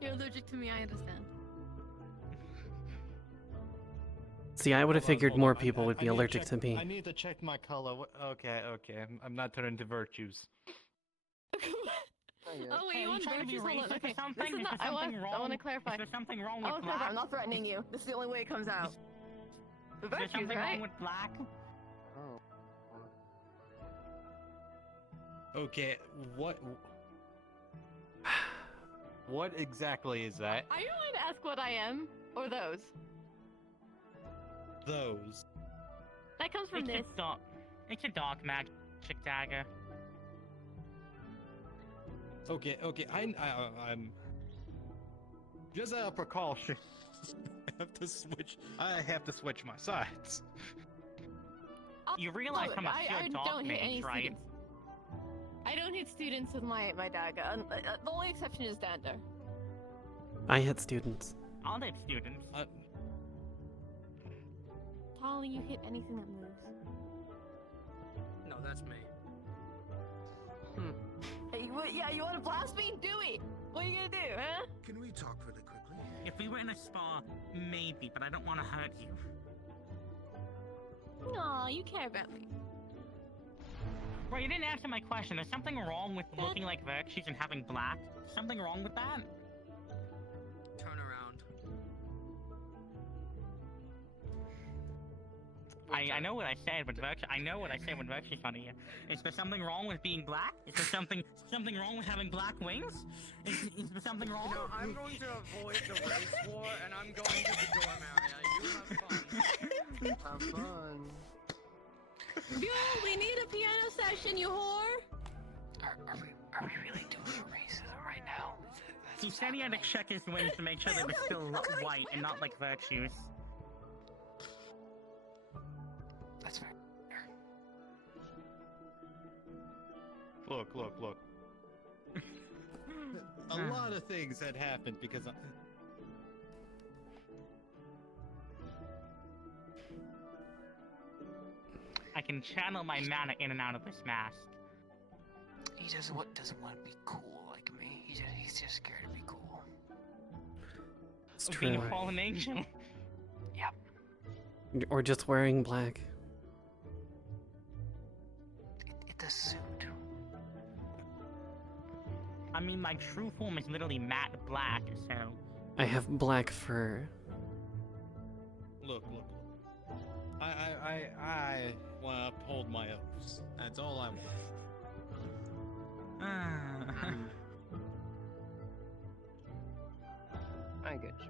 You're allergic to me, I understand. See, I would have figured Hold on, more I- people I- would I be need to allergic check- to me. I need to check my color. Okay. I'm not turning to virtues. Oh wait, Hey, you you want trying to be virtues? Hold on. racist or Okay, something? this is Is not. there I want something wrong? to clarify. Is there something wrong I with want to clarify. black? I'm not threatening you. This is the only way it comes out. The Is there virtues, something right? wrong with black? Okay, what exactly is that? Are you going to ask what I am, or those? Those. That comes from It's this. a dog. It's a dark magic dagger. Okay, I'm just out of precaution. I have to switch my sides. You realize I'm a I pure dark don't hit any mage, right? students. I don't hit students with my dagger. The only exception is Dander. I hit students. I'll hit students. Tali, you hit anything that moves. No, that's me. Hey, yeah, you want to blast me? Do it. What are you gonna do, huh? Can we talk really quickly? If we were in a spa, maybe, but I don't want to hurt you. Aw, you care about me. Bro, you didn't answer my question. There's something wrong with looking like Virtues and having black? Something wrong with that? Turn around. I know what I said when Virtue's not here. Is there something wrong with being black? Is there something wrong with having black wings? Is there something wrong? No, I'm going to avoid the race war, and I'm going to the dorm area. You have fun. Have fun. Yo, we need a piano session, you whore! Are we really doing a race right now? He said he had to check his wings to make sure they were still white and not like Virtues. That's fair. Look. A lot of things had happened because I can channel my mana in and out of this mask. He doesn't want to be cool like me. He's just scared to be cool. It's Being true. a fallen angel. Yep. Or just wearing black. It's a suit. I mean, my true form is literally matte black, so... I have black fur. look. I want to uphold my oaths. That's all I want. I get you.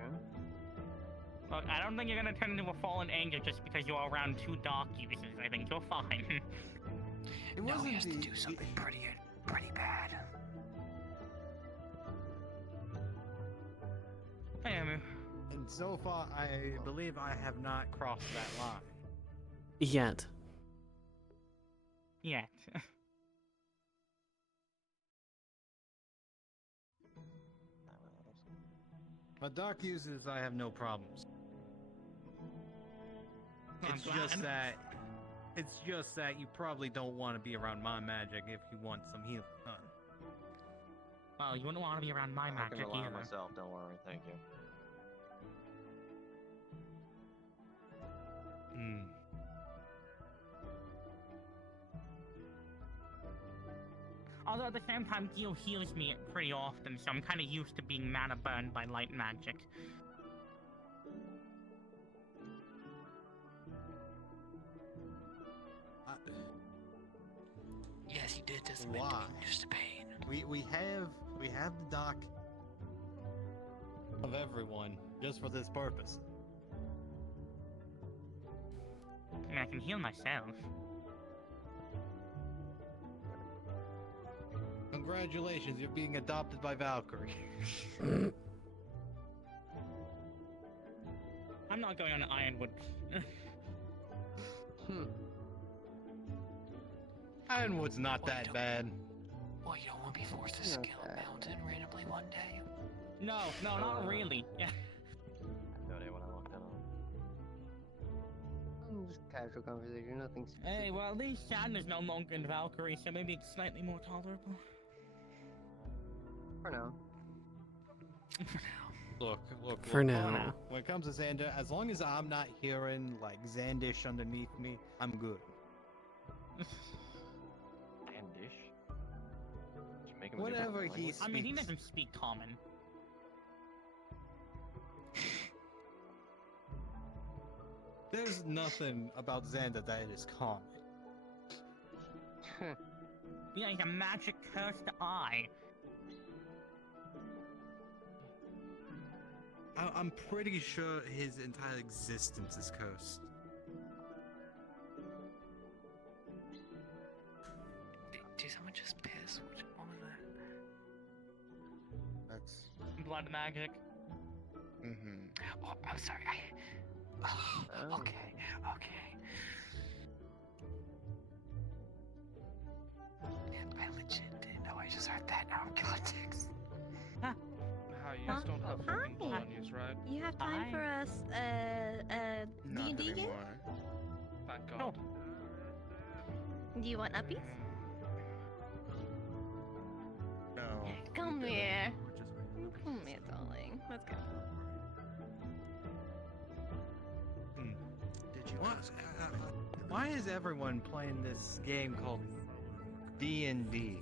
Look, I don't think you're gonna turn into a fallen angel just because you're around two dark users. I think you're fine. It No, wasn't he has to do something pretty bad. Hey, Emu. And so far, I believe I have not crossed that line. Yet. Yet. But dark users, I have no problems. It's just that you probably don't want to be around my magic if you want some healing done. Well, you wouldn't want to be around my I magic can rely on either. myself, don't worry, thank you. Although at the same time, Gil heals me pretty often, so I'm kind of used to being mana burned by light magic. Yes, he did this. Why? Just a pain. We have the doc of everyone just for this purpose. I mean, I can heal myself. Congratulations, you're being adopted by Valkyrie. I'm not going on to Ironwood. Ironwood's not that bad. Well, you don't want to be forced to scale a mountain randomly one day. No, not really. Yeah. No idea what I looked at. Just casual conversation, nothing specific. Hey, well, at least Shan is no longer in Valkyrie, so maybe it's slightly more tolerable. For now. Look. For now. When it comes to Xander, as long as I'm not hearing like Xandish underneath me, I'm good. Xandish? Whatever he speaks. I mean, he doesn't speak common. There's nothing about Xander that is common. Yeah, he's a magic cursed eye. I'm pretty sure his entire existence is cursed. Did someone just piss? What was that? That's. Blood magic. Mm-hmm. Oh, I'm sorry. Okay. I legit didn't know. I just heard that out of context. How you just don't have fucking blood on you, right? You have time for us, Not D&D game? anymore. Thank God. Do you want uppies? No. Come here. Come here, darling. Let's go. Did you why is everyone playing this game called D&D?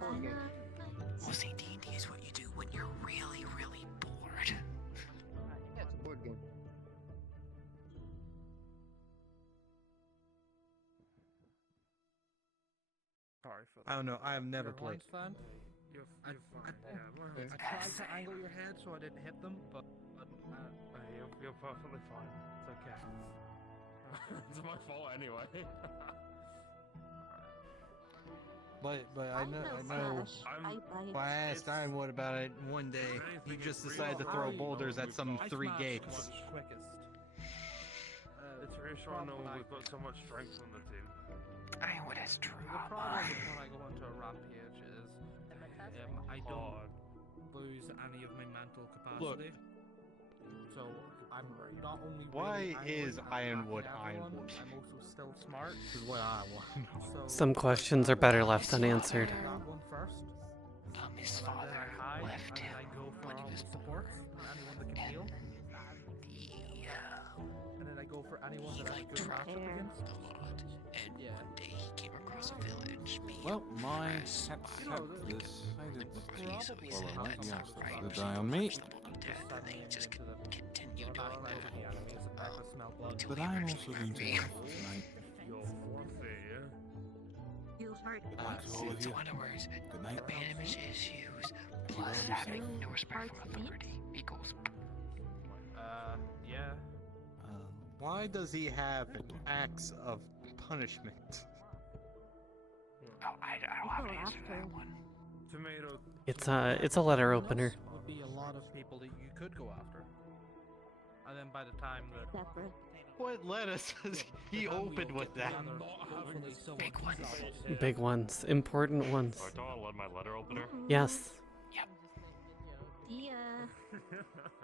Well, see, D&D is what you do when you're really, really bored. Yeah, it's a board game. Sorry for that. I don't know. I have never You're played. fine. You're fine. Yeah, well, I tried to angle your head so I didn't hit them, but you're perfectly fine. It's okay. It's my fault anyway. But I know. When I asked Ironwood about it one day, he just decided to throw boulders at some 3 gates. Quickest. It's reassuring knowing we've got so much strength on the team. Ironwood has The trauma. problem is when I go into a rampage is I don't lose any of my mental capacity. So I'm not only Why really is angry Ironwood at everyone, Ironwood? I'm also still smart. This is what I want. So Some questions are better left unanswered. that one first. His And father then I hide, left and then him I go for when he all was the support, anyone that can heal. And then I go for anyone that I have a good matchup against. a lot. And one day he came across a village being Well, my oppressed pet by ship the decided so he well, said I that's yes, not that's right. the die on me. Death, and they just continue doing that. But I'm also going to die for tonight. Your forfeit. You heard it. To all of you. In other words, Good night. abandonment issues plus having no respect for authority equals. Yeah. Why does he have acts of punishment? Oh, I don't have an answer to that one. Tomato. It's a letter opener. Would be a lot of people that you could go after. And then by the time that Separate. What letter says he opened with that? Big ones. Big ones, important ones. Do I let my letter opener? Yes. Yeah.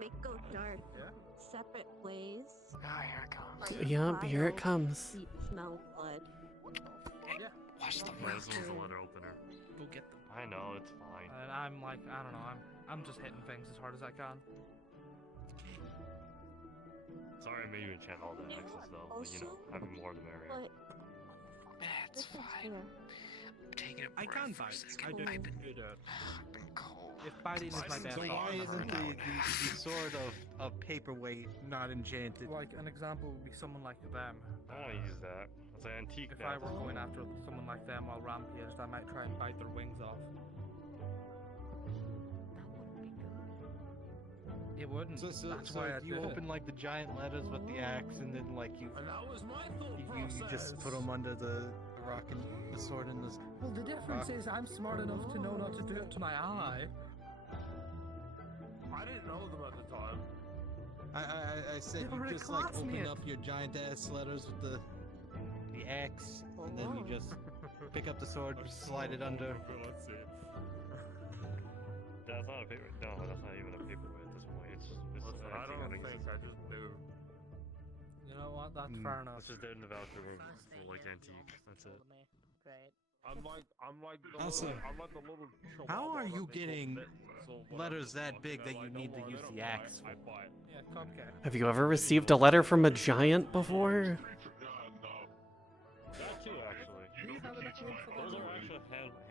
They go dark. Separate ways. Oh, here it comes. Yep, here it comes. Deep smell blood. Watch the Yeah, this one's the letter opener. Go get them. I know, it's fine. And I'm like, I don't know, I'm just hitting things as hard as I can. Sorry I made you enchant all the axes though, but you know, having more the merrier. That's fine. I'm taking a breath I can for a fight. second. I I've been cold. If biting is my bad So why isn't the sword of paperweight not enchanted? Like an example would be someone like them. I don't want to use that. It's an antique If now. I were going after someone like them while rampaged, I might try and bite their wings off. It wouldn't. So That's why I you did open it. like the giant letters with the axe, and then like you just put them under the rock and the sword in the. Well, the difference is I'm smart enough to know not to do it to my ally. I didn't know them at the time. I said They were you a just like open classmate. up your giant ass letters with the axe, and then you just pick up the sword, slide it under. Let's see. That's not a paper. No, that's not even a paperweight at this point. It's Listen, an I don't antique think I just do. You know what? That's fair enough. It's just there in the Valkyrie room. It's like antique. That's it. Great. I'm like the Also, little, I'm like the little How chihuahua are you that they call getting mittens or whatever letters the that fuck, big they're that you like, need no to more, use they the don't axe bite, I for? bite. Yeah, cupcake. Have you ever received a letter from a giant before? That too, actually. Those are actually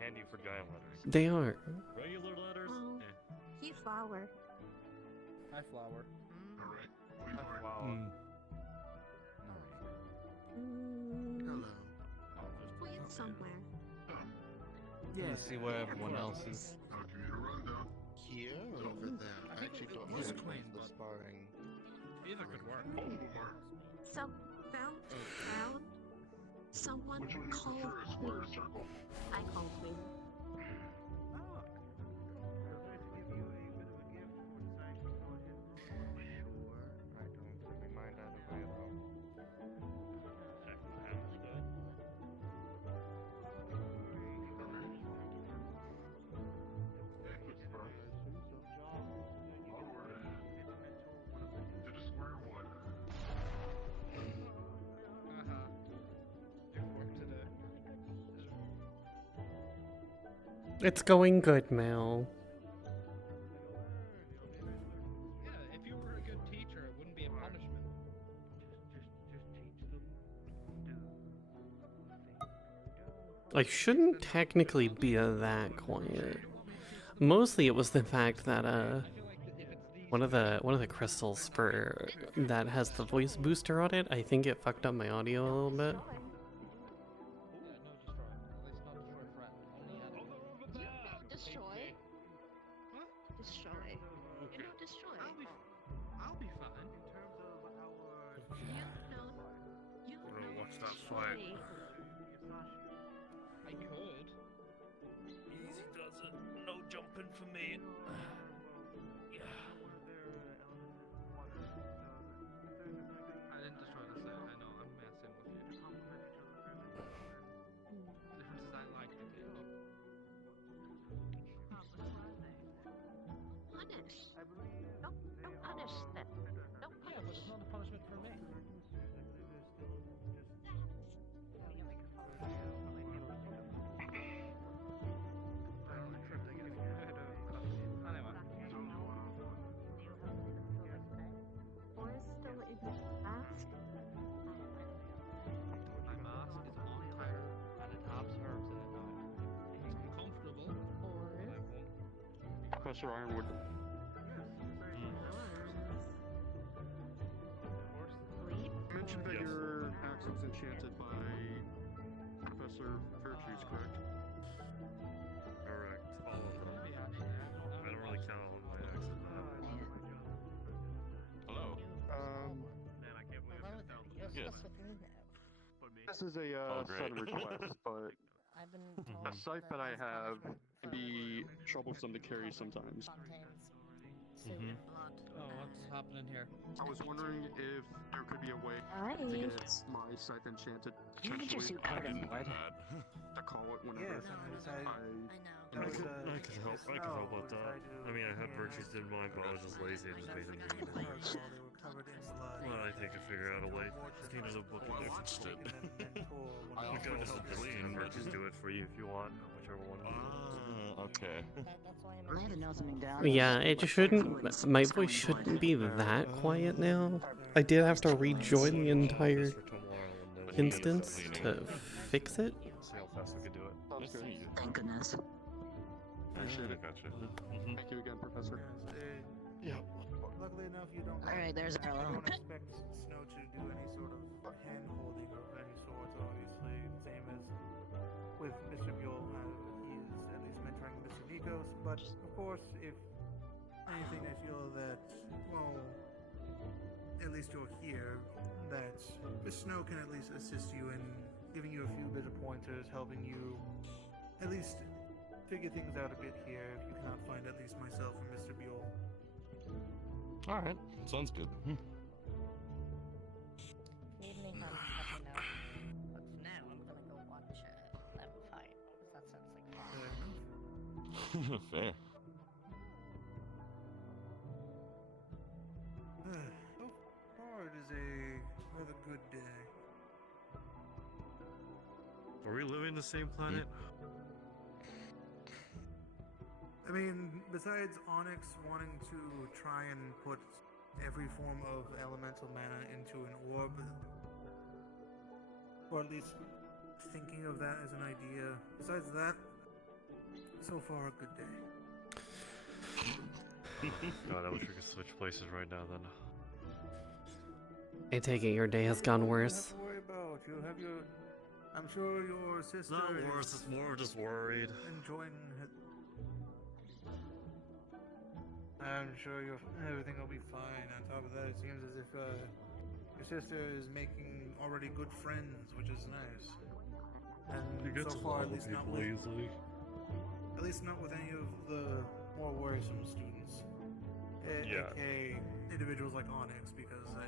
handy for giant letters. They are. Regular letters? Oh. He flower. Hi, flower. Hi, flower. Mm, wait somewhere. Let's see where everyone else is. Here or over there? I actually don't know He's which queen, one's the but- sparring. Either could work. So, found someone Which one do you call prefer, a square or circle? I call Queen. Did a square one. It's going good, Mel. Yeah, if you were a good teacher, it wouldn't be a punishment. I shouldn't technically be that quiet. Mostly it was the fact that one of the crystals for that has the voice booster on it, I think it fucked up my audio a little bit. Destroy. Destroy. You know, destroy. I'll be fine. Watch that fight. I could. Easy does it. No jumping for me. Yeah. I didn't just try to say, I know I'm messing with you. The difference is I like the game. Punish. Don't punish them. Don't Yeah, but it's not a punishment for me. Or still in the mask. My mask is on tighter and it has herbs in it now. It's uncomfortable, but I won't. Professor Ironwood. You mentioned that your accent's enchanted by Professor Fairtree's, correct? Correct. All of them. I don't really count on my accent. Hello. Yes. This is a sudden request, but a site that I have can be troublesome to carry sometimes. Oh, what's happening here? I was wondering if there could be a way to get my scythe enchanted. You can just Potentially, part of wood. to call it whenever Yes, I could help with that. I mean, I had virtues in mind, but I was just lazy and just made them mean. Well, I think I figured out a way. Just need another book in there instead. I can also clean or just do it for you if you want, whichever one. Okay. I had to nail something down. Yeah, it shouldn't. My voice shouldn't be that quiet now. I did have to rejoin the entire instance to fix it. See how fast we can do it. Sounds good. Thank goodness. Appreciate it. Gotcha. Thank you again, Professor. Yeah. Luckily enough, you don't. Alright, there's I Arlo. don't expect Snow to do any sort of hand holding of any sort, obviously. Same as with Mr. Buell, he is at least mentoring Mr. Nikos. But of course, if anything, I feel that, well, at least you're here, that Snow can at least assist you in giving you a few bit of pointers, helping you at least figure things out a bit here if you cannot find at least myself and Mr. Buell. Alright, sounds good. Need any help, let me know. But for now, I'm gonna go watch them fight, because that sounds like fun. Fair. So far, it is a rather good day. Are we living the same planet? I mean, besides Onyx wanting to try and put every form of elemental mana into an orb, or at least thinking of that as an idea, besides that, so far a good day. God, I wish we could switch places right now then. I take it your day has gone worse. Don't worry about. You'll have your. I'm sure your sister. Not is worse, it's more just worried. enjoying. I'm sure everything will be fine. On top of that, it seems as if your sister is making already good friends, which is nice. And You get so to far, love at least not people with, easily. at least not with any of the more worrisome students. Yeah. AKA individuals like Onyx, because I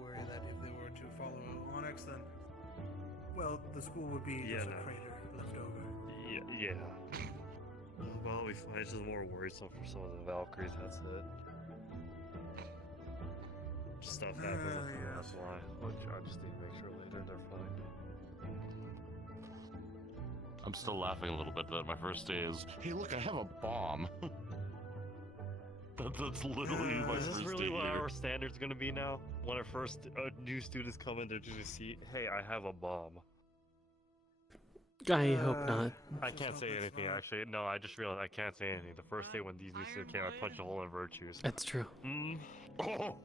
worry that if they were to follow Onyx, then, well, the school would be just a crater left over. Yeah. Well, it's just more worrisome for some of the Valkyries, that's it. Stuff happens, that's why. Which I just need to make sure later they're fine. I'm still laughing a little bit that my first day is, hey look, I have a bomb. That's literally my Is first this really day what here. our standard's gonna be now? When our first new students come in, they're just gonna see, hey, I have a bomb. I hope not. I can't say anything actually. No, I just realized I can't say anything. The first day when these new students came, I punched a hole in Virtues. That's true. Oh,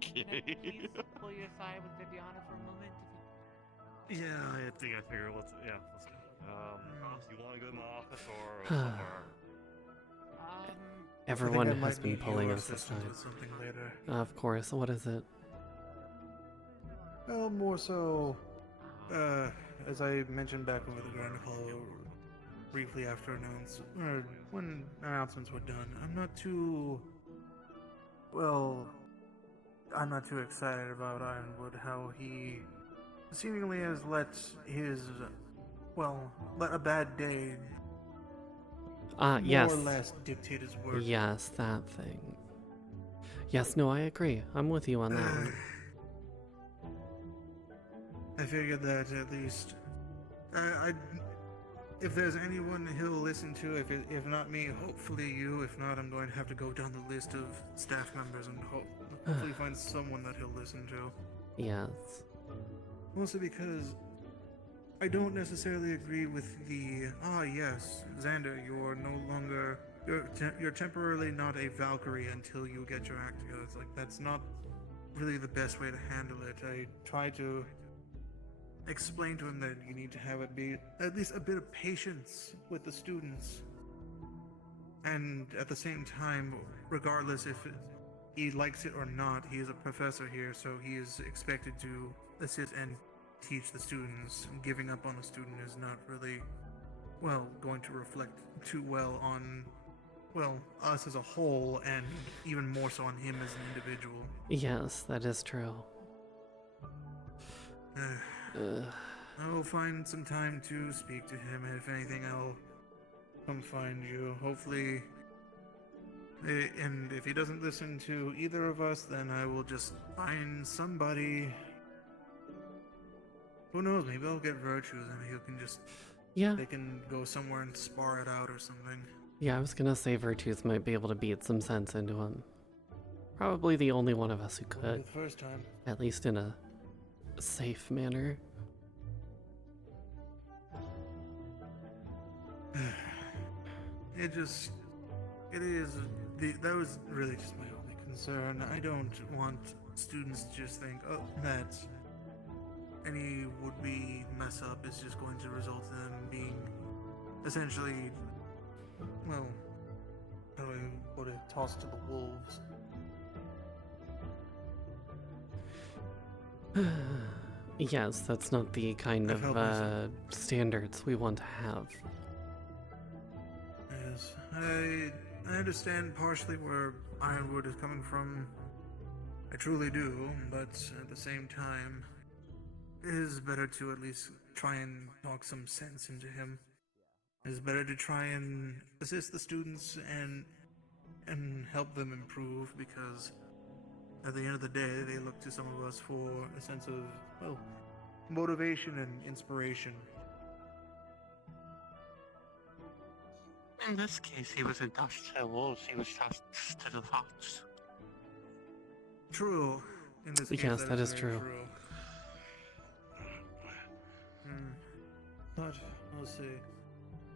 Can I please pull you aside with Viviana for a moment? Yeah, I think I figured let's go. You want to go to my office or somewhere? Everyone I has might been need pulling your us aside. assistance with something later. Of course. What is it? Well, more so, as I mentioned back over the Grand Hall briefly after when announcements were done, I'm not too excited about Ironwood, how he seemingly has let a bad day Yes. more or less dictate his work. Yes, that thing. Yes, no, I agree. I'm with you on that one. I figured that at least, if there's anyone he'll listen to, if not me, hopefully you. If not, I'm going to have to go down the list of staff members and hopefully find someone that he'll listen to. Yes. Mostly because I don't necessarily agree with the, yes, Xander, you're temporarily not a Valkyrie until you get your act together. It's like, that's not really the best way to handle it. I try to explain to him that you need to have it be at least a bit of patience with the students. And at the same time, regardless if he likes it or not, he is a professor here, so he is expected to assist and teach the students. Giving up on a student is not really, going to reflect too well on, us as a whole, and even more so on him as an individual. Yes, that is true. I will find some time to speak to him, and if anything, I'll come find you. Hopefully, and if he doesn't listen to either of us, then I will just find somebody. Who knows? Maybe I'll get Virtues, and he can just. Yeah. They can go somewhere and spar it out or something. Yeah, I was gonna say Virtues might be able to beat some sense into him. Probably the only one of us who could. The first time. At least in a safe manner. That was really just my only concern. I don't want students to just think, that any would-be mess-up is just going to result in them being essentially, how do I put it, tossed to the wolves. Yes, that's not the kind of standards we want to have. Yes, I understand partially where Ironwood is coming from. I truly do, but at the same time, it is better to at least try and talk some sense into him. It is better to try and assist the students and help them improve, because at the end of the day, they look to some of us for a sense of, motivation and inspiration. In this case, he wasn't tossed to the wolves, he was tossed to the fox. True. In this case, Yes, that is very true. But we'll see.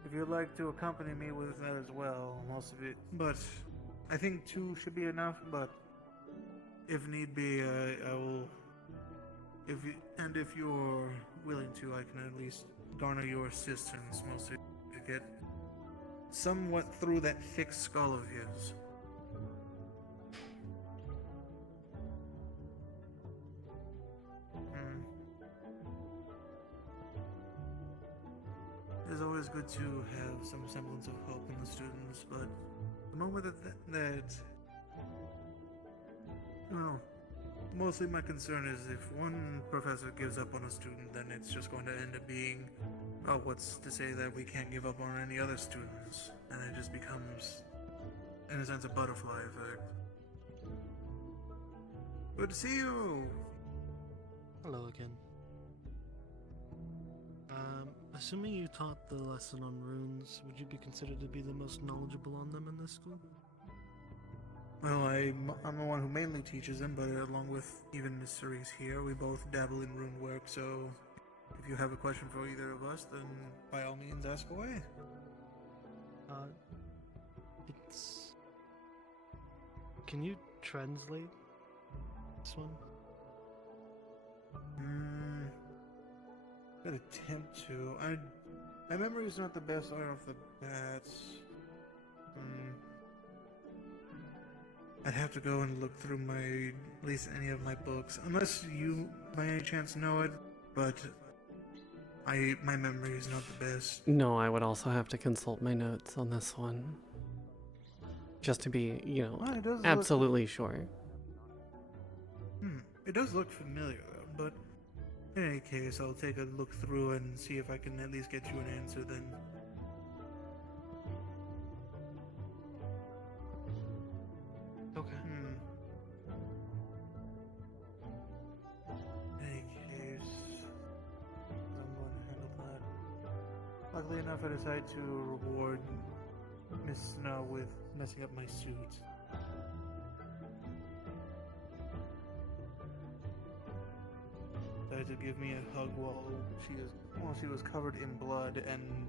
If you'd like to accompany me with that as well, most of it. But I think 2 should be enough. But if need be, I will. If you're willing to, I can at least garner your assistance, mostly to get somewhat through that thick skull of his. good to have some semblance of hope in the students, but the moment that well, mostly my concern is if one professor gives up on a student, then it's just going to end up being, oh, what's to say that we can't give up on any other students? And it just becomes, in a sense, a butterfly effect. Good to see you! Hello again. Assuming you taught the lesson on runes, would you be considered to be the most knowledgeable on them in this school? Well, I'm the one who mainly teaches them, but along with even Miss Cerise here, we both dabble in rune work, so if you have a question for either of us, then by all means ask away. It's... Can you translate this one? I'd attempt to. My memory is not the best right off the bat. I'd have to go and look through at least any of my books, unless you by any chance know it, but my memory is not the best. No, I would also have to consult my notes on this one. Just to be, Well, it does absolutely sure. It does look familiar, though, but in any case, I'll take a look through and see if I can at least get you an answer then. Okay. In any case, I'm going to handle that. Luckily enough, I decided to reward Miss Snow with messing up my suit. Decided to give me a hug while she was covered in blood and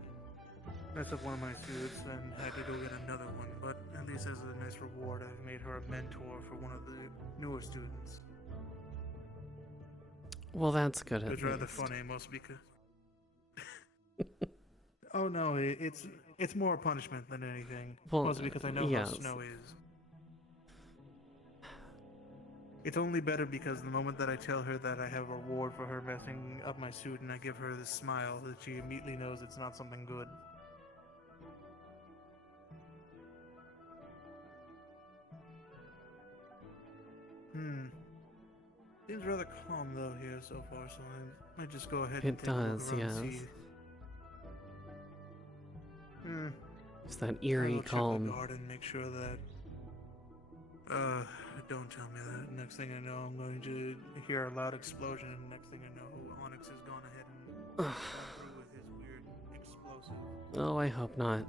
messed up one of my suits, then had to go get another one. But at least as a nice reward, I've made her a mentor for one of the newer students. Well, that's good at It's rather least. funny, mostly because. Oh no, it's more punishment than anything. Well, mostly because I know yes. how Snow is. It's only better because the moment that I tell her that I have a reward for her messing up my suit and I give her this smile, that she immediately knows it's not something good. Seems rather calm though here so far, so I might just go ahead and It take a look does, around and yes. see. It's that I eerie will check calm. the garden, make sure that. Don't tell me that. Next thing I know, I'm going to hear a loud explosion, and next thing I know, Onyx has gone ahead and gone through with his weird explosive. Oh, I hope not.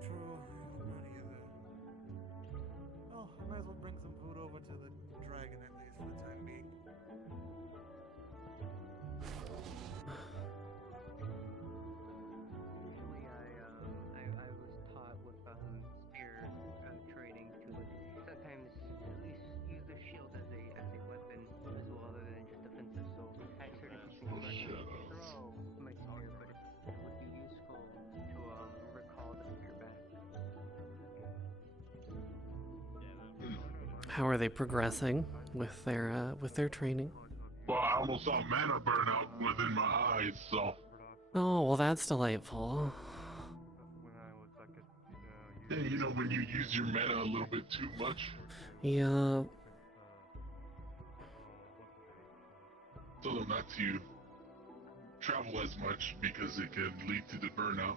True, I hope not either. Oh, I might as well bring some food over to the dragon at least for the time being. Usually I was taught with spear training to sometimes at least use the shield as a weapon as well, other than just defensive. So I started teaching myself to throw my spear, but it would be useful to recall the spear back. How are they progressing with their training? Well, I almost saw mana burn out within my eyes, so. Oh, well, that's delightful. Yeah, when you use your mana a little bit too much. Yeah. Tell them not to travel as much because it can lead to the burnout.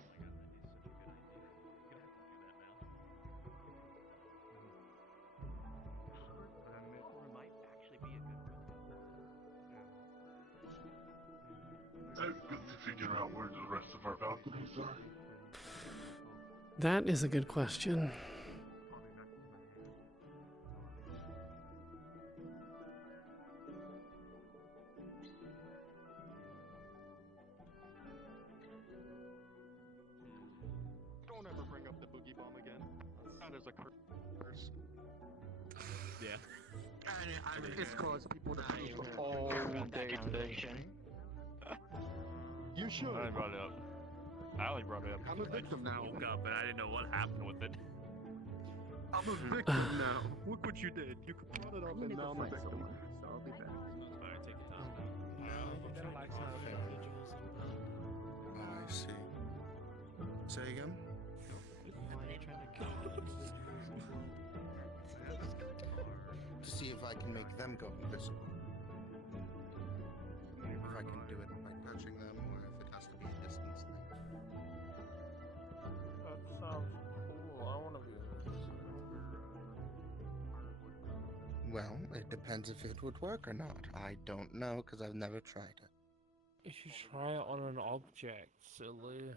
I've got to figure out where the rest of our balconies are. That is a good question. Don't ever bring up the boogie bomb again. That is a curse. Yeah. It's caused people to pay all day today. You should. I brought it up. I only brought it up. I'm a victim now. Woke up and I didn't know what happened with it. I'm a victim now. Look what you did. You brought it up and now I'm a victim. So I'll be back. Alright, take your time. Get a license for individuals and Say again? Why are they trying to kill us? To see if I can make them go invisible. If I can do it by touching them, or if it has to be a distance thing. That sounds cool. I want to be Well, it depends if it would work or not. I don't know, because I've never tried it. You should try it on an object, silly.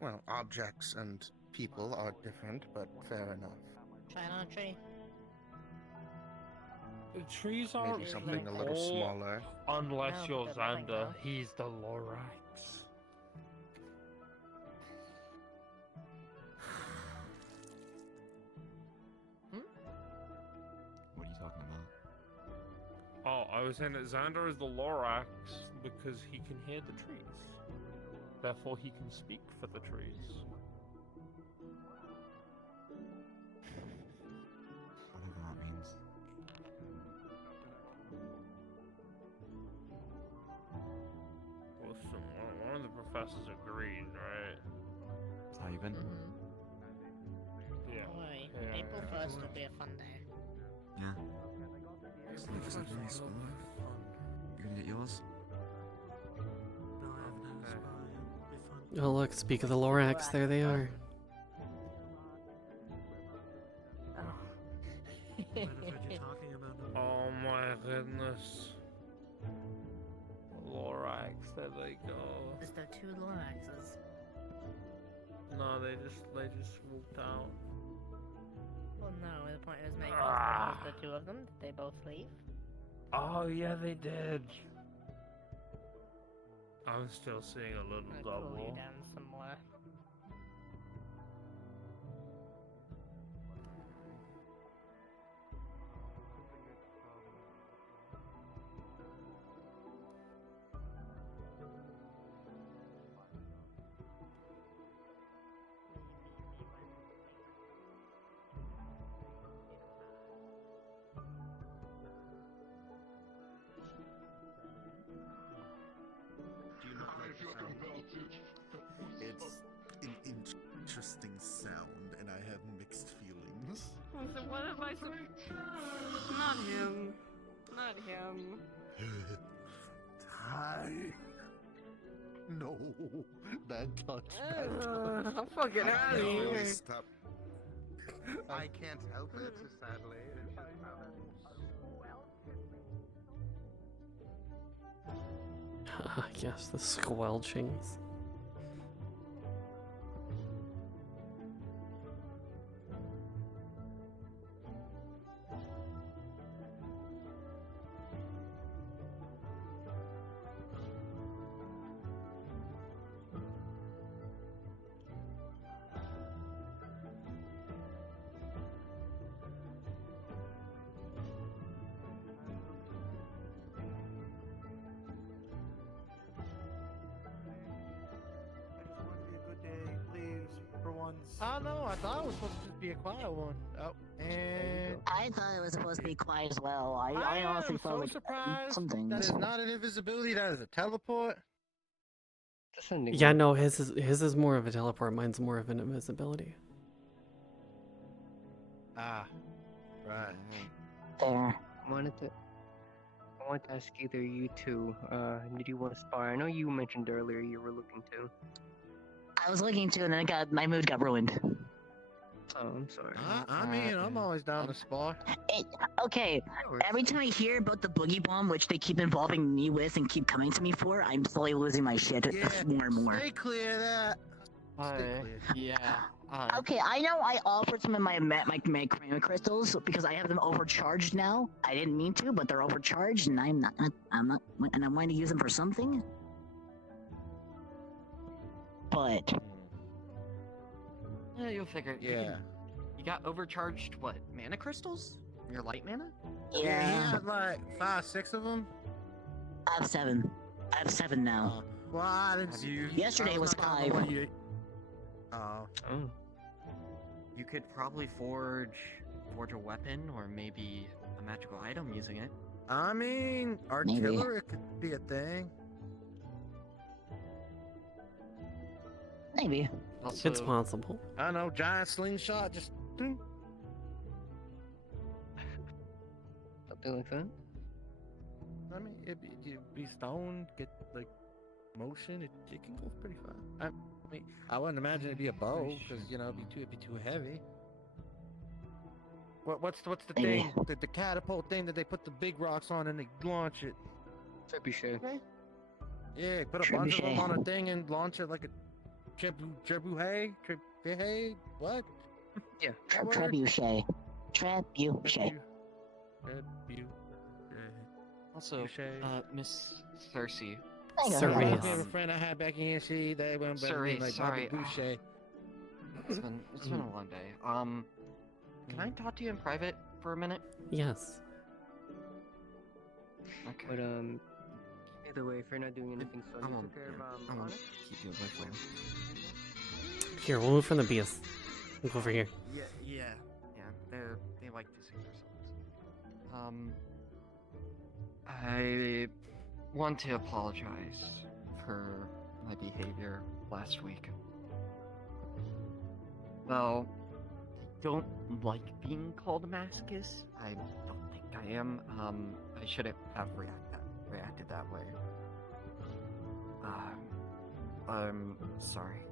Well, objects and people are different, but fair enough. Try it on a tree. The trees aren't Maybe something a little people smaller. Unless No, you're but they're living, Xander, though. he's the Lorax. What are you talking about? Oh, I was saying that Xander is the Lorax because he can hear the trees. Therefore, he can speak for the trees. Whatever that means. Listen, one of the professors agreed, right? That's how you been? Yeah. Boy, Yeah. April 1st will be a fun day. Yeah. So you just like doing school life? You gonna get yours? No, I haven't had a spa yet. Be fun. Oh, look, speak of the Lorax, there they are. Might have heard you talking about them. Oh my goodness. Lorax, there they go. Is there 2 Loraxes? No, they just swooped out. Well, no, the point is making Ah. the 2 of them. Did they both leave? Oh yeah, they did. I'm still seeing a little I'm gonna cool you double. down some more. Do you not like the sound? It's an interesting sound, and I have mixed feelings. So what am I supposed Not him. Not him. Ty. No, bad touch. Bad touch. I'm fucking out of here. Stop. I can't help it, sadly. It's just how that Yes, the squelchings. I just want it to be a good day, please, for once. Ah, Oh no, I thought it was supposed to be a quiet one. Oh, and I thought it was supposed to be quiet as well. I I honestly am felt so like surprised. some things. That is not an invisibility. That is a teleport. Yeah, no, his is more of a teleport. Mine's more of an invisibility. Ah, right. There. I wanted to ask either you two, did you want to spar? I know you mentioned earlier you were looking to. I was looking to, and then my mood got ruined. Oh, I'm sorry. I mean, I'm always down to spar. Okay, every time I hear about the boogie bomb, which they keep involving me with and keep coming to me for, I'm slowly losing my shit more and more. Stay clear of that. Yeah. Okay, I know I offered some of my crema crystals because I have them overcharged now. I didn't mean to, but they're overcharged, and I'm not, and I'm going to use them for something. But Yeah, you'll figure it. Yeah. You got overcharged, what, mana crystals? Your light mana? Yeah, he had like 5, 6 of them. I have 7. I have 7 now. Well, I didn't see. Yesterday was 5. Oh. You could probably forge a weapon or maybe a magical item using it. I mean, artillery could be a thing. Maybe. Also, It's possible. I don't know, giant slingshot, just ding. Something like that. I mean, it'd be stoned, get like motion. It can go pretty far. I mean, I wouldn't imagine it'd be a bow because it'd be too heavy. What's the thing? The catapult thing that they put the big rocks on and they launch it. Trebuchet. Yeah, put a bunch of them on a thing and launch it like a trebuchet. What? Yeah. Trebuchet. Trebuchet. Also, Miss Cersei. I have a friend I had back in here. They went Sorry. Bobby Boucher. It's been a long day. Can I talk to you in private for a minute? Yes. Okay. But either way, if you're not doing anything, so I took care of I won't keep you away from him. Here, we'll move from the BS. We'll go over here. Yeah. They like to sing their songs. I want to apologize for my behavior last week. Well, I don't like being called a masochist. I don't think I am. I shouldn't have reacted that way. I'm sorry.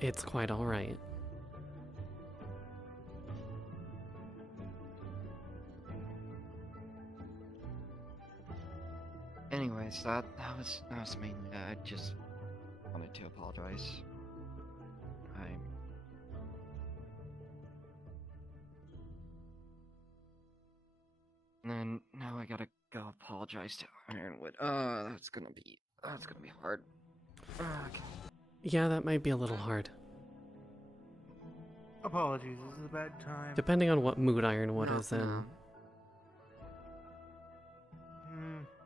It's quite alright. Anyways, that was mainly I just wanted to apologize. And now I gotta go apologize to Ironwood. That's gonna be hard. Okay. Yeah, that might be a little hard. Apologies, this is a bad time. Depending on what mood Ironwood is in.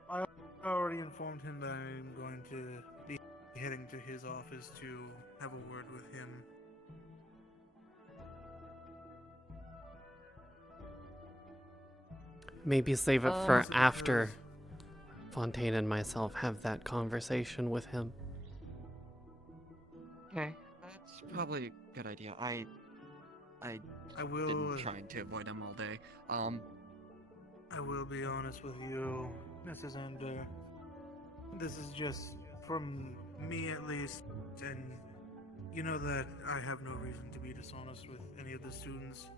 I already informed him that I'm going to be heading to his office to have a word with him. Maybe save it for after Fontaine and myself have that conversation with him. Okay, that's probably a good idea. I been trying to avoid him all day. I will be honest with you, Mrs. Ender. This is just from me at least, and you know that I have no reason to be dishonest with any of the students.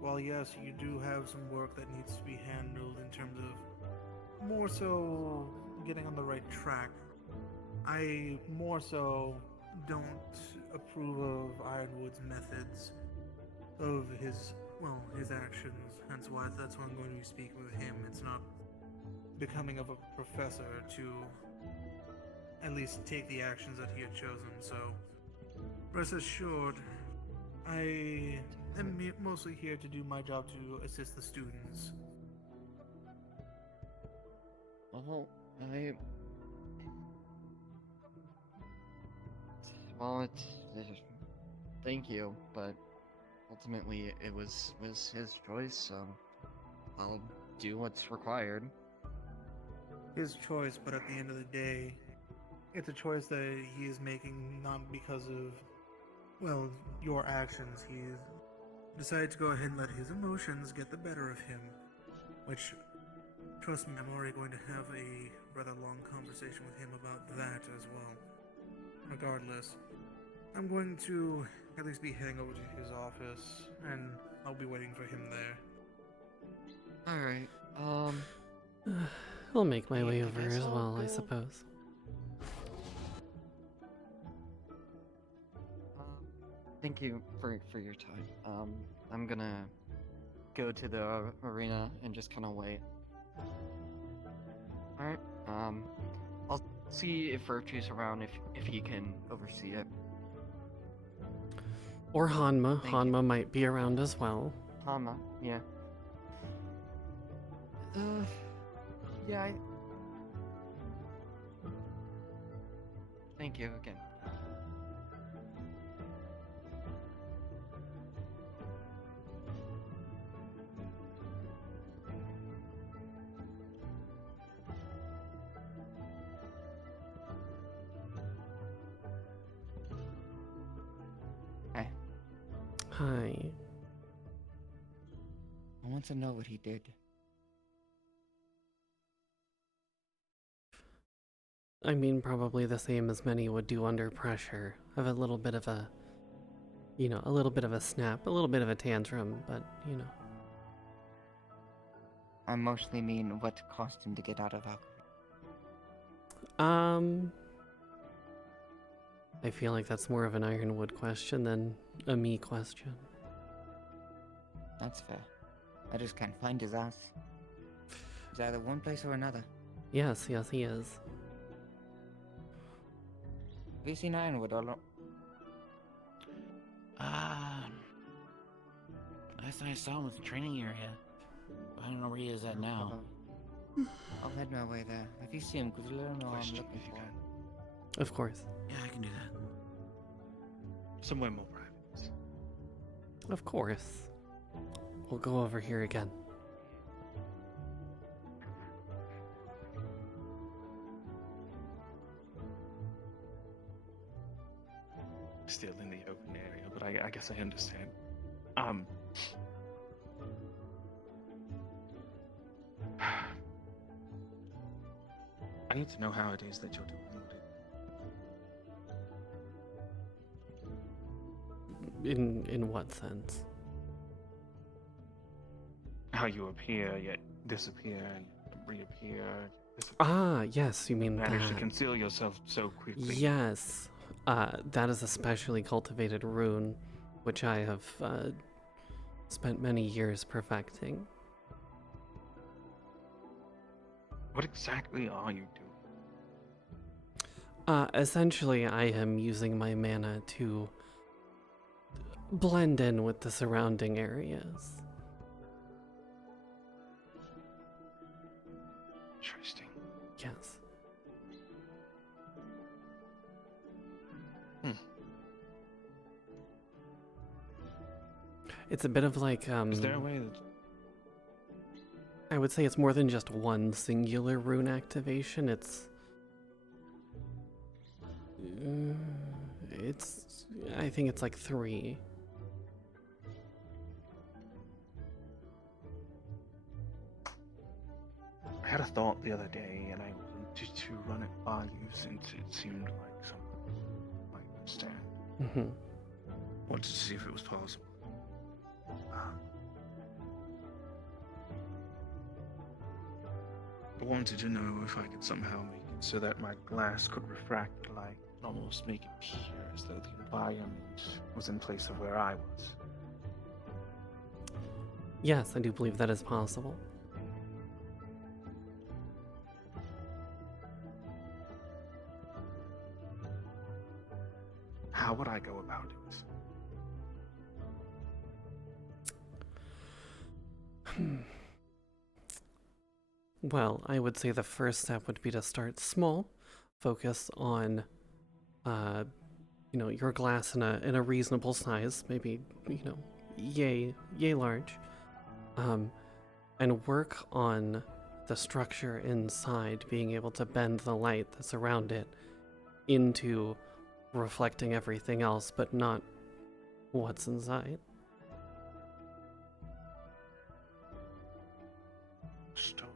While yes, you do have some work that needs to be handled in terms of more so getting on the right track, I more so don't approve of Ironwood's methods, of his actions, hence why that's why I'm going to be speaking with him. It's not becoming of a professor to at least take the actions that he had chosen, so rest assured, I am mostly here to do my job to assist the students. Thank you, but ultimately it was his choice, so I'll do what's required. His choice, but at the end of the day, it's a choice that he is making not because of, well, your actions. He decided to go ahead and let his emotions get the better of him, which, trust me, I'm already going to have a rather long conversation with him about that as well. Regardless, I'm going to at least be heading over to his office, and I'll be waiting for him there. Alright, I'll make my way over as well, I suppose. Thank you for your time. I'm gonna go to the arena and just kind of wait. Alright, I'll see if Virtue's around, if he can oversee it. Or Hanma. Hanma might be around as well. Hanma, yeah. Yeah, Thank you again. Hi. I want to know what he did. I mean, probably the same as many would do under pressure. Have a little bit of a, a little bit of a snap, a little bit of a tantrum, but, I mostly mean what caused him to get out of alcohol. I feel like that's more of an Ironwood question than a me question. That's fair. I just can't find his ass. He's either one place or another. Yes, he is. Have you seen Ironwood or not? Last time I saw him was the training area. I don't know where he is at now. I'll head my way there. If you see him, could you let him know I'm looking for him? Of course. Yeah, I can do that. Somewhere more private. Of course. We'll go over here again. Still in the open area, but I guess I understand. I need to know how it is that you're doing it. In what sense? How you appear, yet disappear, and reappear. Ah, yes, you mean Manage to that. conceal yourself so quickly. Yes. That is a specially cultivated rune, which I have spent many years perfecting. What exactly are you doing? Essentially, I am using my mana to blend in with the surrounding areas. Interesting. Yes. It's a bit of like, Is there a way that... I would say it's more than just one singular rune activation. I think it's like 3. I had a thought the other day, and I wanted to run it by you since it seemed like something I might understand. Wanted to see if it was possible. I wanted to know if I could somehow make it so that my glass could refract light and almost make it appear as though the environment was in place of where I was. Yes, I do believe that is possible. How would I go about it? Well, I would say the first step would be to start small, focus on, your glass in a reasonable size, maybe, yay large, and work on the structure inside, being able to bend the light that's around it into reflecting everything else, but not what's inside. Stone.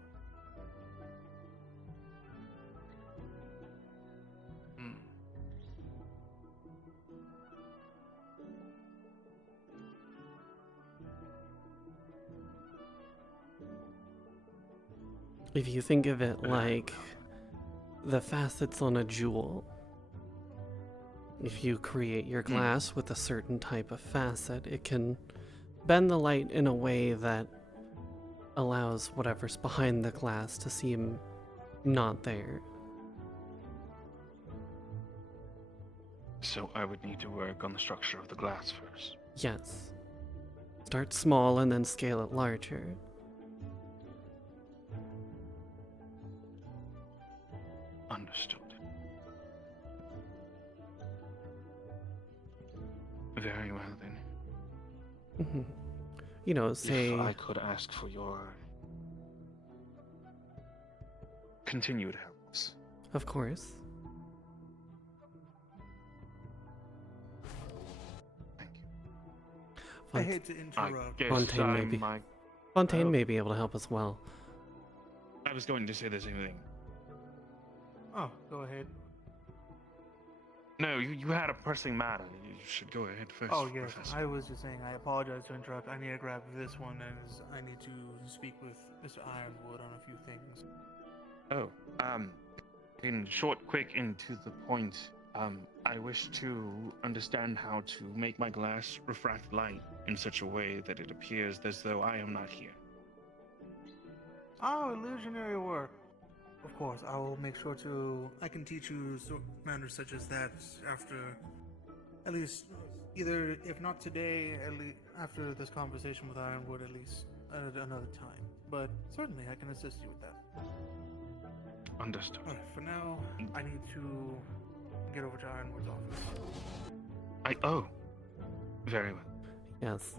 If you think of it like the facets on a jewel, if you create your glass with a certain type of facet, it can bend the light in a way that allows whatever's behind the glass to seem not there. So I would need to work on the structure of the glass first. Yes. Start small and then scale it larger. Understood. Very well then. Say... If I could ask for your continued help. Of course. I hate to interrupt. Guess Fontaine may I'm be. like, Fontaine may be able to help as well. I was going to say the same thing. Oh, go ahead. No, you had a pressing matter. You should go ahead first. Oh yes, Professor. I was just saying. I apologize to interrupt. I need to grab this one, as I need to speak with Mr. Ironwood on a few things. Oh, in short, quick, and to the point, I wish to understand how to make my glass refract light in such a way that it appears as though I am not here. Oh, illusionary work. Of course, I will make sure to. I can teach you manners such as that after, at least, either if not today, at least after this conversation with Ironwood, at least at another time. But certainly, I can assist you with that. Understood. All right. For now, I need to get over to Ironwood's office. Oh, very well. Yes.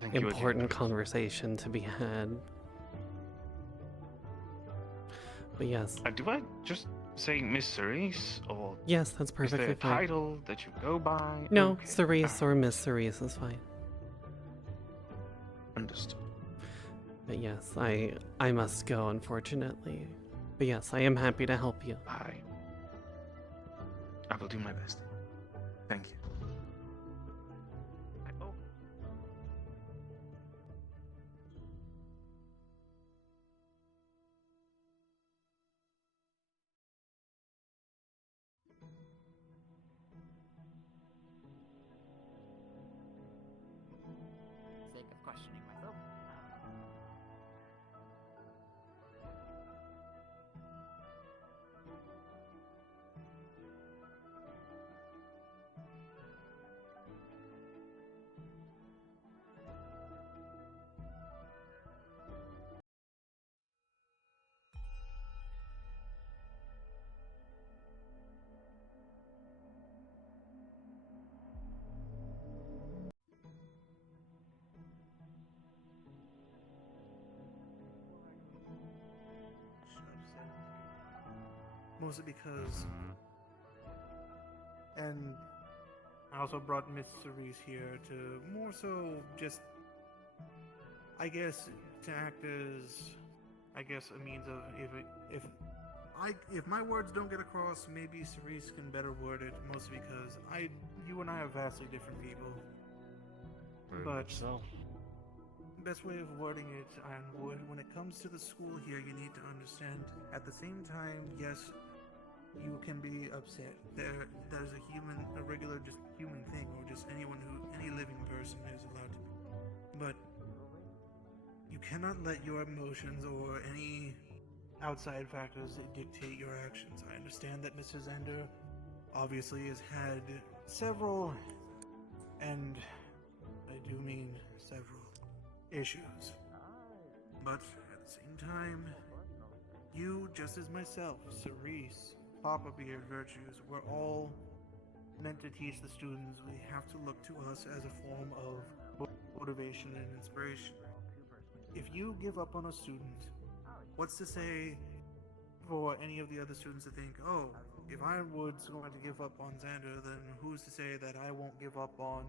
Thank you Important again. conversation to be had. But yes. Do I just say Miss Cerise, or Yes, that's is there perfectly a fine. title that you go by? No, Okay. Cerise or Miss Cerise is fine. Understood. But yes, I must go, unfortunately. But yes, I am happy to help you. I will do my best. Thank you. Sake of questioning myself. Mostly because, and I also brought Miss Cerise here to more so just, I guess, to act as, I guess, a means of if my words don't get across, maybe Cerise can better word it. Mostly because you and I are vastly different people. Very But much so. best way of wording it, Ironwood, when it comes to the school here, you need to understand. At the same time, yes, you can be upset. There's a regular, just human thing, or just any living person is allowed to be. But you cannot let your emotions or any outside factors dictate your actions. I understand that Mrs. Ender obviously has had several, and I do mean several, issues. But at the same time, you, just as myself, Cerise, Papa Beard, Virtues, we're all meant to teach the students. We have to look to us as a form of motivation and inspiration. If you give up on a student, what's to say for any of the other students to think, oh, if Ironwood's going to give up on Xander, then who's to say that I won't give up on,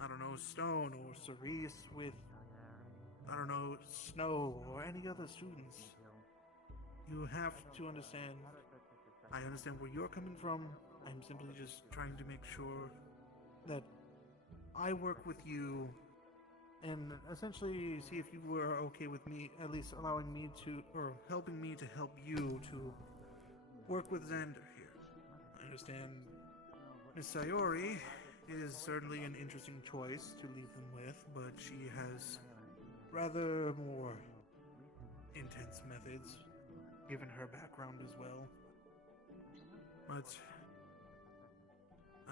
I don't know, Stone or Cerise with, I don't know, Snow or any other students? You have to understand. I understand where you're coming from. I'm simply just trying to make sure that I work with you and essentially see if you were okay with me at least allowing me to, or helping me to help you to work with Xander here. I understand Miss Sayori is certainly an interesting choice to leave them with, but she has rather more intense methods given her background as well. But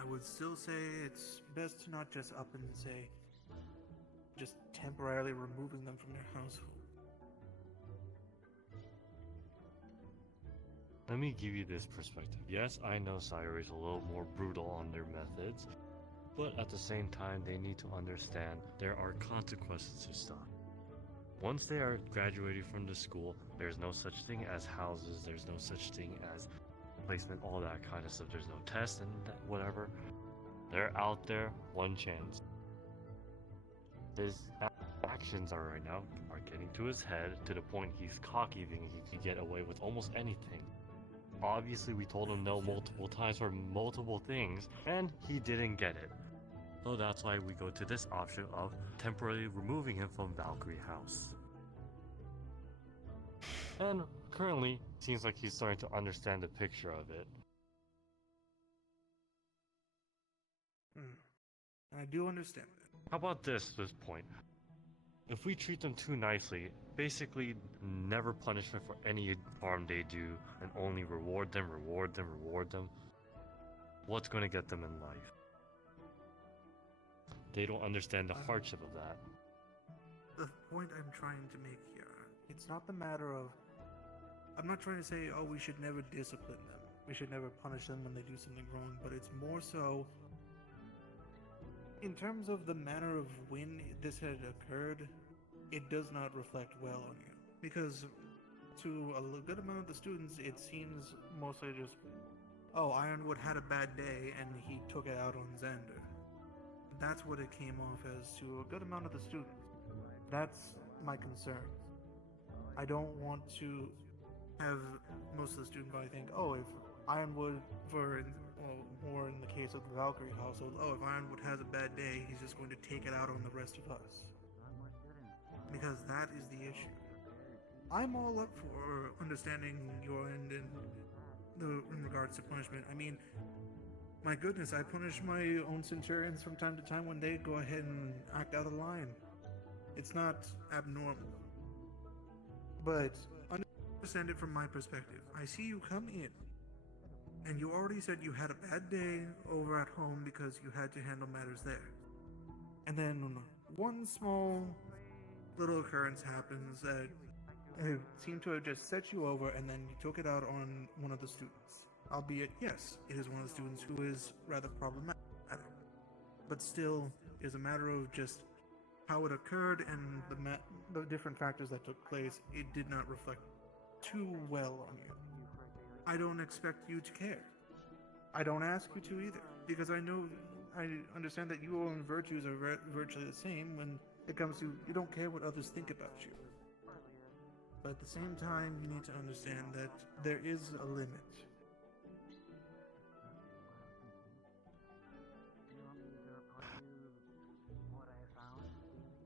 I would still say it's best to not just up and say, just temporarily removing them from your household. Let me give you this perspective. Yes, I know Sayori is a little more brutal on their methods, but at the same time, they need to understand there are consequences to stuff. Once they are graduating from the school, there's no such thing as houses, there's no such thing as placement, all that kind of stuff. There's no test and whatever. They're out there, one chance. His actions are right now are getting to his head to the point he's cocky thinking he can get away with almost anything. Obviously, we told him no multiple times for multiple things, and he didn't get it. So that's why we go to this option of temporarily removing him from Valkyrie House. And currently, seems like he's starting to understand the picture of it. I do understand that. How about this point? If we treat them too nicely, basically never punishment for any harm they do, and only reward them, what's going to get them in life? They don't understand the hardship of that. The point I'm trying to make here, it's not the matter of... I'm not trying to say, oh, we should never discipline them. We should never punish them when they do something wrong, but it's more so... In terms of the manner of when this had occurred, it does not reflect well on you. Because to a good amount of the students, it seems mostly just, oh, Ironwood had a bad day and he took it out on Xander. That's what it came off as to a good amount of the students. That's my concern. I don't want to have most of the student body think, oh, if Ironwood, or in the case of the Valkyrie household, oh, if Ironwood has a bad day, he's just going to take it out on the rest of us. Because that is the issue. I'm all up for understanding your end in regards to punishment. I mean, my goodness, I punish my own centurions from time to time when they go ahead and act out of line. It's not abnormal. But understand it from my perspective. I see you come in, and you already said you had a bad day over at home because you had to handle matters there. And then one small little occurrence happens that seemed to have just set you over, and then you took it out on one of the students. Albeit, yes, it is one of the students who is rather problematic. But still, it's a matter of just how it occurred and the different factors that took place. It did not reflect too well on you. I don't expect you to care. I don't ask you to either, because I understand that your own virtues are virtually the same when it comes to you don't care what others think about you. But at the same time, you need to understand that there is a limit.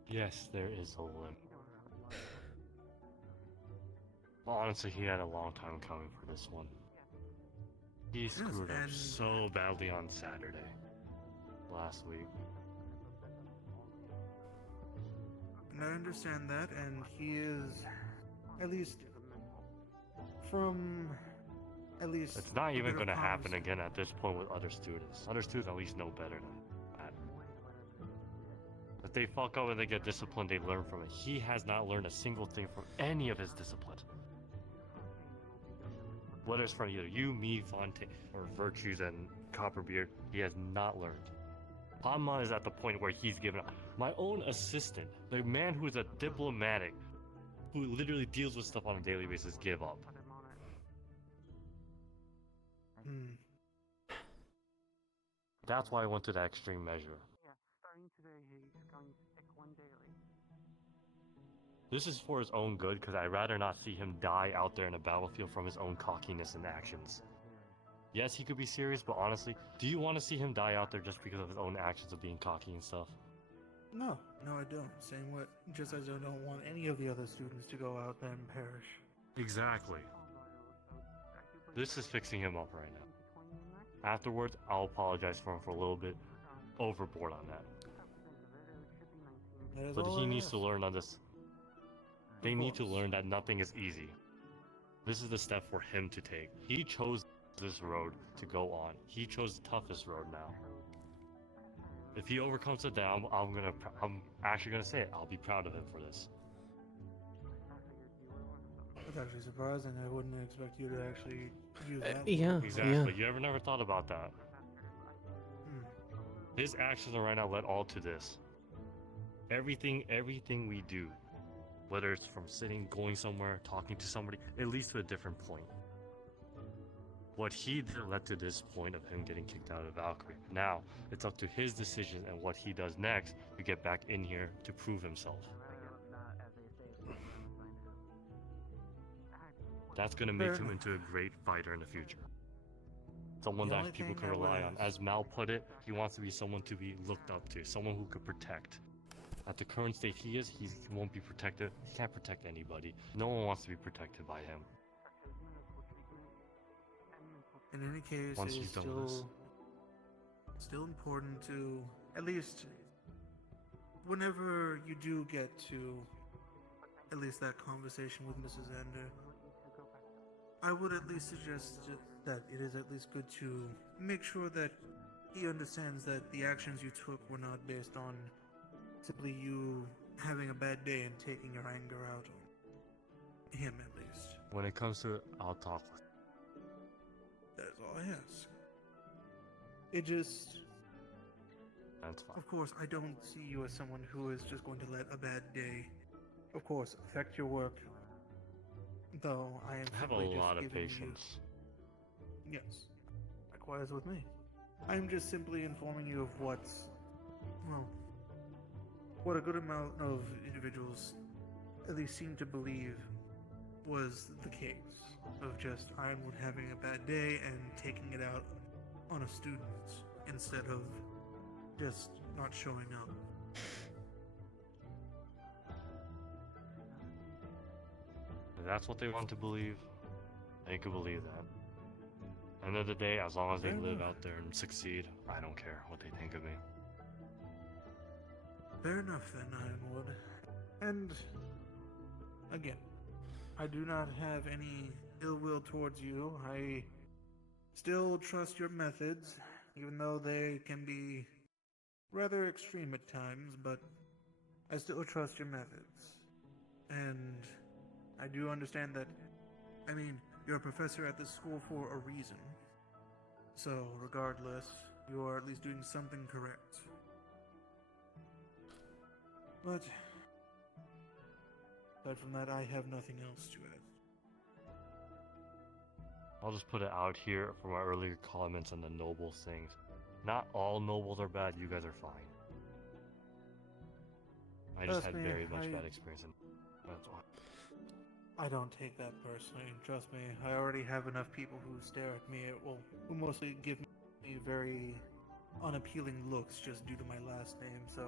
Yes, there is a limit. Honestly, he had a long time coming for this one. He screwed up so badly on Saturday. Last week. And I understand that, and he is, at least, from, at least... It's not even going to happen again at this point with other students. Other students at least know better than that. If they fuck up and they get disciplined, they learn from it. He has not learned a single thing from any of his discipline. Whether it's from either you, me, Fontaine, or Virtues and Copperbeard, he has not learned. Hanma is at the point where he's given up. My own assistant, the man who is a diplomatic, who literally deals with stuff on a daily basis, give up. That's why I went to that extreme measure. Starting today, he's going to stick one daily. This is for his own good, because I'd rather not see him die out there in the battlefield from his own cockiness and actions. Yes, he could be serious, but honestly, do you want to see him die out there just because of his own actions of being cocky and stuff? No, I don't. Same way, just as I don't want any of the other students to go out there and perish. Exactly. This is fixing him up right now. Afterwards, I'll apologize for him for a little bit overboard on that. But he needs to learn on this. They need to learn that nothing is easy. This is the step for him to take. He chose this road to go on. He chose the toughest road now. If he overcomes it, then I'm actually gonna say it. I'll be proud of him for this. That's actually surprising. I wouldn't expect you to actually use that. Yeah, Exactly. yeah. You never thought about that. His actions right now led all to this. Everything we do, whether it's from sitting, going somewhere, talking to somebody, it leads to a different point. what he did led to this point of him getting kicked out of Valkyrie. Now, it's up to his decision and what he does next to get back in here to prove himself. That's going to make him into a great fighter in the future. Someone The that only people thing can I would rely on. ask- As Mal put it, he wants to be someone to be looked up to, someone who could protect. At the current state he is, he won't be protected. He can't protect anybody. No one wants to be protected by him. In any case, Once it's he's done with this. still important to, at least, whenever you do get to at least that conversation with Mrs. Ender, I would at least suggest that it is at least good to make sure that he understands that the actions you took were not based on simply you having a bad day and taking your anger out on him, at least. When it comes to it, I'll talk with him. That is all I ask. It just... That's fine. Of course, I don't see you as someone who is just going to let a bad day, of course, affect your work. Though I am I have a simply just lot of giving patience. You... Yes. Likewise with me. I'm just simply informing you of what's... Well... what a good amount of individuals at least seem to believe was the case. Of just Ironwood having a bad day and taking it out on a student instead of just not showing up. If that's what they want to believe, they could believe that. End of the day, as long as they Fair live enough. out there and succeed, I don't care what they think of me. Fair enough then, Ironwood. And again, I do not have any ill will towards you. I still trust your methods, even though they can be rather extreme at times, but I still trust your methods. And I do understand that, I mean, you're a professor at this school for a reason. So, regardless, you are at least doing something correct. But, aside from that, I have nothing else to add. I'll just put it out here for my earlier comments on the nobles things. Not all nobles are bad, you guys are fine. I just Trust had me, very much I- bad experience in that's why. I don't take that personally. Trust me, I already have enough people who stare at me, who mostly give me very unappealing looks just due to my last name, so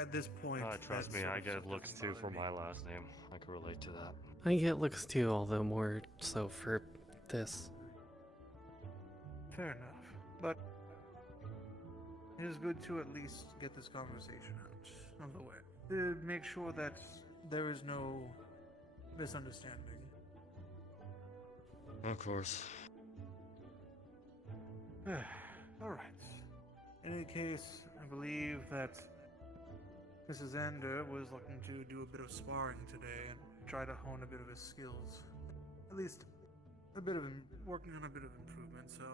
at this point... Trust that me, sort I of get stuff looks doesn't too bother for me. my last name. I can relate to that. I get looks too, although more so for this. Fair enough, but it is good to at least get this conversation out of the way. To make sure that there is no misunderstanding. Of course. Alright. In any case, I believe that Mrs. Ender was looking to do a bit of sparring today and try to hone a bit of his skills. At least a bit of working on a bit of improvement, so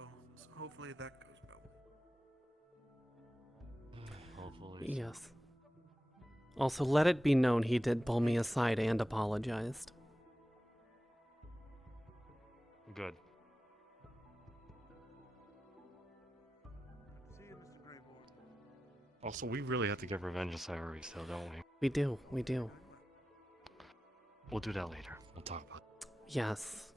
hopefully that goes well. Hopefully. Yes. Also, let it be known he did pull me aside and apologized. Good. See you, Mr. Greyboard. Also, we really have to get revenge on Sayori still, don't we? We do, we do. We'll do that later. We'll talk about it. Yes.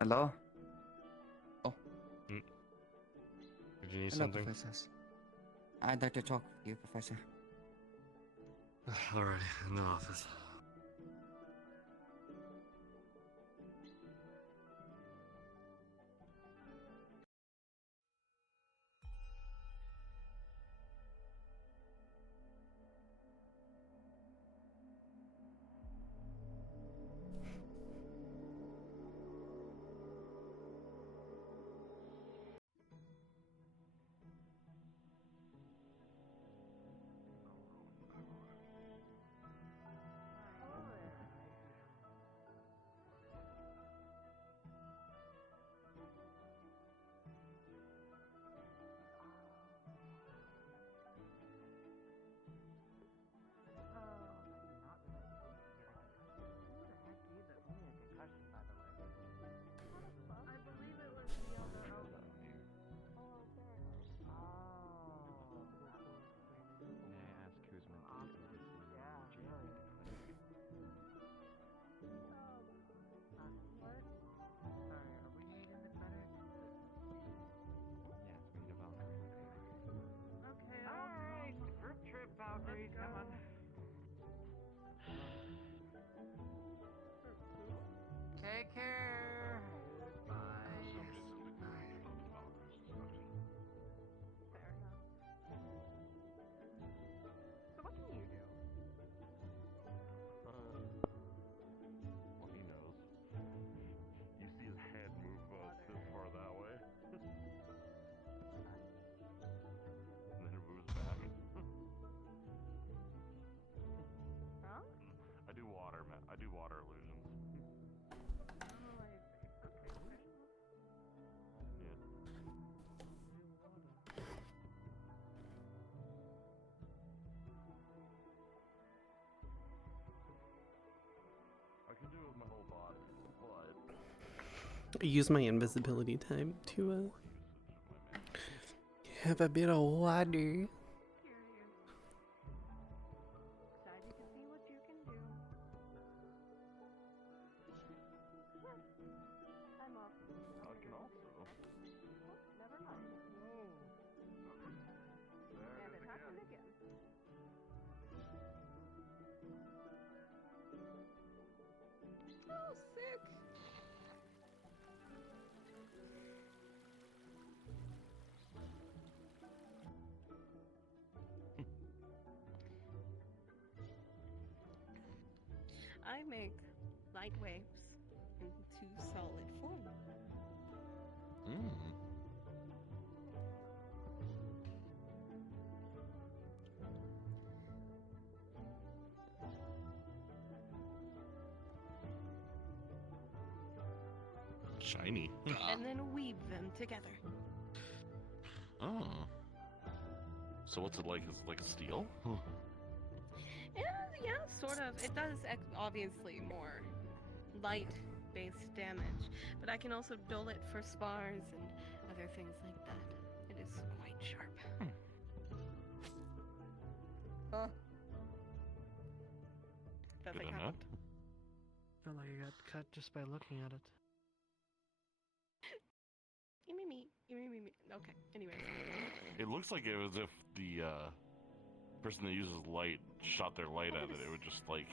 Hello? Oh, Did you need hello, something? professors. I'd like to talk with you, Professor. Alrighty, in the office. use my invisibility time to have a bit of water. Oh, sick. I make light waves into solid form. Shiny. And then weave them together. Oh. So what's it like? Is it like steel? Yeah, sort of. It does obviously more light-based damage, but I can also dull it for spars and other things like that. It is quite sharp. Oh. Good Nothing enough. happened. Felt like I got cut just by looking at it. Me. Okay, anyways. It looks like it was if the person that uses light shot their light at it. It would just like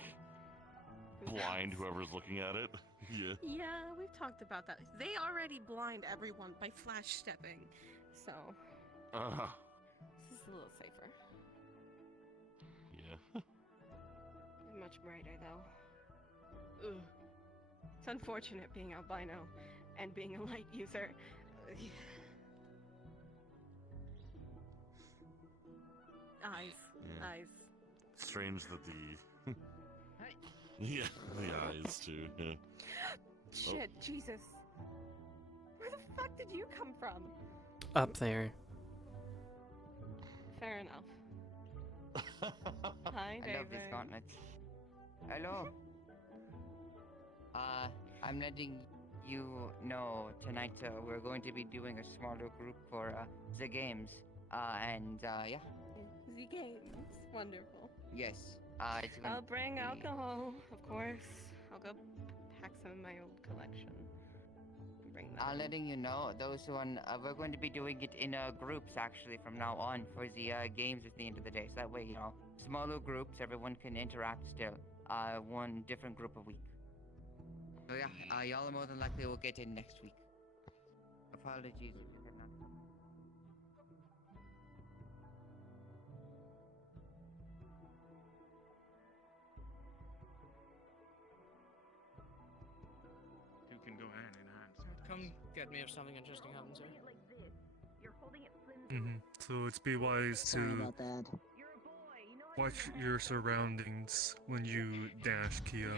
blind whoever's looking at it. Yeah. Yeah, we've talked about that. They already blind everyone by flash stepping, so this is a little safer. Yeah. Much brighter though. Ugh. It's unfortunate being albino and being a light user. Ugh. Eyes. Yeah. Eyes. Strange that the yeah, the eyes too. Yeah. Shit, Jesus. Where the fuck did you come from? Up there. Fair enough. Hi, I David. love this gauntlet. Hello. I'm letting you know tonight we're going to be doing a smaller group for the games. Yeah. The games. Wonderful. Yes. It's going I'll bring alcohol, of course. I'll go pack some of my old collection. Bring them. I'm letting you know, those who we're going to be doing it in groups actually from now on for the games at the end of the day. So that way, you know, smaller groups, everyone can interact still. One different group a week. So yeah, y'all are more than likely will get in next week. Apologies if you could not come. Two can go hand in hand. Come get me if something interesting happens here. So it's be wise Sorry to about that. watch your surroundings when you dash, Kyo.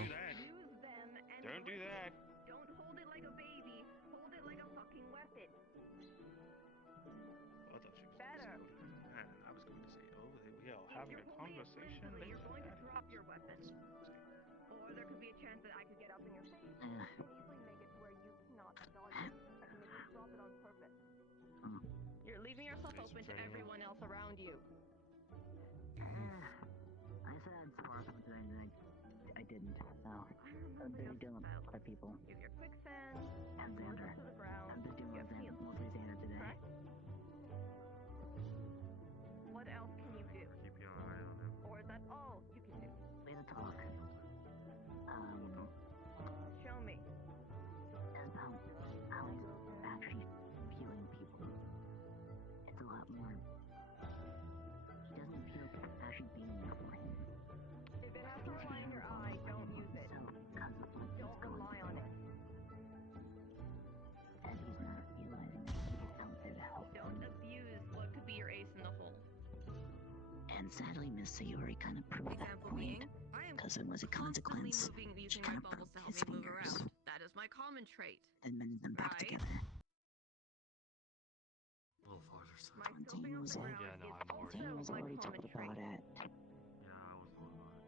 Don't do that. Don't hold it like a baby. Hold it like a fucking weapon. I thought she was better. Man, I was going to say, oh, we are having a conversation. You're going to drop your weapon. Or there could be a chance that I could get up in your face and easily make it to where you cannot dodge it. I can make you drop it on purpose. You're leaving yourself open to everyone else around you. I said I'd spark with it and I didn't. So I'm busy dealing with other people. Give your quicksand, And Xander. to the ground. I'm just dealing with mostly Xander today. Correct? What else can you do? Keep your eye on him. Or is that all you can do? We had a talk. Show me. About how he's actually feeling people. It's a lot more. He doesn't feel actually being there for him. If it has to rely on your eye, don't use it. Don't rely on it. And he's not realizing that he's out there to help. Don't abuse what could be your ace in the hole. And sadly, Miss Sayori kind of proved that point. Because it was a consequence. She kind of broke his fingers That is my common trait. and mended them back Right. together. A little farther side. My scoping on the ground Yeah, no, is I'm already. He also was my already common talked trait. about it. Yeah, I was told about it.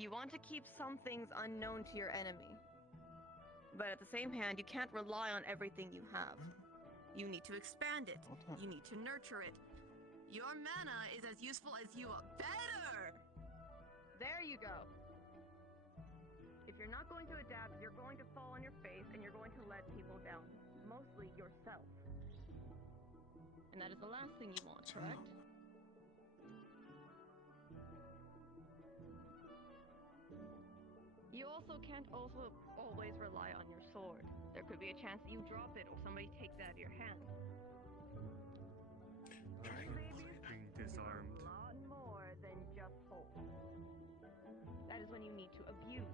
You want to keep some things unknown to your enemy. But at the same hand, you can't rely on everything you have. You need to expand it. You need to nurture it. Your mana is as useful as you are. Better! There you go. If you're not going to adapt, you're going to fall on your face and you're going to let people down. Mostly yourself. And that is the last thing you want, correct? You also can't always rely on your sword. There could be a chance that you drop it or somebody takes it out of your hand. Being disarmed. A lot more than just hold. That is when you need to abuse.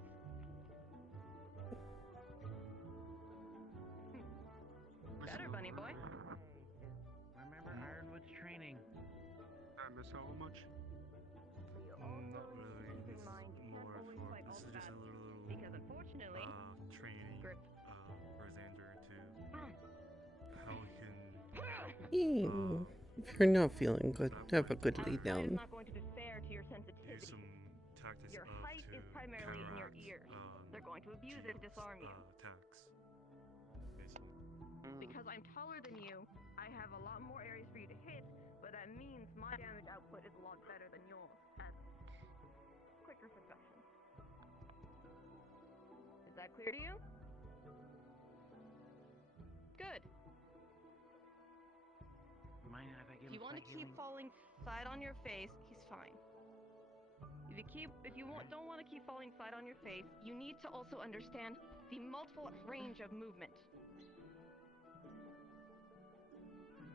Better, bunny boy. Remember Ironwood's training. I miss how much? Not really. This is more for. This is just a little. Because unfortunately, training. For Xander to how he can. Ew. If you're not feeling good, have a good lay down. not going to be fair to your sensitivity. Use some tactics Your height is primarily in your ears. They're going to abuse it to disarm you. Attacks. Because I'm taller than you, I have a lot more areas for you to hit, but that means my damage output is a lot better than yours. And quicker succession. Is that clear to you? Don't want to keep falling flat on your face, you need to also understand the multiple range of movement.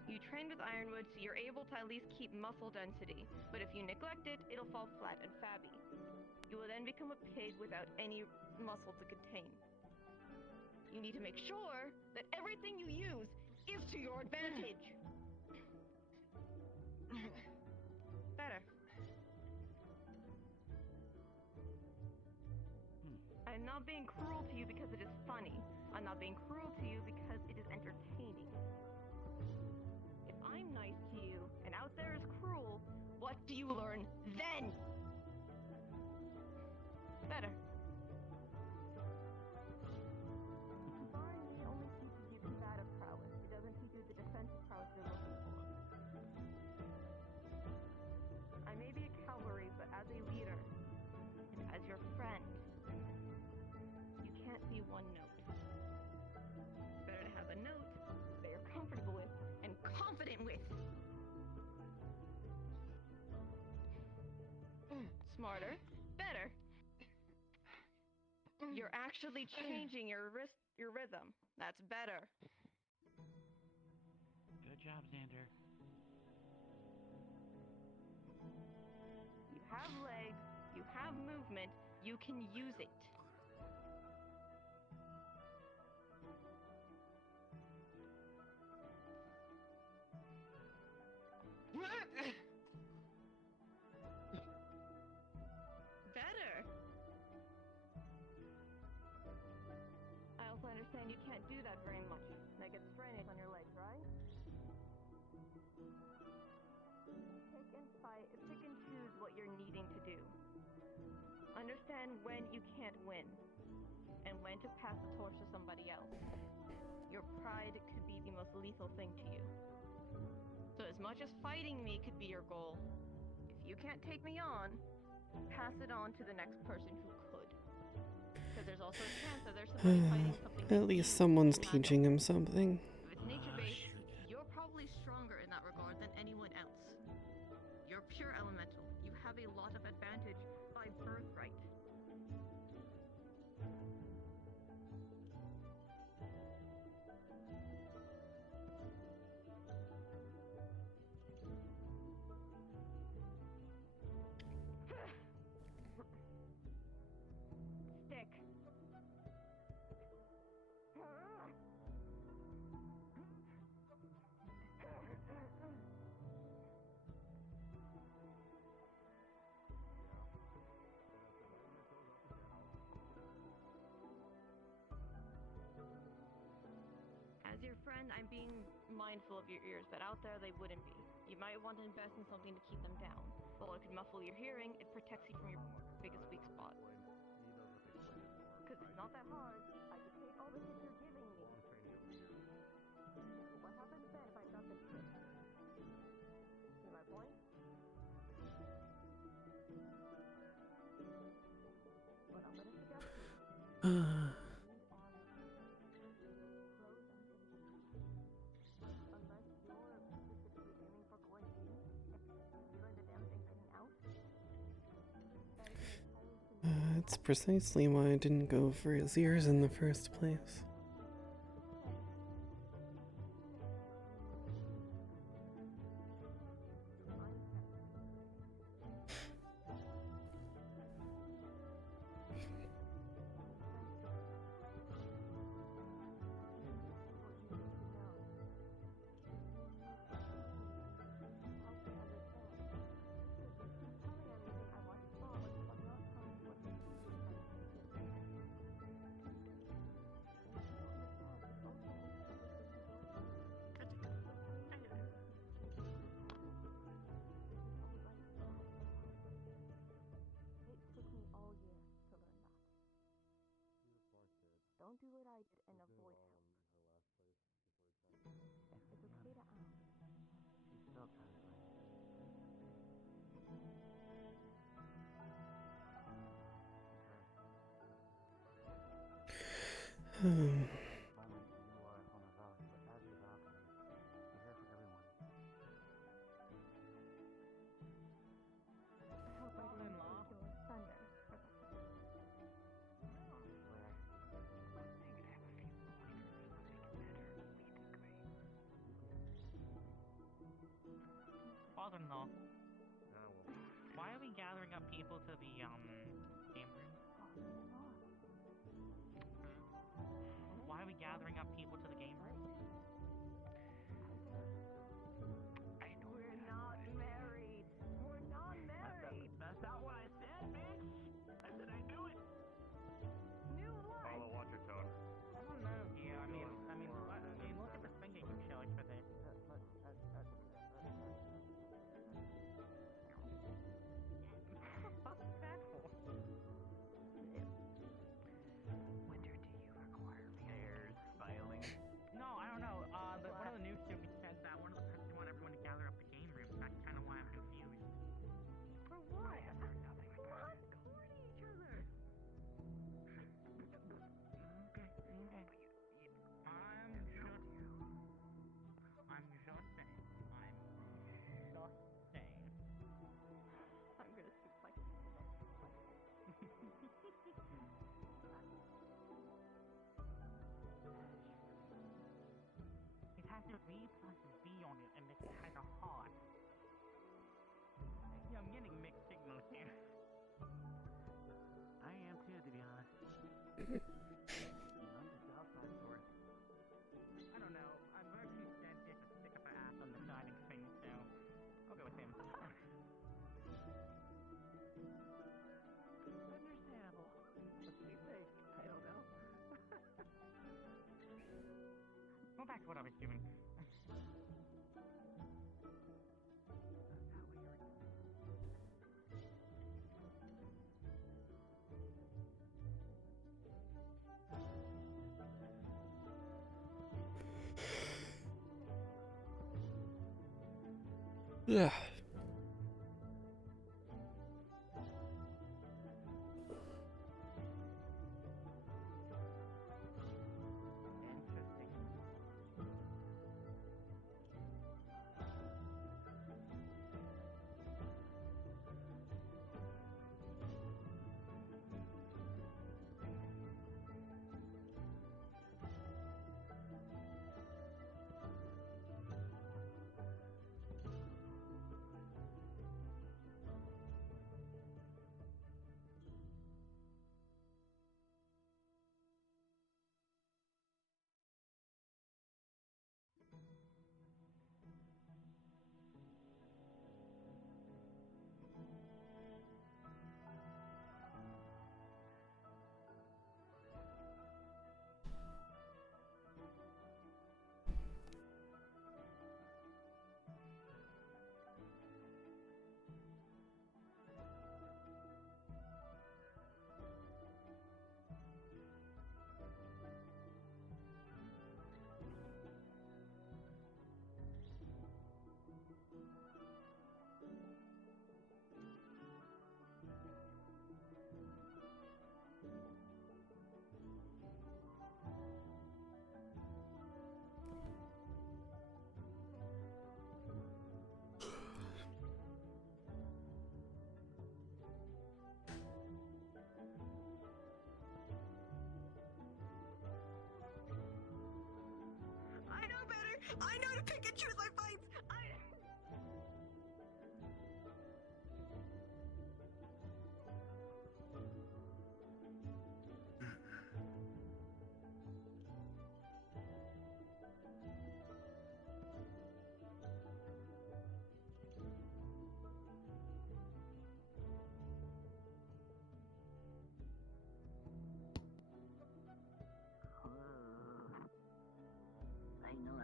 You train with Ironwood, so you're able to at least keep muscle density, but if you neglect it, it'll fall flat and flabby. You will then become a pig without any muscle to contain. You need to make sure that everything you use is to your advantage. Better. I'm not being cruel to you because it is funny. I'm not being cruel to you because it is entertaining. If I'm nice to you and out there is cruel, what do you learn then? Better. R&D only teaches you combative prowess. It doesn't teach you the defensive prowess you're looking for. I may be a cavalry, but as a leader, and as your friend, you can't be one note. It's better to have a note that you're comfortable with and confident with. Smarter, better. You're actually changing your rhythm. That's better. Good job, Xander. You have legs, you have movement, you can use it. Better. I also understand you can't do that very much. That gets frantic on your legs, right? Pick and choose what you're needing to do. Understand when you can't win, and when to pass the torch to somebody else. Your pride could be the most lethal thing to you. So as much as fighting me could be your goal, if you can't take me on, pass it on to the next person who could. Because there's also a chance that there's somebody fighting something. At least someone's teaching him something. If it's nature-based, you're probably stronger in that regard than anyone else. You're pure elemental. You have a lot of advantage by birthright. Stick. As your friend, I'm being mindful of your ears, but out there they wouldn't be. You might want to invest in something to keep them down. While it could muffle your hearing, it protects you from your biggest weak spot. Because it's not that hard. I could take all the It's precisely why I didn't go for his ears in the first place. Don't do what I did and avoid help. It's okay to ask. She's still trying to Father-in-law. Why are we gathering up people to the game room? Why are we gathering up people to the game room? We're not married. We're not married. That's not what I said, bitch. I said I knew it. Knew what? Follow, watch your tone. I don't know, dear. I mean, look at the spending you chose for this. What's that for? Winter, do you require stairs filing? No, I don't know. One of the new students said that one of the person wanted everyone to gather up the game room. That's kind of why I'm confused. For what? I have heard nothing. What? Courting each other. Okay. I'm just saying. I'm gonna shoot my It has a V plus V on it, and it's kind of hard. Yeah, I'm getting mixed signals here. I am too, to be honest. I'm just outside source. I don't know. I'm Virtue said there's a stick up her ass on deciding things, so I'll go with him. Understandable. What do you think? I don't know. Go back to what I was doing. Yeah.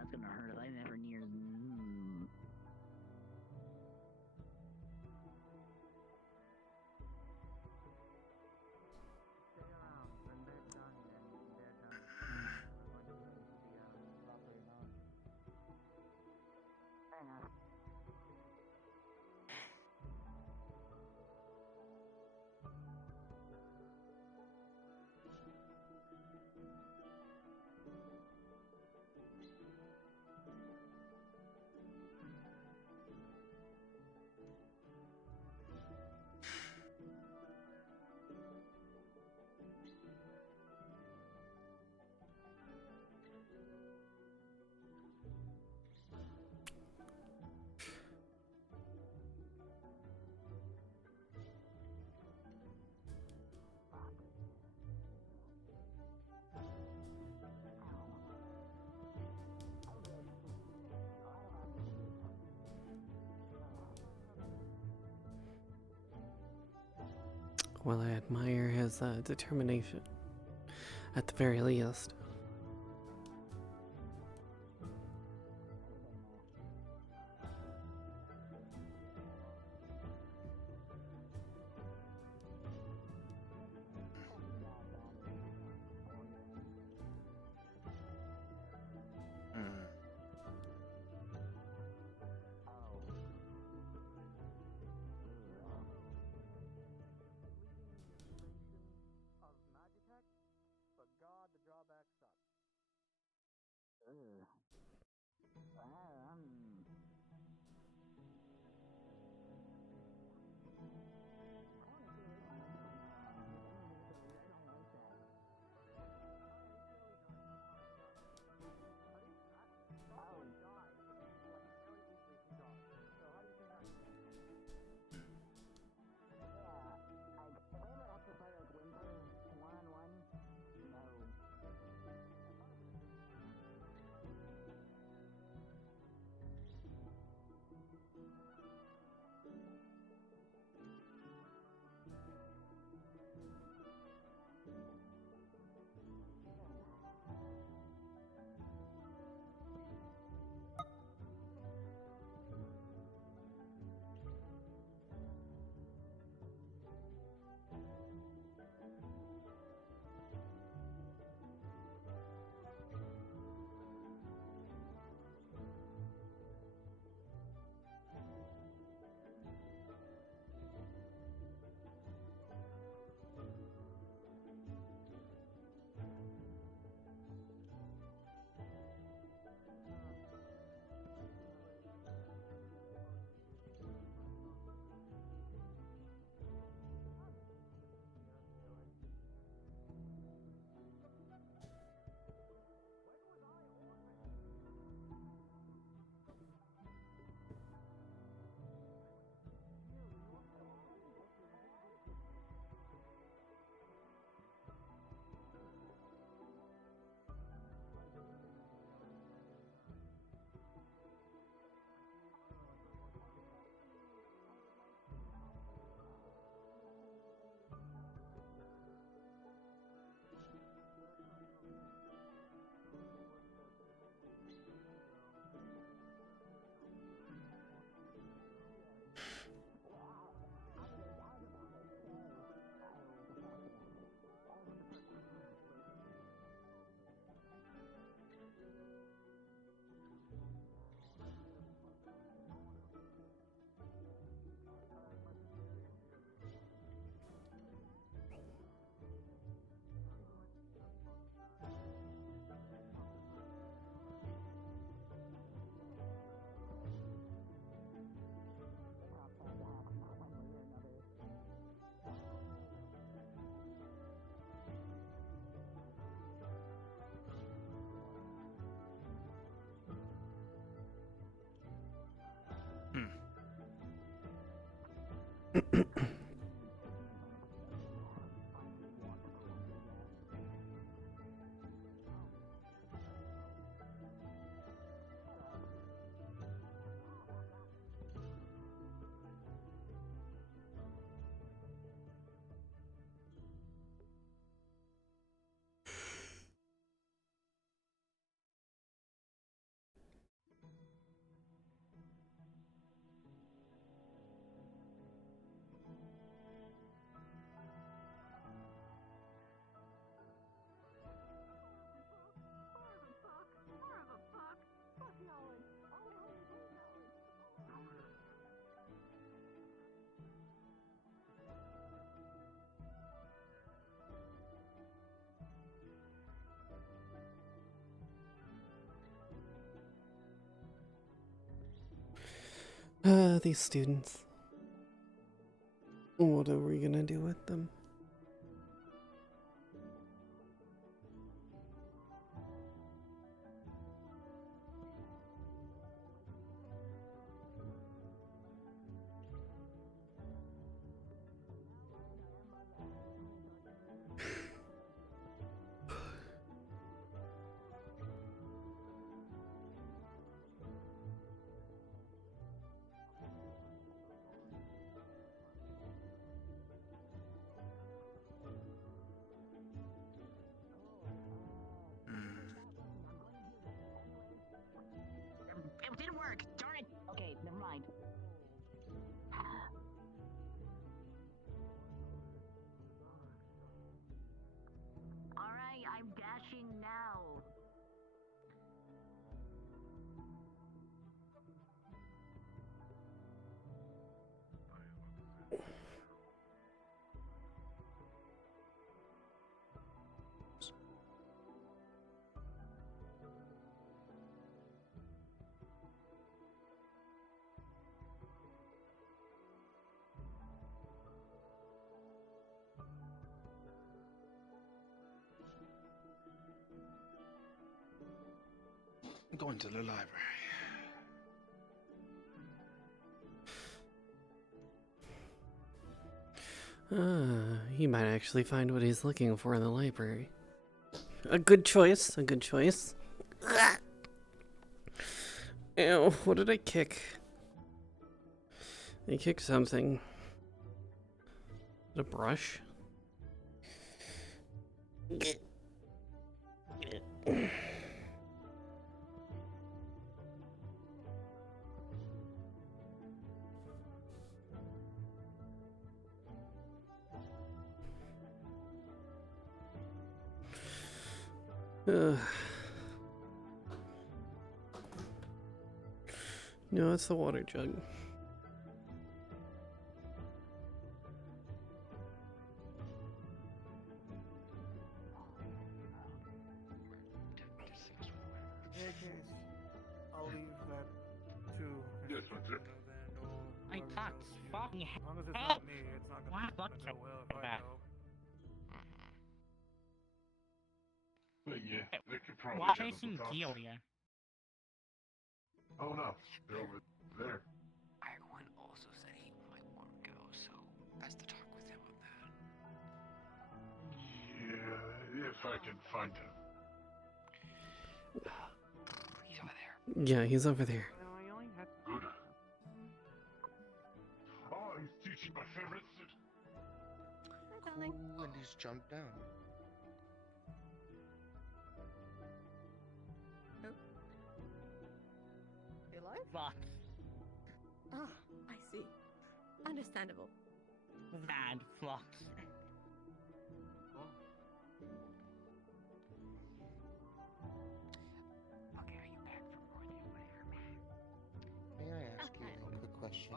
That's gonna hurt if I never near. Fair enough. Well, I admire his determination, at the very least. These students. What are we gonna do with them? It didn't work. Darn it. Okay, never mind. All right, I'm dashing now. I'm going to the library. He might actually find what he's looking for in the library. A good choice, a good choice. Ew, what did I kick? I kicked something. A brush? No, it's the water jug. I'll leave that to. Yes, that's it. I thought fucking As long as it's hell. not me, it's not Why gonna fuck go well if I that? know. But yeah, they could probably Why have a chasing thoughts. Delia? Oh no, they're over there. Irwin also said he might want to go, so best to talk with him on that. Yeah, if I can find him. He's over there. Yeah, he's over there. Good. Oh, he's teaching my favorite student. Hi, darling. Ooh, and he's jumped down. You alive? Fuck. Ah, I see. Understandable. Mad flux. Okay, are you back from more than whatever? May I ask you a quick question?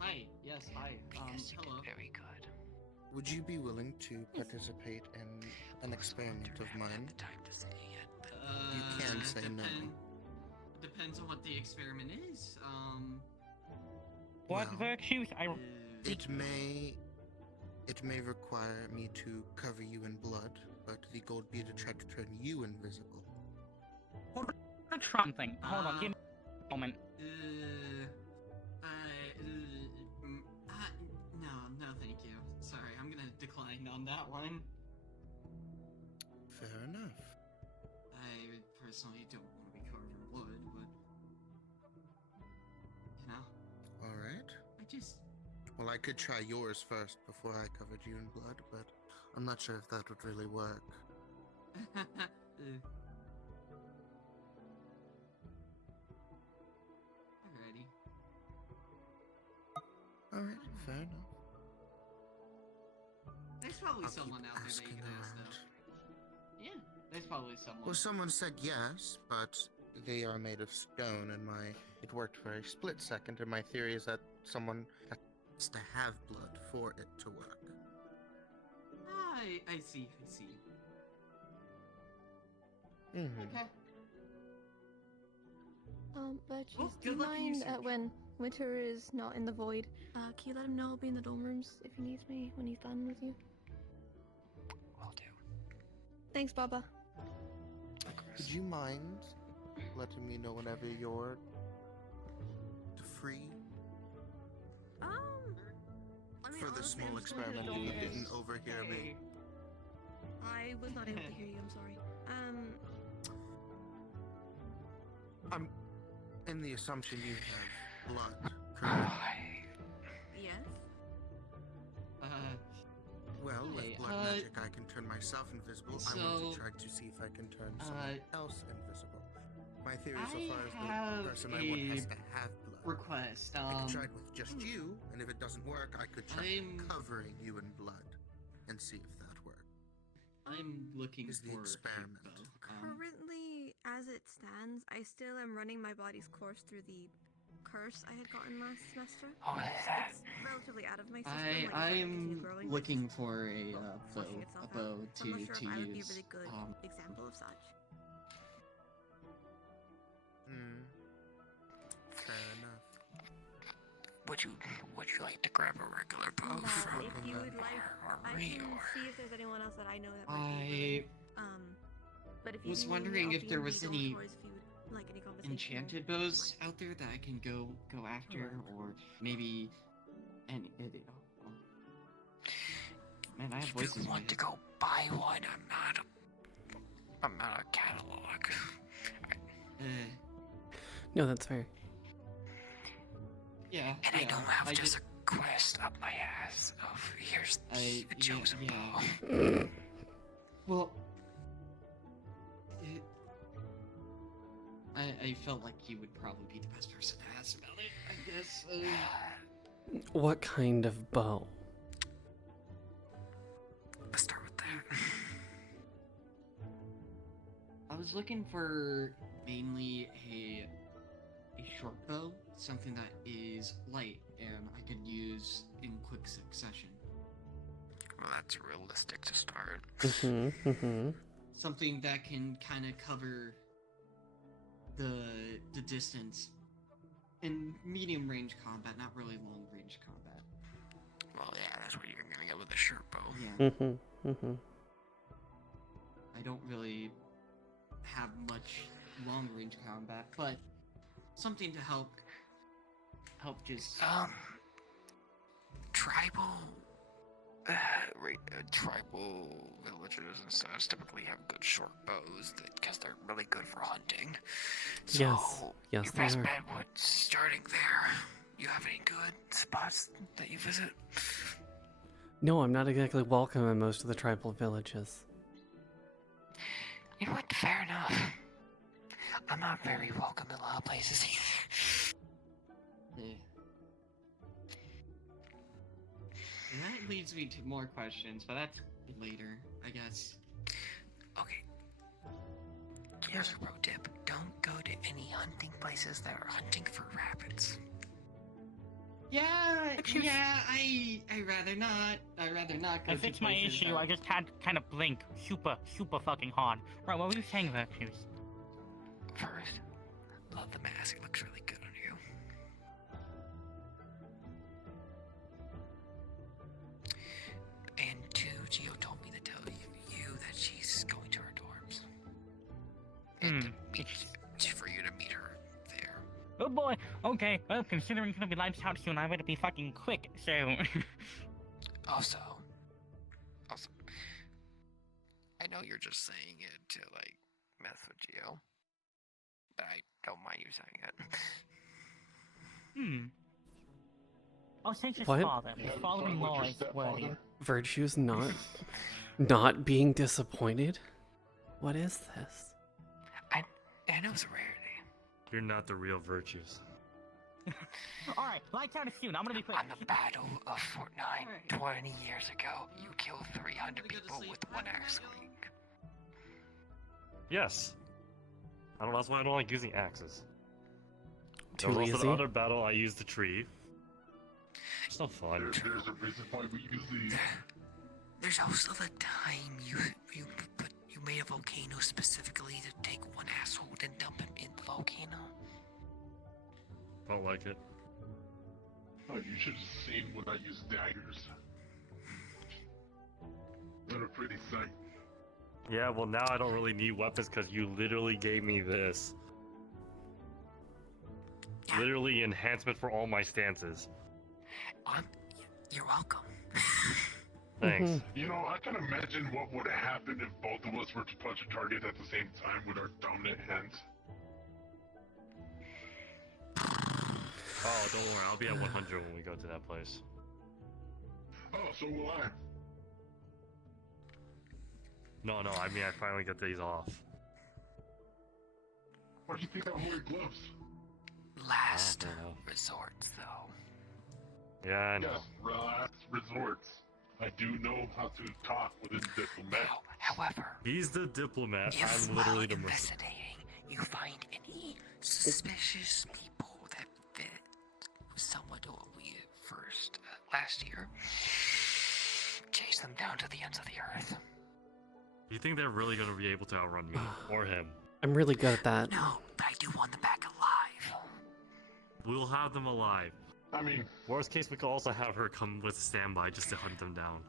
Hi. Yes, hi. Because you Hello. did very good. Would you be willing to participate in an experiment of mine? Time to say it. You can say no. Depends on what the experiment is. What Well, virtues? It may require me to cover you in blood, but the goal would be to try to turn you invisible. The Trump thing. Hold on, give me a moment. No, thank you. Sorry, I'm gonna decline on that one. Fair enough. I personally don't want to be covered in blood, but you know, Alright. I just Well, I could try yours first before I covered you in blood, but I'm not sure if that would really work. Alrighty. Alright, fair enough. There's probably I'll someone keep out there that you asking can ask, around. though. Yeah, there's probably someone. Well, someone said yes, but they are made of stone, and it worked for a split second, and my theory is that someone has to have blood for it to work. I see. Mm-hmm. Okay. Virtues, Well, do you good luck in your mind search. when Winter is not in the void. Can you let him know I'll be in the dorm rooms if he needs me when he's done with you? Will do. Thanks, Baba. Would you mind letting me know whenever you're free? I mean, For the honestly, small I'm just going to the experiment, dorm you rooms. didn't overhear me. I was not able to hear you, I'm sorry. I'm in the assumption you have blood, correct? Yes? Well, Hey, with blood magic I can turn myself invisible. I want to try to see if I can turn someone else invisible. My theory so far is the person I want has to have blood. Request. I could try it with just you, and if it doesn't work, I could try covering you in blood and see if that works. I'm looking Is the for experiment. Currently, as it stands, I still am running my body's course through the curse I had gotten last semester. What is that? It's relatively out of my system. Like, it's not I'm continue growing, looking for a flushing bow, itself a bow out. So I'm not sure to if I would be a use. really good example of such. Fair enough. Would you like to grab a regular bow from If you would like, I me, can or see if there's anyone else that I know that might be. But if you Was need me, wondering I'll if be there in was the any doors if you would like any conversation. enchanted bows out there that I can go after, or maybe any. Man, I have voices. If you want to go buy one, I'm not a catalog. No, that's fair. Yeah. And I don't have just a quest up my ass of here's the chosen bow. Well, I felt like you would probably be the best person to ask about it, I guess. What kind of bow? Let's start with that. I was looking for mainly a short bow, something that is light and I could use in quick succession. Well, that's realistic to start. Something that can kind of cover the distance in medium range combat, not really long range combat. Well, yeah, that's what you're gonna get with a short bow. Yeah. I don't really have much long range combat, but something to help just tribal villages and stuff typically have good short bows because they're really good for hunting. So Yes, your they best are. bet would starting there. You have any good spots that you visit? No, I'm not exactly welcome in most of the tribal villages. You know what? Fair enough. I'm not very welcome in a lot of places either. And that leads me to more questions, but that's later, I guess. Okay. Here's a pro tip. Don't go to any hunting places that are hunting for rabbits. Yeah, I rather not. I rather not go I to fixed my places issue. that- I just had to kind of blink super fucking hard. Right, what were you saying, Virtues? First, love the mask. It looks really good on you. And two, Gio told me to tell you that she's going to her dorms. And to meet, for you to meet her there. Oh boy. Okay. Well, considering it's gonna be lights out soon, I better be fucking quick. So. Also, I know you're just saying it to like mess with Gio, but I don't mind you saying it. Oh, since his What? father, his father-in-law is worthy. Virtue's not being disappointed? What is this? I know it's a rarity. You're not the real Virtues. Alright, lights out soon. I'm gonna be quick. On the Battle of Fort 9, 20 years ago, you killed 300 people with one axe swing. Yes. I don't know, that's why I don't like using axes. Too Also, easy? the other battle, I used the tree. It's not fun. There's a reason why we use the... There's also the time you made a volcano specifically to take one asshole and dump him in the volcano. Don't like it. Oh, you should have seen when I use daggers. What a pretty sight. Yeah, well now I don't really need weapons because you literally gave me this. Literally enhancement for all my stances. You're welcome. Thanks. You know, I can imagine what would happen if both of us were to punch a target at the same time with our dominant hands. Oh, don't worry, I'll be at 100 when we go to that place. Oh, so will I. No, I mean I finally get these off. Why do you think I'm wearing gloves? Last resorts, though. Yeah, I know. Yes, last resorts. I do know how to talk with a diplomat. However, He's the diplomat. if I'm while literally the mercenary. investigating, you find any suspicious people that fit somewhat what we first last year, chase them down to the ends of the earth. You think they're really gonna be able to outrun me or him? I'm really good at that. No, but I do want them back alive. We'll have them alive. I mean, worst case, we could also have her come with a standby just to hunt them down.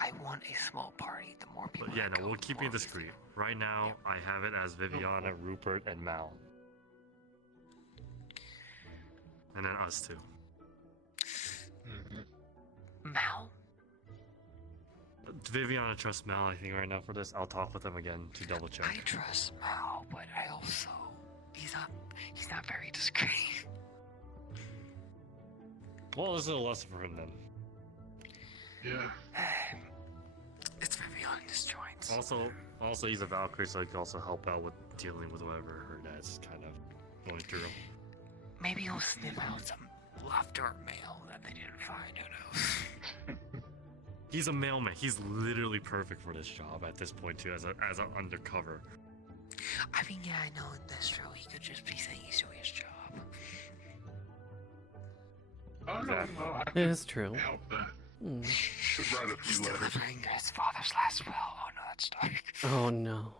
I want a small party. The more people. But yeah, that no, go, we'll the keep more it discreet. Right now, I have it as Viviana, Rupert, and Mal. And then us two. Mal? Viviana trusts Mal, I think, right now for this. I'll talk with him again to double check. I trust Mal, but I also he's not very discreet. Well, this is a lesson for him then. Yeah. It's very on disjoints. Also, he's a Valkyrie, so he can also help out with dealing with whatever her dad's kind of going through. Maybe he'll sniff out some leftover mail that they didn't find. Who knows? He's a mailman. He's literally perfect for this job at this point too, as an undercover. I mean, yeah, I know in this show he could just be saying he's doing his job. Oh, no, I It is true. help that. Should write a He's few letters. delivering his father's last will. Oh no, that's dark. Oh no.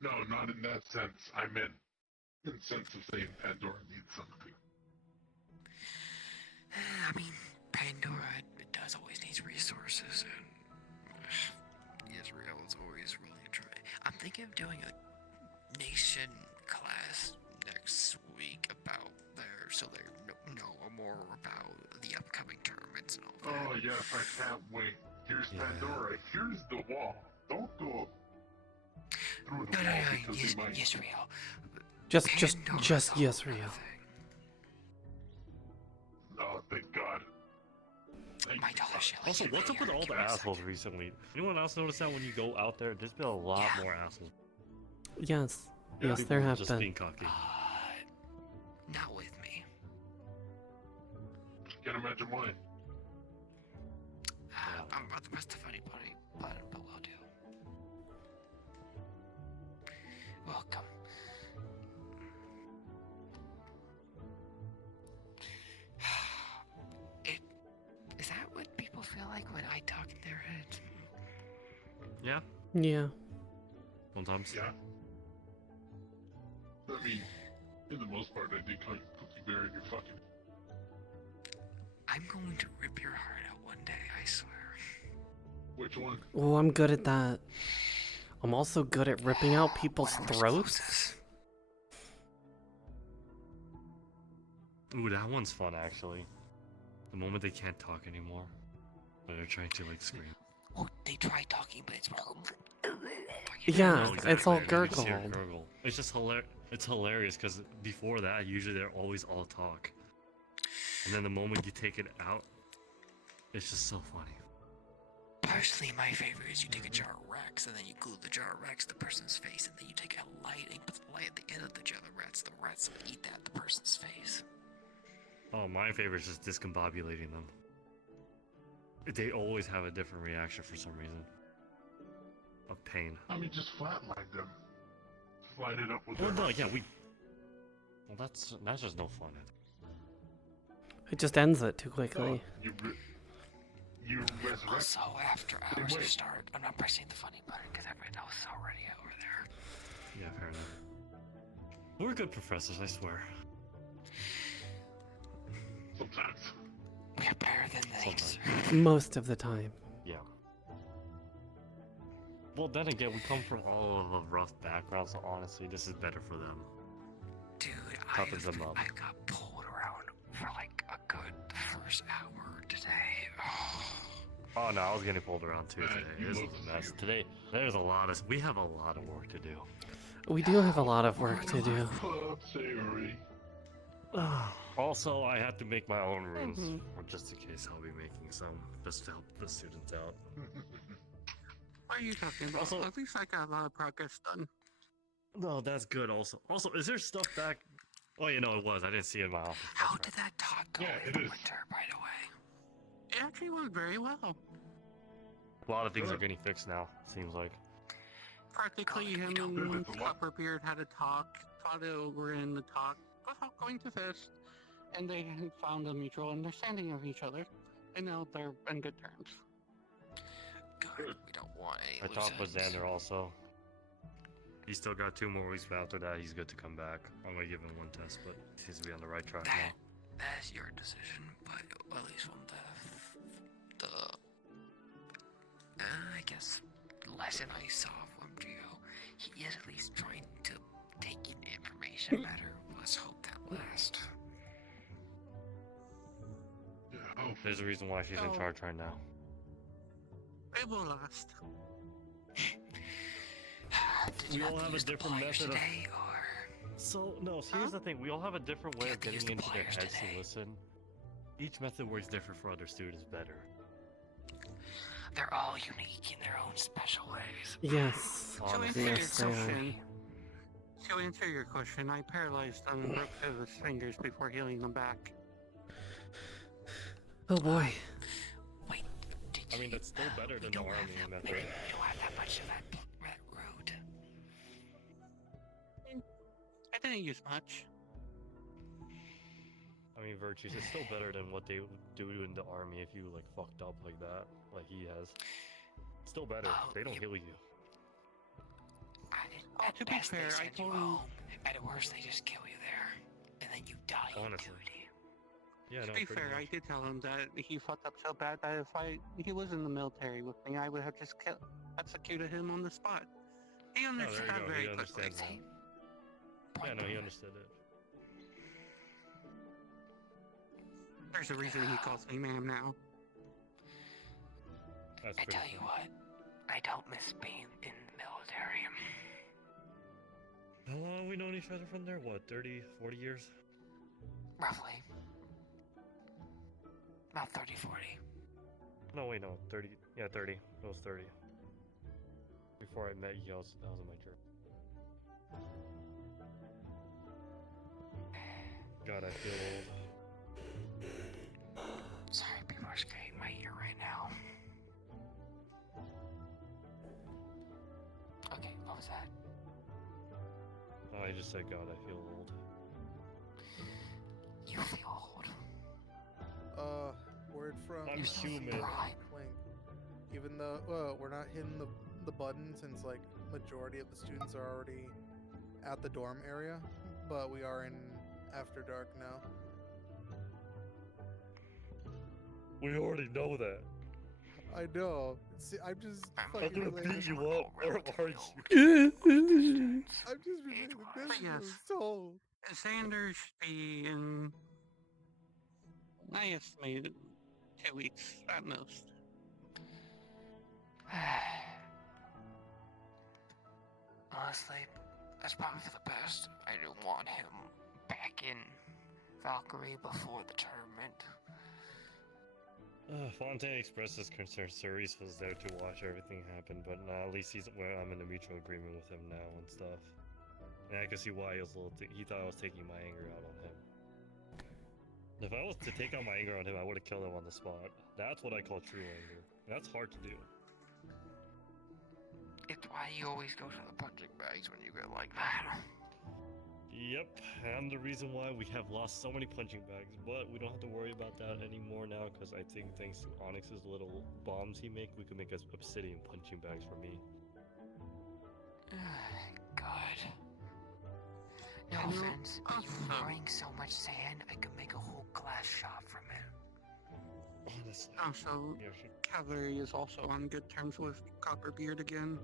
No, not in that sense. I meant in the sense of saying Pandora needs something. I mean, Pandora, it does always needs resources, and Israel is always really trying. I'm thinking of doing a nation class next week about so they know more about the upcoming tournaments and all that. Oh, yes, I can't wait. Here's Pandora. Here's the wall. Don't go through the wall because they might. Israel. Just Yisrael. Oh, thank God. My daughter Shelly. Also, what's up with all the assholes recently? Anyone else notice that when you go out there, there's been a lot more assholes? Yes. Yeah, Yes, people there have just been. being cocky. Not with me. Can't imagine why. I'm about to press the funny button, but will do. Welcome. Is that what people feel like when I talk in their heads? Yeah. Yeah. Sometimes. Yeah. I mean, in the most part, I did call you Cookie Bear and you're fucking. I'm going to rip your heart out one day, I swear. Which one? Oh, I'm good at that. I'm also good at ripping out people's throats. Ooh, that one's fun actually. The moment they can't talk anymore, but they're trying to like scream. Oh, they try talking, but it's Yeah, No, it's all exactly. You just hear gurgled. gurgle. It's just It's hilarious because before that, usually they're always all talk, and then the moment you take it out, it's just so funny. Personally, my favorite is you take a jar of Rex and then you glue the jar of Rex to the person's face, and then you take a light and put the light at the end of the jar of Rex. The rats will eat that at the person's face. Oh, my favorite is just discombobulating them. They always have a different reaction for some reason. Of pain. I mean, just flatline them. Slide it up with Well, their no, yeah, well, that's just no fun. It just ends it too quickly. You resurrect. Also, after hours start, I'm not pressing the funny button because everyone else is already over there. Yeah, fair enough. We're good professors, I swear. Sometimes. We're better than thanks. Most of the time. Yeah. Well, then again, we come from all of a rough background, so honestly, this is better for them. Dude, Toughens them up. I got pulled around for like a good first hour today. Oh no, I was getting pulled around too today. This is a mess. Today, we have a lot of work to do. We do have a lot of work to do. Also, I have to make my own runes, or just in case I'll be making some, just to help the students out. What are you talking about? Also- At least I got a lot of progress done. No, that's good also. Also, is there stuff back? Oh, you know, it was. I didn't see it in my office. How did that talk go in the winter, by the way? It actually went very well. A lot of things are getting fixed now, seems like. Practically, him and Copperbeard had a talk, thought it over in the talk, without going to fist, and they had found a mutual understanding of each other, and now they're on good terms. Good. We don't want any I loose talked with ends. Xander also. He's still got 2 more weeks, but after that, he's good to come back. I'm gonna give him 1 test, but he seems to be on the right track now. That's your decision, but at least from the I guess lesson I saw from Gio, he is at least trying to take in information better. Let's hope that lasts. There's a reason why she's in charge right now. It will last. We all have a different method of... today, So, no, here's the thing. We all have a different way of getting into their heads to listen. Each method works different for other students better. They're all unique in their own special ways. Yes. Yes, they are. To answer your question, I paralyzed him and broke his fingers before healing them back. Oh boy. I mean, that's still better than the army method. We don't have that much of that road. I didn't use much. I mean, virtues is still better than what they do in the army if you, like, fucked up like that, like he has. Still better. They don't heal you. At to be best, fair, they I send you told him. home. At worst, they just kill you there, and then you die in Honestly. duty. Yeah, To no, be pretty fair, much. I did tell him that he fucked up so bad that if he was in the military with me, I would have just executed him on the spot. He Oh, there understood you go. very He quickly. understands that. Yeah, no, he understood it. There's a reason he calls me ma'am now. That's I pretty tell you cool. what, I don't miss being in the military. How long have we known each other from there? What, 30, 40 years? Roughly. About 30, 40. No, wait, no, 30. Yeah, 30. It was 30. Before I met you, that was on my trip. God, I feel old. Sorry, people are scaring my ear right now. Okay, what was that? Oh, I just said, God, I feel old. You feel old. Word from I'm human. Clink. Even though we're not hitting the button since like majority of the students are already at the dorm area, but we are in After Dark now. We already know that. I know. See, I'm just I'm fucking gonna relating. beat you up, or are you? I'm just relating this But yes, so. Xander should be in, I estimated, 2 weeks at most. Honestly, that's probably for the best. I don't want him back in Valkyrie before the tournament. Fontaine expressed his concern. Cerise was there to watch everything happen, but at least I'm in a mutual agreement with him now and stuff. And I can see why he was he thought I was taking my anger out on him. If I was to take out my anger on him, I would have killed him on the spot. That's what I call true anger. That's hard to do. It's why you always go to the punching bags when you get like that. Yep, and the reason why we have lost so many punching bags, but we don't have to worry about that anymore now, because I think thanks to Onyx's little bombs we can make us obsidian punching bags for me. God. No offense, but you throwing so much sand, I could make a whole glass shop from it. Honestly. Also, Yeah, Cavalry is also on good terms with Copperbeard again.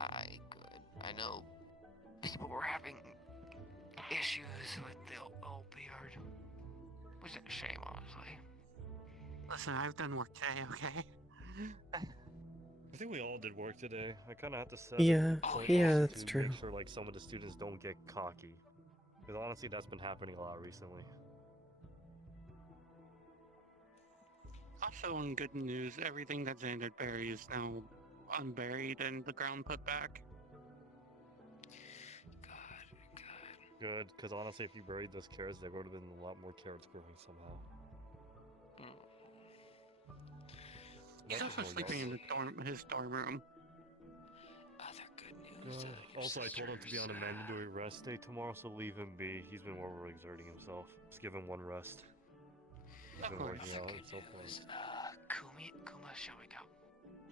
I know people were having issues with the old beard. Which is a shame, honestly. Listen, I've done work today, okay? I think we all did work today. I kind of have to set Yeah, pointers yeah, that's to true. make sure like some of the students don't get cocky. Because honestly, that's been happening a lot recently. Also, on good news, everything that Xander buried is now unburied and the ground put back. Good, because honestly, if you buried those carrots, there would have been a lot more carrots growing somehow. He's also sleeping in his dorm room. Other good news. Also, I told him to be on a mandatory rest day tomorrow, so leave him be. He's been overexerting himself. Just give him one rest. He's been working out at some point. Kuma showing up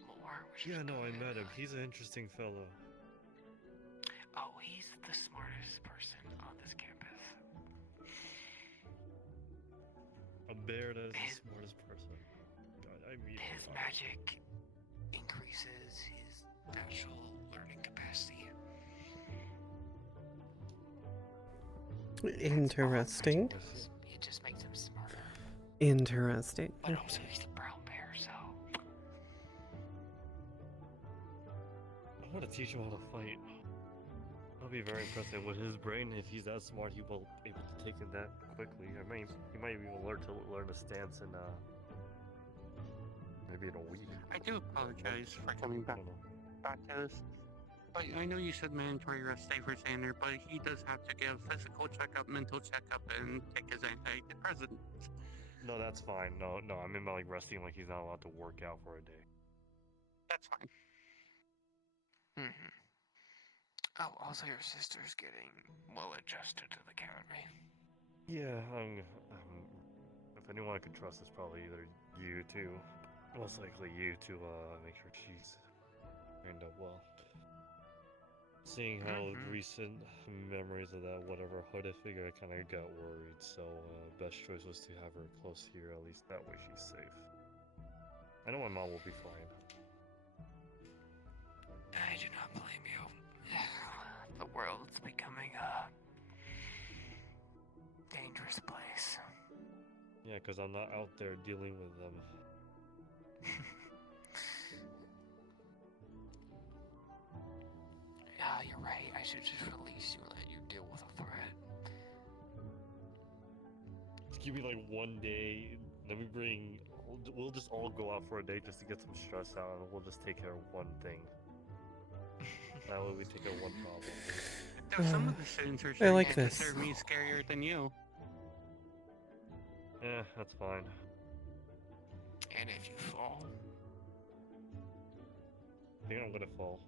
more. Yeah, no, I met him. He's an interesting fellow. Oh, he's the smartest person on this campus. A bear that is the smartest person. God, I meet his magic increases his actual learning capacity. Interesting. It just makes him smarter. Interesting. But also he's the brown bear, so... I want to teach him how to fight. I'll be very impressed with his brain. If he's that smart, he will be able to take it that quickly. I mean, he might even learn a stance in maybe in a week. I do apologize for coming back to this. But I know you said mandatory rest day for Xander, but he does have to give physical checkup, mental checkup, and take his antidepressants. No, that's fine. No, I mean like resting, like he's not allowed to work out for a day. That's fine. Oh, also your sister's getting well adjusted to the academy. Yeah, if anyone I could trust, is probably either you two. Most likely you to make sure she's trained up well. Seeing how recent memories of that whatever hooded figure, I kind of got worried. So best choice was to have her close here. At least that way she's safe. I know my mom will be fine. I do not blame you. The world's becoming a dangerous place. Yeah, because I'm not out there dealing with them. Yeah, you're right. I should just release you and let you deal with a threat. Just give me like one day. Let me bring. We'll just all go out for a day just to get some stress out, and we'll just take care of one thing. That way we take care of one problem. Though some of the students are I like saying this. they're me scarier than you. Yeah, that's fine. And if you fall, I think I'm gonna fall.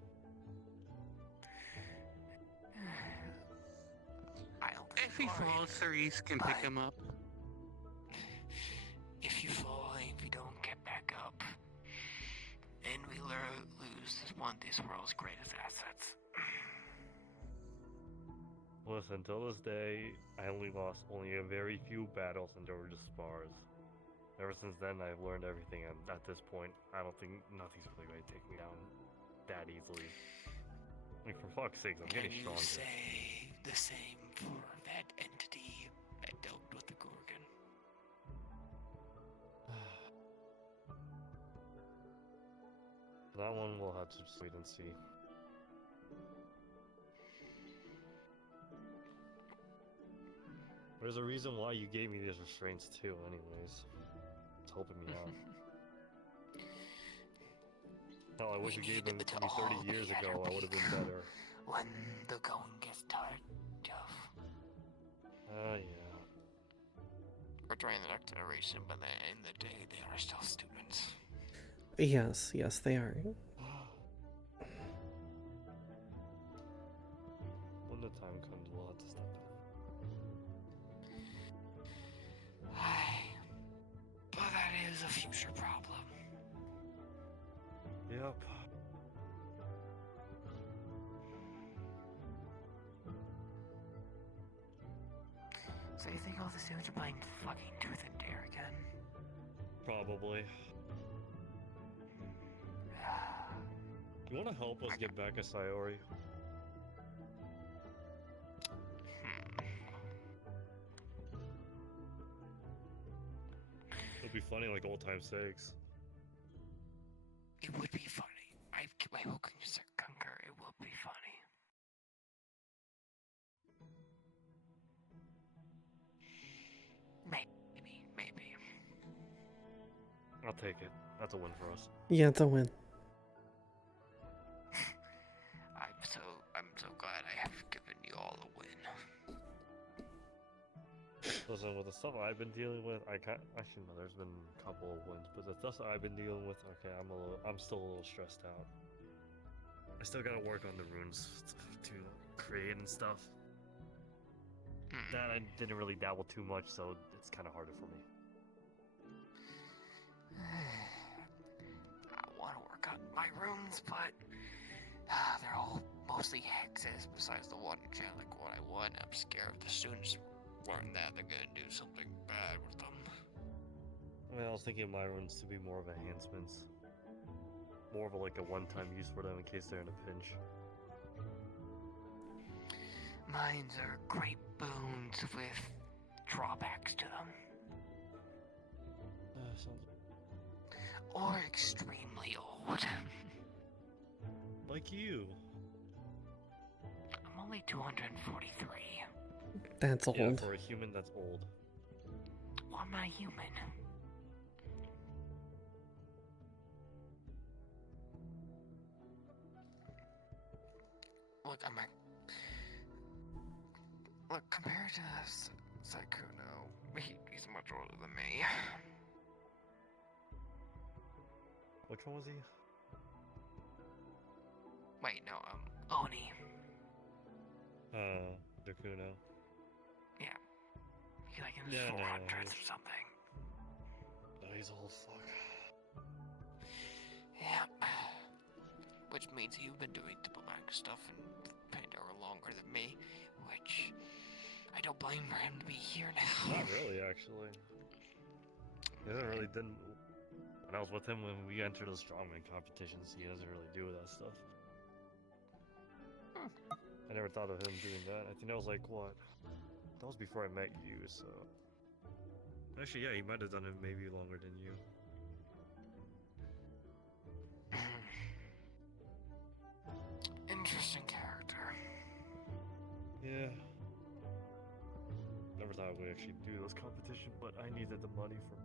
If he falls, Cerise can pick him up. if you fall and if you don't get back up, then we lose this world's greatest assets. Listen, till this day, I only lost a very few battles and they were just spars. Ever since then, I've learned everything, and at this point, I don't think nothing's really going to take me down that easily. I mean, for fuck's sake, I'm getting stronger. Can you say the same for that entity that dealt with the Gorgon? That one we'll have to just wait and see. There's a reason why you gave me these restraints too, anyways. It's helping me out. Hell, I wish you gave them to me 30 years ago, I would have been better. When the going gets tough. Yeah. Or during the next generation, but then in the day, they are still students. Yes, they are. When the time comes, we'll have to step But that is a future problem. Yep. So you think all the students are playing fucking Tooth and Dare again. Probably. You want to help us get back a Sayori? It'd be funny like old time sakes. It would be funny. I will concur. It will be funny. Maybe. I'll take it. That's a win for us. Yeah, it's a win. I'm so glad I have given you all a win. Listen, with the stuff I've been dealing with, actually no, there's been a couple of wins, but the stuff that I've been dealing with, okay, I'm still a little stressed out. I still gotta work on the runes to create and stuff. That I didn't really dabble too much, so it's kind of harder for me. I want to work on my runes, but they're all mostly hexes besides the one angelic one I won. I'm scared if the students learn that, they're gonna do something bad with them. I mean, I was thinking of my runes to be more of enhancements. More of like a one-time use for them in case they're in a pinch. Mines are great boons with drawbacks to them. Or extremely old. Like you. I'm only 243. That's old. Yeah, for a human, that's old. Well, I'm not a human. Look, compared to Sakuno, he's much older than me. Which one was he? Wait, no, Oni. Dakuno. Yeah. He's like in his 400s or something. No, he's old fuck. Yeah. Which means you've been doing diplomatic stuff in Pandora longer than me, which I don't blame for him to be here now. Not really, actually. He doesn't really didn't. When I was with him when we entered the strongman competitions, he doesn't really do that stuff. I never thought of him doing that. I think that was like what? That was before I met you, so. Actually, yeah, he might have done it maybe longer than you. Interesting character. Yeah. Never thought I would actually do those competitions, but I needed the money for.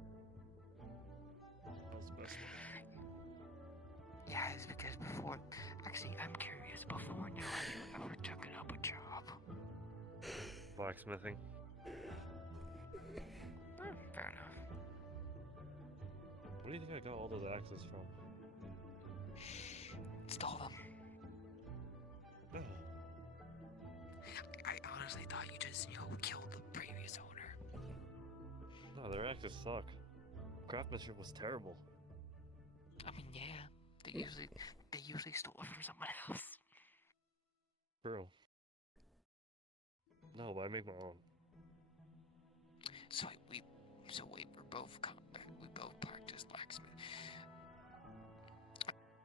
That was the best. Yeah, it's because before. Actually, I'm curious. Before now, have you ever taken up a job? Blacksmithing. Fair enough. Where do you think I got all those axes from? Stole them. Oh. I honestly thought you just, killed the previous owner. No, their axes suck. Craftsmanship was terrible. I mean, yeah, they usually stole it from someone else. True. No, but I make my own. So we both practice blacksmith.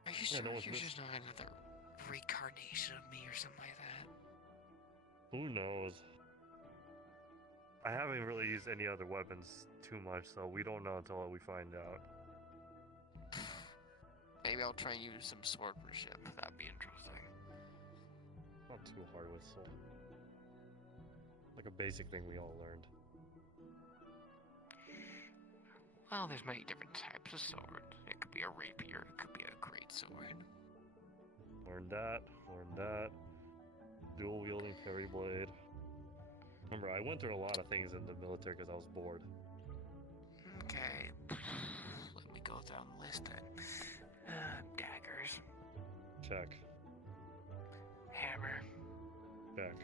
Are you sure you're just not another reincarnation of me or something like that? Who knows? I haven't really used any other weapons too much, so we don't know until we find out. Maybe I'll try and use some swordsmanship. That'd be interesting. Not too hard with sword. Like a basic thing we all learned. Well, there's many different types of sword. It could be a rapier, it could be a great sword. Learned that, Dual wielding parry blade. Remember, I went through a lot of things in the military because I was bored. Okay. Let me go down the list then. Daggers. Check. Hammer. Check.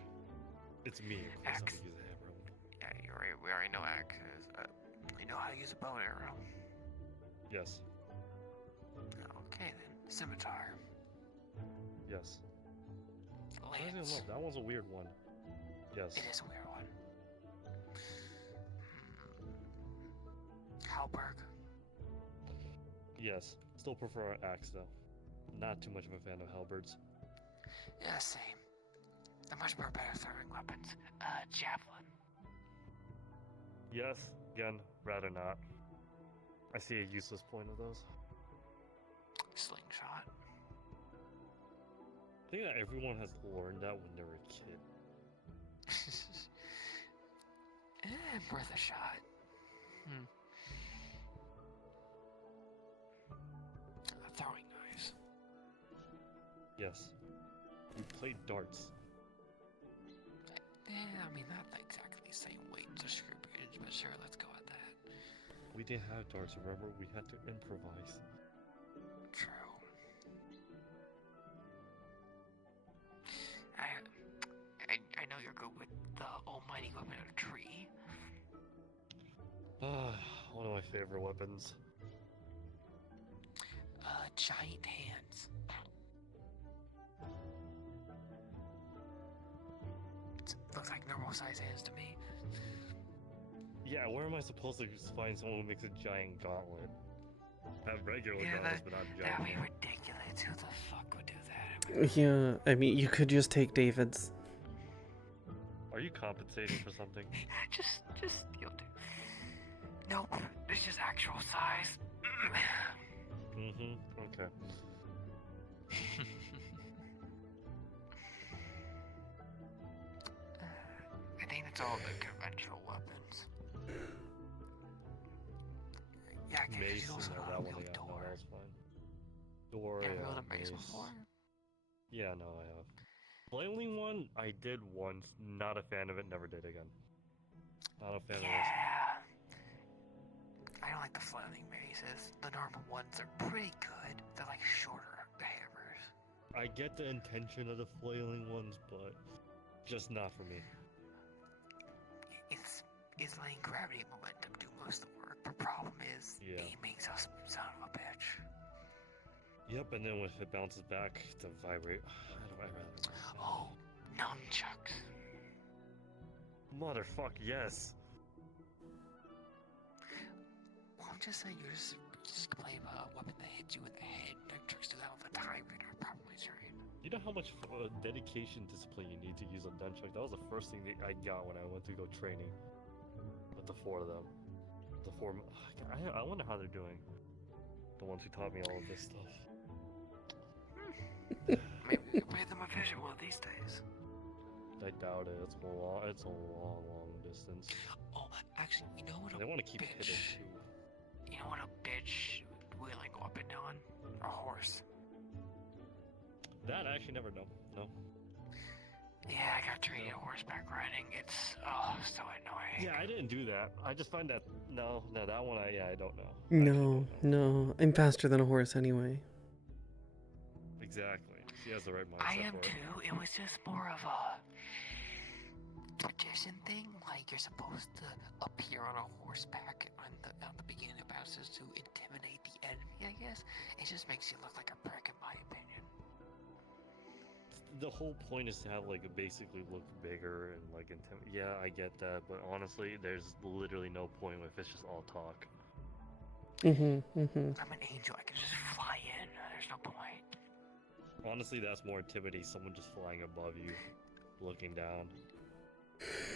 It's me. Axe. Use a hammer. Yeah, we already know axes. You know how to use a bow and arrow. Yes. Okay then. Scimitar. Yes. Lance. That one's a weird one. Yes. It is a weird one. Halberg. Yes, still prefer axe though. Not too much of a fan of halberds. Yeah, same. They're much more better throwing weapons. Javelin. Yes, again, rather not. I see a useless point of those. Slingshot. I think that everyone has learned that when they were a kid. Worth a shot. Throwing knives. Yes. We played darts. Yeah, I mean, not exactly the same weight to scrimmage, but sure, let's go with that. We didn't have darts, remember? We had to improvise. True. I know you're good with the almighty weapon of a tree. One of my favorite weapons. Giant hands. Looks like normal size hands to me. Yeah, where am I supposed to find someone who makes a giant gauntlet? Have regular gauntlets, but not giant. That'd be ridiculous. Who the fuck would do that? Yeah, I mean, you could just take David's. Are you compensating for something? just you'll do. Nope, it's just actual size. Okay. I think that's all the conventional weapons. Yeah, Mace, you also that one I got. No, that was fine. Door, yeah. yeah, Rolled a mace before? Yeah, no, I have. Flailing one, I did once. Not a fan of it. Never did again. Not a fan of this. I don't like the flailing maces. The normal ones are pretty good. They're like shorter hammers. I get the intention of the flailing ones, but just not for me. It's letting gravity and momentum do most of the work. The problem is aiming so son of a bitch. Yep, and then if it bounces back to vibrate, Oh, nunchucks. Motherfuck, yes. Well, I'm just saying, you just play a weapon that hits you in the head. Nunchucks do that all the time. You're not probably trained. You know how much dedication, discipline you need to use a nunchuck? That was the first thing that I got when I went to go training. With the 4 of them. The 4. I wonder how they're doing. The ones who taught me all of this stuff. Maybe we can pay them a visit one of these days. I doubt it. It's a long distance. Oh, actually, you know what? They want to keep hitting too. You know what a bitch wheeling up and down? A horse. That I actually never know. No. Yeah, I got trained in horseback riding. It's so annoying. Yeah, I didn't do that. I just find that no, that one I don't know. No, I'm faster than a horse anyway. Exactly. She has the right mindset. I am for it. too. It was just more of a tradition thing. Like you're supposed to appear on a horseback on the beginning of battles to intimidate the enemy. I guess it just makes you look like a prick, in my opinion. The whole point is to have basically look bigger and yeah, I get that, but honestly, there's literally no point if it's just all talk. I'm an angel. I can just fly in. There's no point. Honestly, that's more intimidating. Someone just flying above you, looking down.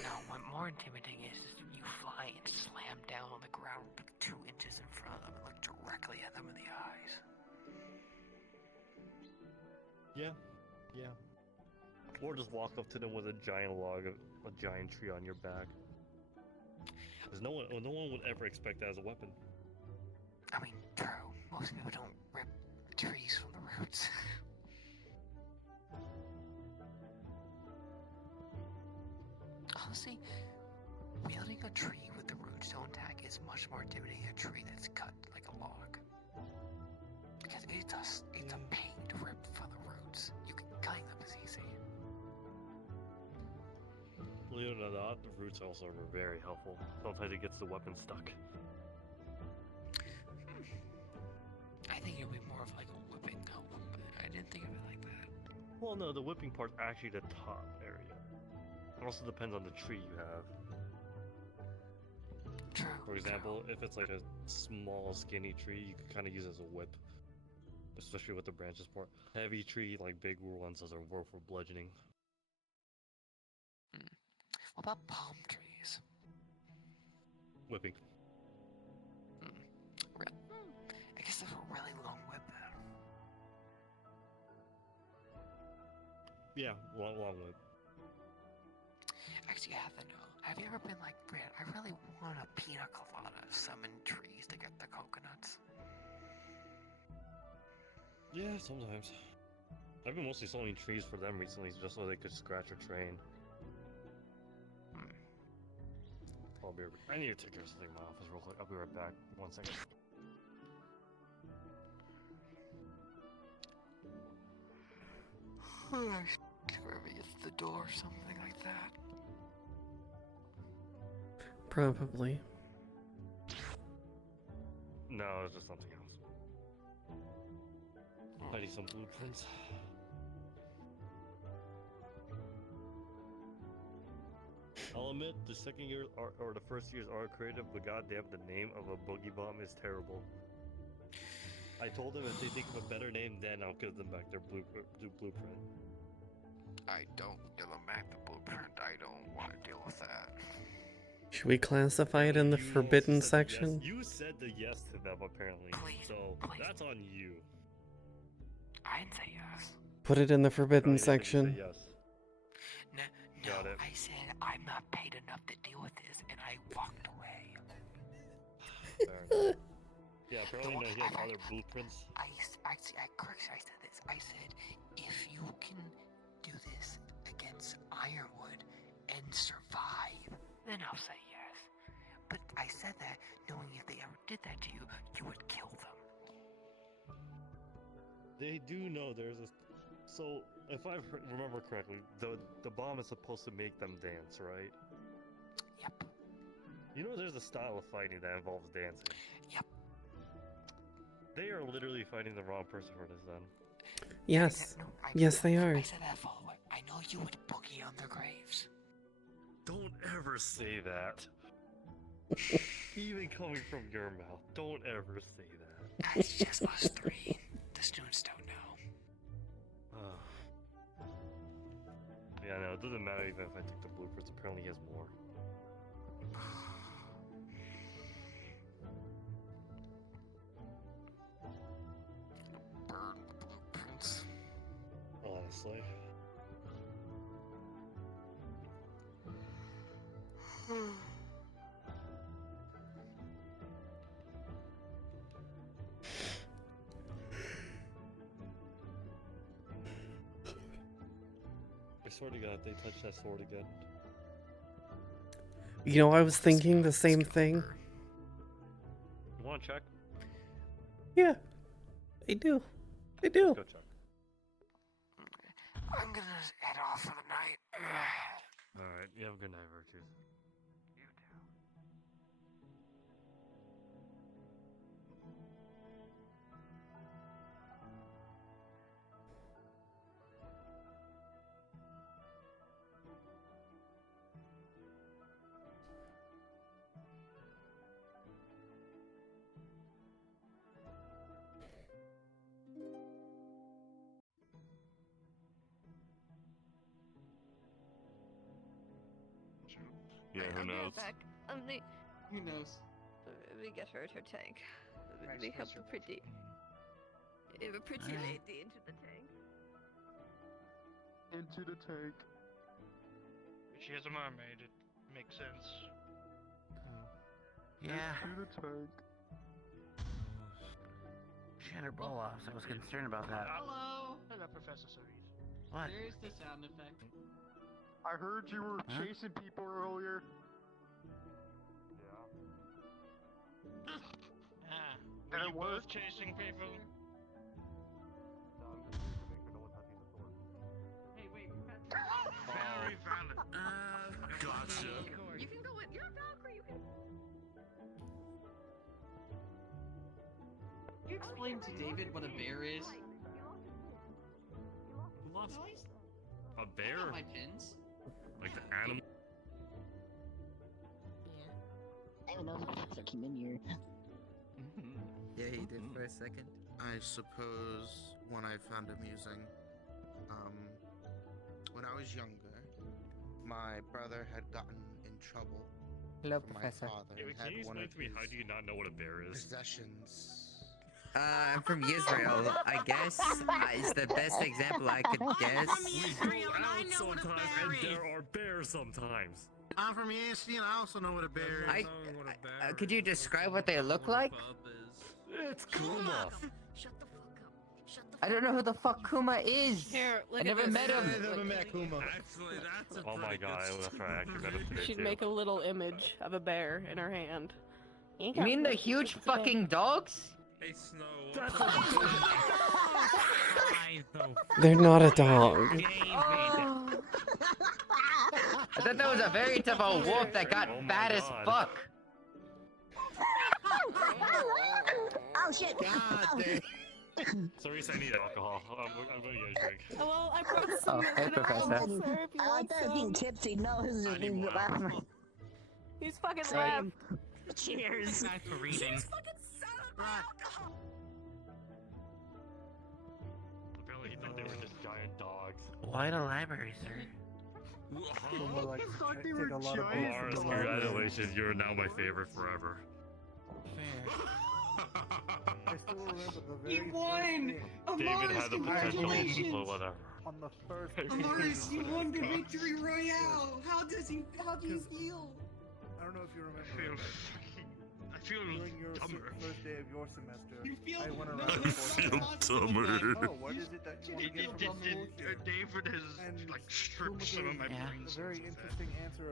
No, what more intimidating is you fly and slam down on the ground 2 inches in front of them and look directly at them in the eyes. Yeah. Or just walk up to them with a giant log of a giant tree on your back. Because no one would ever expect that as a weapon. I mean, true. Most people don't rip trees from the roots. Honestly, wielding a tree with the root stone tag is much more intimidating than a tree that's cut like a log. Because it's a pain to rip from the roots. Cutting them is easy. Believe it or not, the roots also are very helpful. Sometimes it gets the weapon stuck. I think it'd be more of like a whipping help, but I didn't think of it like that. Well, no, the whipping part's actually the top area. It also depends on the tree you have. For example, if it's like a small, skinny tree, you can kind of use it as a whip, especially with the branches part. Heavy tree, like big ones, those are more for bludgeoning. What about palm trees? Whipping. I guess there's a really long whip then. Yeah, long whip. Actually, I have to know. Have you ever been like, Brent, I really want a pina colada, summon trees to get the coconuts? Yeah, sometimes. I've been mostly summoning trees for them recently, just so they could scratch or train. I need to take care of something in my office real quick. I'll be right back. 1 second. Maybe it's the door or something like that. Probably. No, it's just something else. I need some blueprints. I'll admit, the second year or the first year's art creative, but goddamn, the name of a boogie bomb is terrible. I told them if they think of a better name, then I'll give them back their blueprint. I don't give them back the blueprint. I don't want to deal with that. Should we classify it in the forbidden section? Yes. You said the yes to them, apparently. So that's on you. I didn't say yes. Put it in the forbidden You section. said yes. No, Got it. I said I'm not paid enough to deal with this, and I walked away. Fair enough. Yeah, apparently no, he has other blueprints. I said this. I said, if you can do this against Ironwood and survive, then I'll say yes. But I said that knowing if they ever did that to you, you would kill them. They do know there's a... So, if I remember correctly, the bomb is supposed to make them dance, right? Yep. You know there's a style of fighting that involves dancing. Yep. They are literally fighting the wrong person for this then. Yes. Yes, they are. I said that follow-up. I know you would boogie on their graves. Don't ever say that. Even coming from your mouth, don't ever say that. That's just us three. The students don't know. Yeah, no, it doesn't matter even if I take the blueprints. Apparently he has more. Burn blueprints. Honestly. I swear to God, if they touch that sword again. You know, I was thinking the same thing. You want to check? Yeah, I do. I do. Let's go check. I'm gonna head off for the night. Alright, you have a good night, Virtues. You too. Yeah, who I'll be knows? right back. Who knows? Let me get her her tank. Let me help the pretty Alright. lady into the tank. Into the tank. She is a mermaid. It makes sense. Yeah. Into the tank. She had her blow off, so I was concerned about that. Hello! Hello, Professor Cerise. What? There's the sound effect. I heard you were Huh? chasing people earlier. Ah, Did were it you work? both chasing people? Hey, wait, Very valid. Gotcha. You can go in. You're a Valkyrie. You can. Can you explain to David what a bear is? Who lost? No, A I bear? got my pins. Like the animal? Yeah. even know if Professor came in here. Yeah, he did for a second. I suppose one I found amusing. When I was younger, my brother had gotten in trouble Hello, from Professor. my father. Can and you had one explain of to me how his do you not know what a bear is? possessions. I'm from Israel, I guess. It's the best example I could guess. We go out sometimes, and there are bears sometimes. I'm from ESC and I also know what a bear is. Could you describe what they look like? It's Kuma. I don't know who the fuck Kuma is. Here, I never met him. Actually, that's a Oh my god, that's right. I actually met him today She'd too. make a little image of a bear in her hand. You mean the huge fucking dogs? Hey, Snow. They're not a dog. I thought that was a variant of a wolf that got fat as fuck. Oh shit! Cerise, I need alcohol. I'm gonna get a drink. Well, I brought some hey, Professor. sir, if you I want like that being some. tipsy. No, this is just being laughing. He's fucking Same. left. Cheers. Thanks for reading. Apparently he thought they were just giant dogs. Why the library, sir? Lars, congratulations, you're now my favorite forever. I still remember the very You won! David had the potential, but whatever. on the first Amaris, you won the victory royale! How do you feel? I don't know if you remember. I feel During your dumber. first day of your semester, You feel I went no, around. I feel dumber. Oh, what is it that you want to get from the motion? David has like stripped some of my brain A cells very with that. interesting answer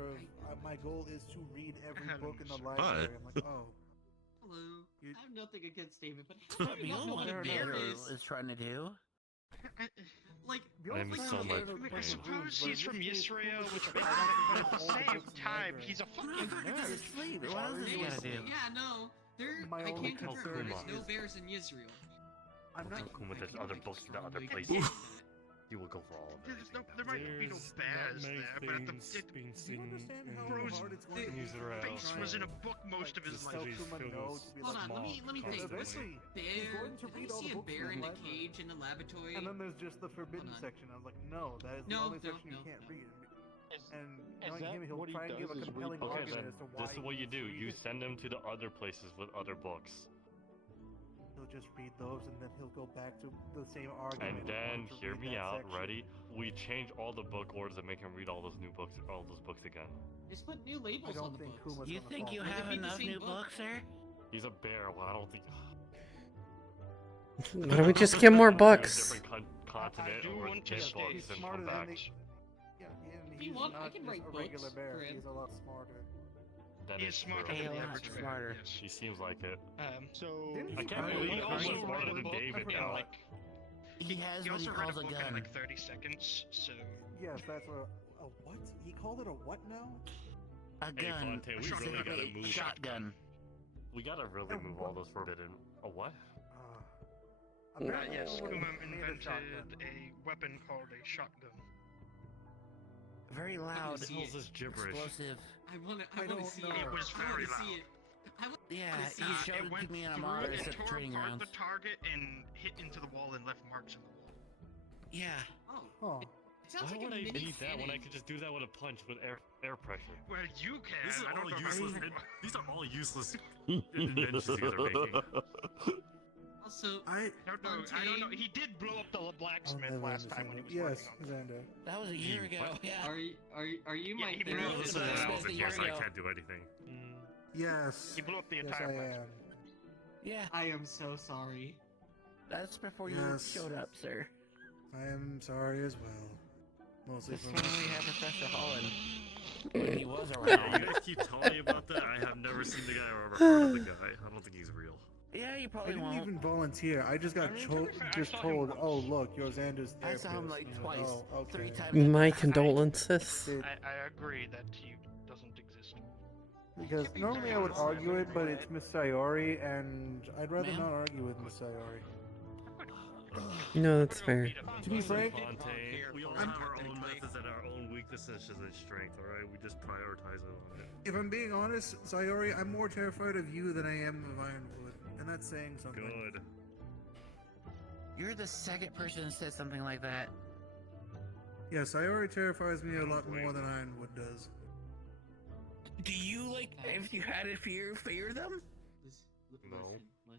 of my goal is to read every book in the library. I'm like, oh. Hello. I have nothing against David, but That's what you don't know what a bear is. trying to do. Like, I'm like, so much I pain. suppose he's from Israel, which makes sense, but at the same time, he's a fucking nerd. What else is he gonna do? Yeah, no. I only can't confirm. concern There's no is- bears in Israel. I'm not. Kuma, there's other books in the other Like, places. You will go for all of it. There might be no bears there, but at the being seen Bros, in Israel. Face was in a book most of his life. Hold on, let me think. Eventually, he's Bear. going to Did read you all see the a books bear in in the a library. cage in the laboratory? And then there's just the forbidden Hold on. section. I was like, no, that is the No, only no, section you no, can't no. read. And is knowing that him, he'll what he try and give a does is read compelling Okay, argument then as to why this is what you do. he You needs to read it. send him to the other places with other books. He'll just read those, and then he'll go back to the same argument. And then, to hear read me that out, section. ready? We change all the book orders and make him read all those new books, all those books again. Just put new I labels don't on the think books. Kuma's You gonna think fall you for have it. It'd be the enough same new book. books, sir? He's a bear. Well, I don't think. Why don't we just get more A books? different continent do or want to get stay books He's and smarter come than back. Yeah, and If he's you want, I not can just write a regular books bear. for him. He's a lot smarter. That He is is smarter true. than the Yeah, average bear. smarter. Yes. He seems like it. So Didn't I he can't write believe he he's also smarter read a than book David in now. like He has he what he also read a calls a book in gun. like 30 seconds. So Yes, that's a what? He called it a what now? A Hey, gun. Fonte, we really gotta Specifically, move. shotgun. We gotta really move all those forbidden. A what? Apparently yes, someone Kuma made a invented shotgun. a weapon called a shotgun. Very loud. see Hell's this gibberish? Explosive. I wanna don't see know. it. It was I wanna very see loud. it. I wanna Yeah, see he it. showed it went to me on through Amaris and at tore training apart grounds. the target and hit into the wall and left marks in the wall. Yeah. Oh, Huh. it sounds Why like would a I mini need that when I cannon. could just do that with a punch with air pressure? Well, you can. These are I don't all know about useless. you. These are all useless inventions you guys are making. Also, I don't know. He did blow up the blacksmith never last time when he was Yes, working on it. Xander. That was a year ago. What? Yeah. Are you my he blew Well, up this is the when I Smith was in a here, year so I ago. can't do anything. Yes. He blew up the Yes, entire I blacksmith. am. Yeah. I am so sorry. That's before you Yes. showed up, sir. I am sorry as well. Mostly This for is when we myself. had Professor Holland. When he was Yeah, around. you guys keep telling me about that. I have never seen the guy or ever heard of the guy. I don't think he's real. Yeah, you I probably didn't won't. even volunteer. I just got I mean, to be fair, I just saw him told, once. oh look, you're Xander's I therapist. saw him like And I'm twice, oh, okay. 3 times. My condolences. I agree that he doesn't exist. Because normally I would argue it, but it's Miss Sayori, and I'd rather Ma'am? not argue with Miss Sayori. No, that's fair. To be frank, we all have our own methods and our own weaknesses and strength, alright? We just prioritize it on it. if I'm being honest, Sayori, I'm more terrified of you than I am of Ironwood, and that's saying something. Good. You're the second person that said something like that. Yeah, Sayori terrifies me a lot more than Ironwood does. Do you, like, if you had a fear them? No.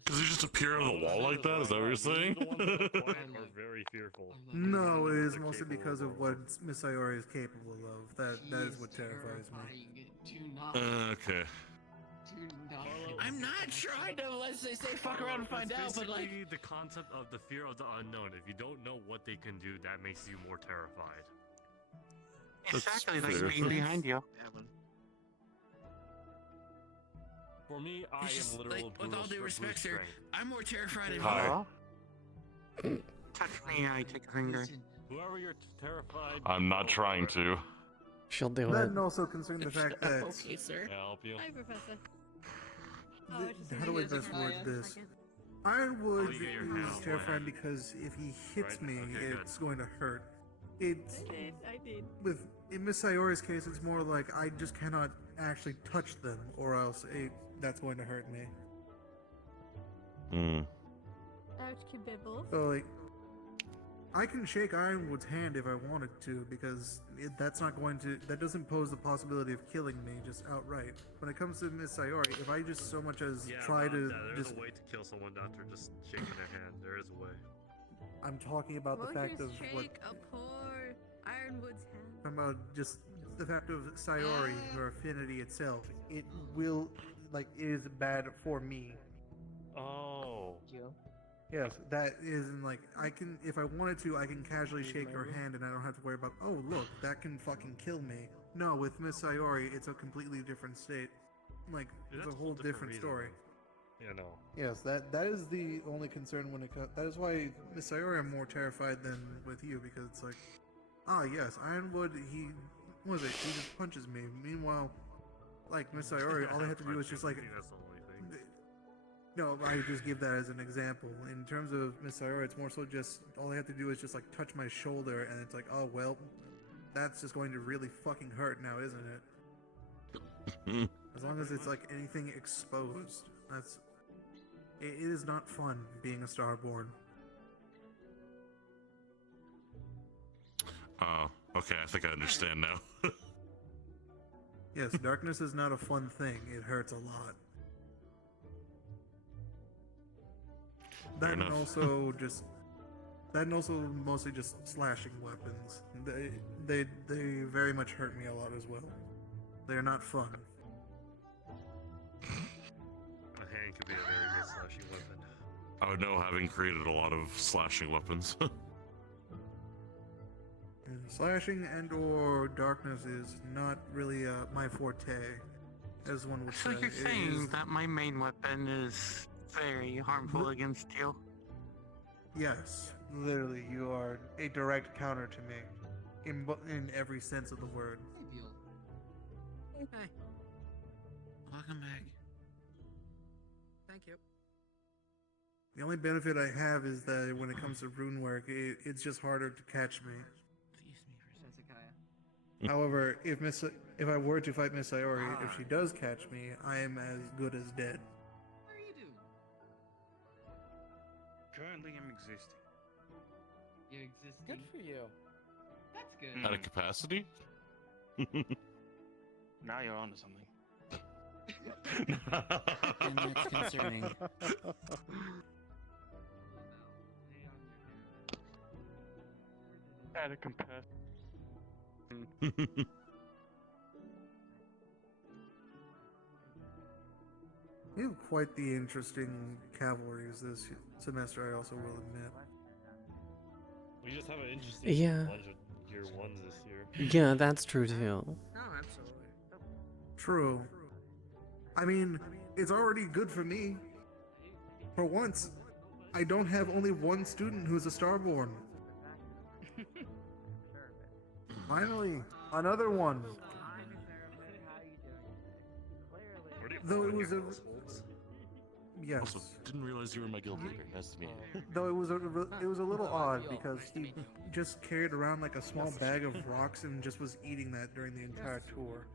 Does he just appear on the wall like that? Is that what you're saying? Are very fearful. No, it is mostly because of what Miss Sayori is capable of. That is what terrifies me. Okay. I'm not trying to, let's say fuck around and find out, but like... the concept of the fear of the unknown. If you don't know what they can do, that makes you more terrified. Exactly, like being behind you. For me, I It's am just, literal like, with all due respect, sir, strength. I'm more terrified of Hi. Touch me, I take a finger. Whoever you're terrified... I'm not trying to. She'll do That it. and also considering the fact that Okay, sir. Can I help you? Hi, Professor. how do I best word this? Ironwood you get your hand is away. terrifying because if he hits Right, me, okay, good. it's going to hurt. It's I did. in Miss Sayori's case, it's more like I just cannot actually touch them, or else that's going to hurt me. Hmm. Ouch, Kibibble. So like, I can shake Ironwood's hand if I wanted to, because that doesn't pose the possibility of killing me just outright. When it comes to Miss Sayori, if I just so much as try to There's just, a way to kill someone after just shaking their hand. There is a way. I'm talking about the fact of what. A poor Ironwood's hand. I'm about just the fact of Sayori, her affinity itself. It will, like, it is bad for me. Oh. Yes, that isn't like I can. If I wanted to, I can casually shake her hand, and I don't have to worry about. Oh, look, that can fucking kill me. No, with Miss Sayori, it's a completely different state. Like, it's a whole different reason. story. Yeah, no. Yes, that is the only concern when it comes. That is why Miss Sayori, I'm more terrified than with you, because it's like, yes, Ironwood, he what was it? He just punches me. Meanwhile, like Miss Sayori, all they have to do is just like. That's the only thing. No, I just give that as an example. In terms of Miss Sayori, it's more so just all they have to do is just like touch my shoulder, and it's like, oh well, that's just going to really fucking hurt now, isn't it? As long as it's like anything exposed, it is not fun being a Starborn. Oh, okay, I think I understand now. Yes, darkness is not a fun thing. It hurts a lot. That and also mostly just slashing weapons. They very much hurt me a lot as well. They're not fun. A hand could be a very good slashing weapon. I would know, having created a lot of slashing weapons. Slashing and or darkness is not really my forte, as one would So say. you're It saying is- that my main weapon is very harmful against you? Yes, literally, you are a direct counter to me, in every sense of the word. Hey. Welcome back. Thank you. The only benefit I have is that when it comes to rune work, it's just harder to catch me. However, if I were to fight Miss Sayori, if she does catch me, I am as good as dead. What are you doing? Currently, I'm existing. You're existing. Good for you. That's good. Out of capacity? Now you're onto something. And that's concerning. Out of capacity. You have quite the interesting cavalries this semester, I also will admit. We just have an interesting Yeah. bunch of year ones this year. Yeah, that's true too. Oh, absolutely. True. I mean, it's already good for me. For once, I don't have only one student who's a Starborn. Finally, another one. Though it was a Yes. Also, didn't realize you were my guild leader. Nice to meet you. Though it was a little odd because he just carried around like a small bag of rocks and just was eating that during the entire tour.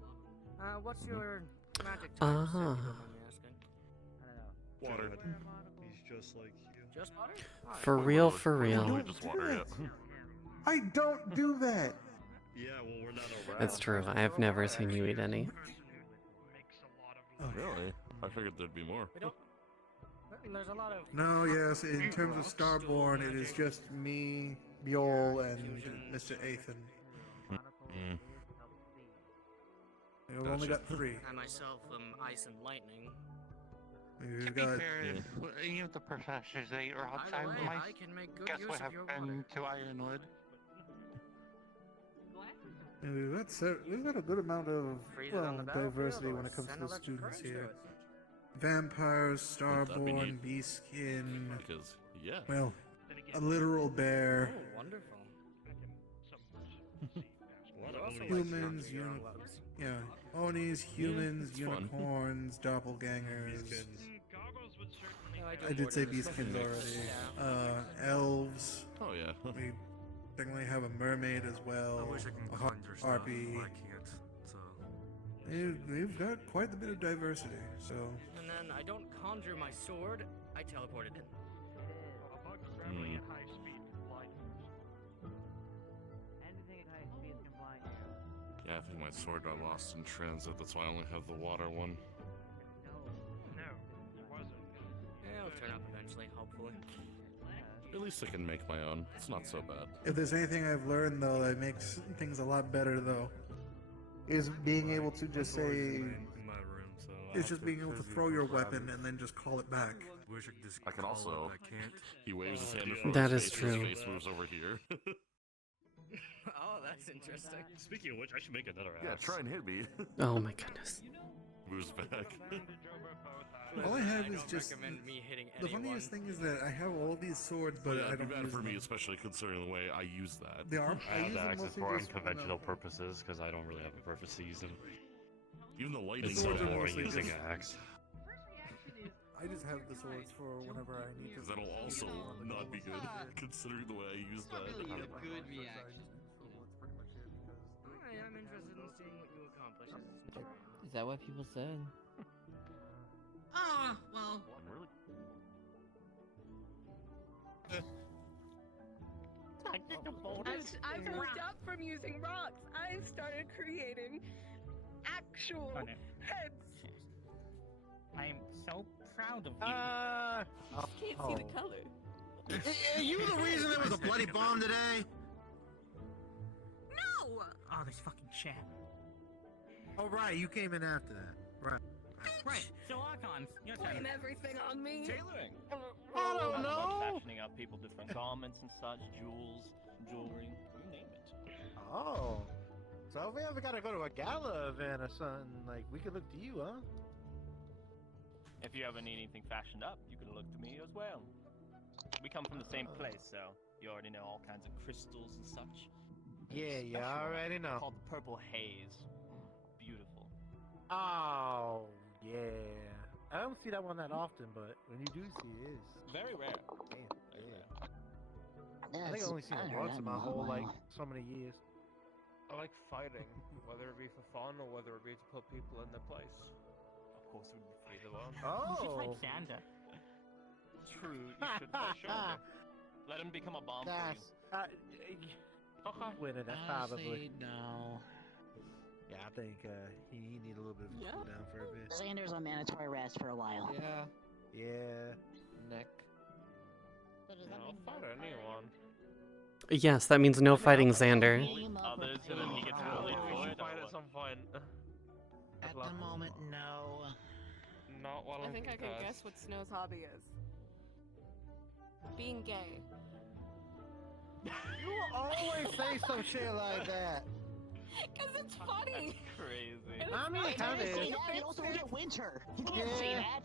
What's your magic type, if you don't mind me asking? I don't know. Water. He's just like you. Just water? For real, for Literally real. just water it. I don't do that. Yeah, well, we're not around. It's true. I've never seen you eat any. Really? I figured there'd be more. There's a lot of... No, yes, in terms of Starborn, it is just me, Mjol, and Mr. Athan. We've only got 3. I myself am ice and lightning. We've To be got... fair, any of the professors that you're outside Either way, might I can make good guess use what of have your been to Ironwood. And we've got a good amount of Freeze it on the battlefield diversity or when it comes to send the electric students current to here. it. Vampires, That'd be Starborn, neat. Beastskin. Because, yeah. Well, a literal bear. Oh, wonderful. Humans, yeah, Onis, humans, it's fun. unicorns, doppelgangers. Yeah, I did say order this. beastskins already. Elves. Oh, yeah. We technically have a mermaid as well. I wish I can A conjure stuff. harpy. I can't. So. We've got quite a bit of diversity. So And then I don't conjure my sword, I teleport it in. Hmm. Anything at high speed can blind you. Yeah, I think my sword got lost in transit. That's why I only have the water one. No, it wasn't. Yeah, it'll turn up eventually, hopefully. At least I can make my own. It's not so bad. if there's anything I've learned though that makes things a lot better though, is being able to just say. In my room, so It's just being able to throw your weapon and then just call it back. Wish I could just I can call also. it, I can't. He waves his hand in front That of is his face, and true. his face moves over here. Oh, that's interesting. Speaking of which, I should make another axe. Yeah, try and hit me. Oh my goodness. Moves back. All I have is don't just recommend me hitting the funniest thing is that I have all these swords, but Yeah, I it'd be don't bad use for me, them. especially considering the way I use that. They are. I have use the them axes mostly for just unconventional purposes because I don't really have a purpose to use them. Even the lightning It's so swords are boring mostly using just- an axe. I just have the swords for whenever I need to. Because that'll also not be good, considering the way I use that. Really a good reaction. Alright, I'm interested in seeing what you accomplish as a centurion. Is that what people said? Ah, well. I've moved up from using rocks. I've started creating actual heads. I'm so proud of you. Can't see the color. Are you the reason there was a bloody bomb today? No! Oh, this fucking chat. Oh, right, you came in after that. Right. Right, so Archons, your turn. Blame everything on me. Tailoring. I don't About know. fashioning up people different garments and such, jewels, jewelry, you name it. Oh. So if we ever gotta go to a gala event or something, like, we could look to you, huh? If you ever need anything fashioned up, you can look to me as well. We come from the same place, so you already know all kinds of crystals and such. Yeah, you Special one already know. Called the Purple Haze. Beautiful. Oh, yeah. I don't see that one that often, but when you do see it, it's Very rare. damn. Very rare. I think I've only seen it once in my whole, like, so many years. I like fighting, whether it be for fun or whether it be to put people in their place. Of course, we would fight the one. Just like Oh. Xander. True, you should for sure. Let him become a bomb for you. That's... winning that probably. No. Yeah, I think he need a little bit of cool down for a bit. Xander's on mandatory rest for a while. Yeah. Yeah. Nick. I'll fight anyone. Yes, that means no fighting Xander. Others, and then he gets bullied We for should it. fight at some point. At the moment, no. Not while I I'm think I can concussed. guess what Snow's hobby is. Being gay. You always say some shit like that. Cause it's funny. Crazy. I mean, it kind of is. You also look at Winter. You can't Yeah. say that.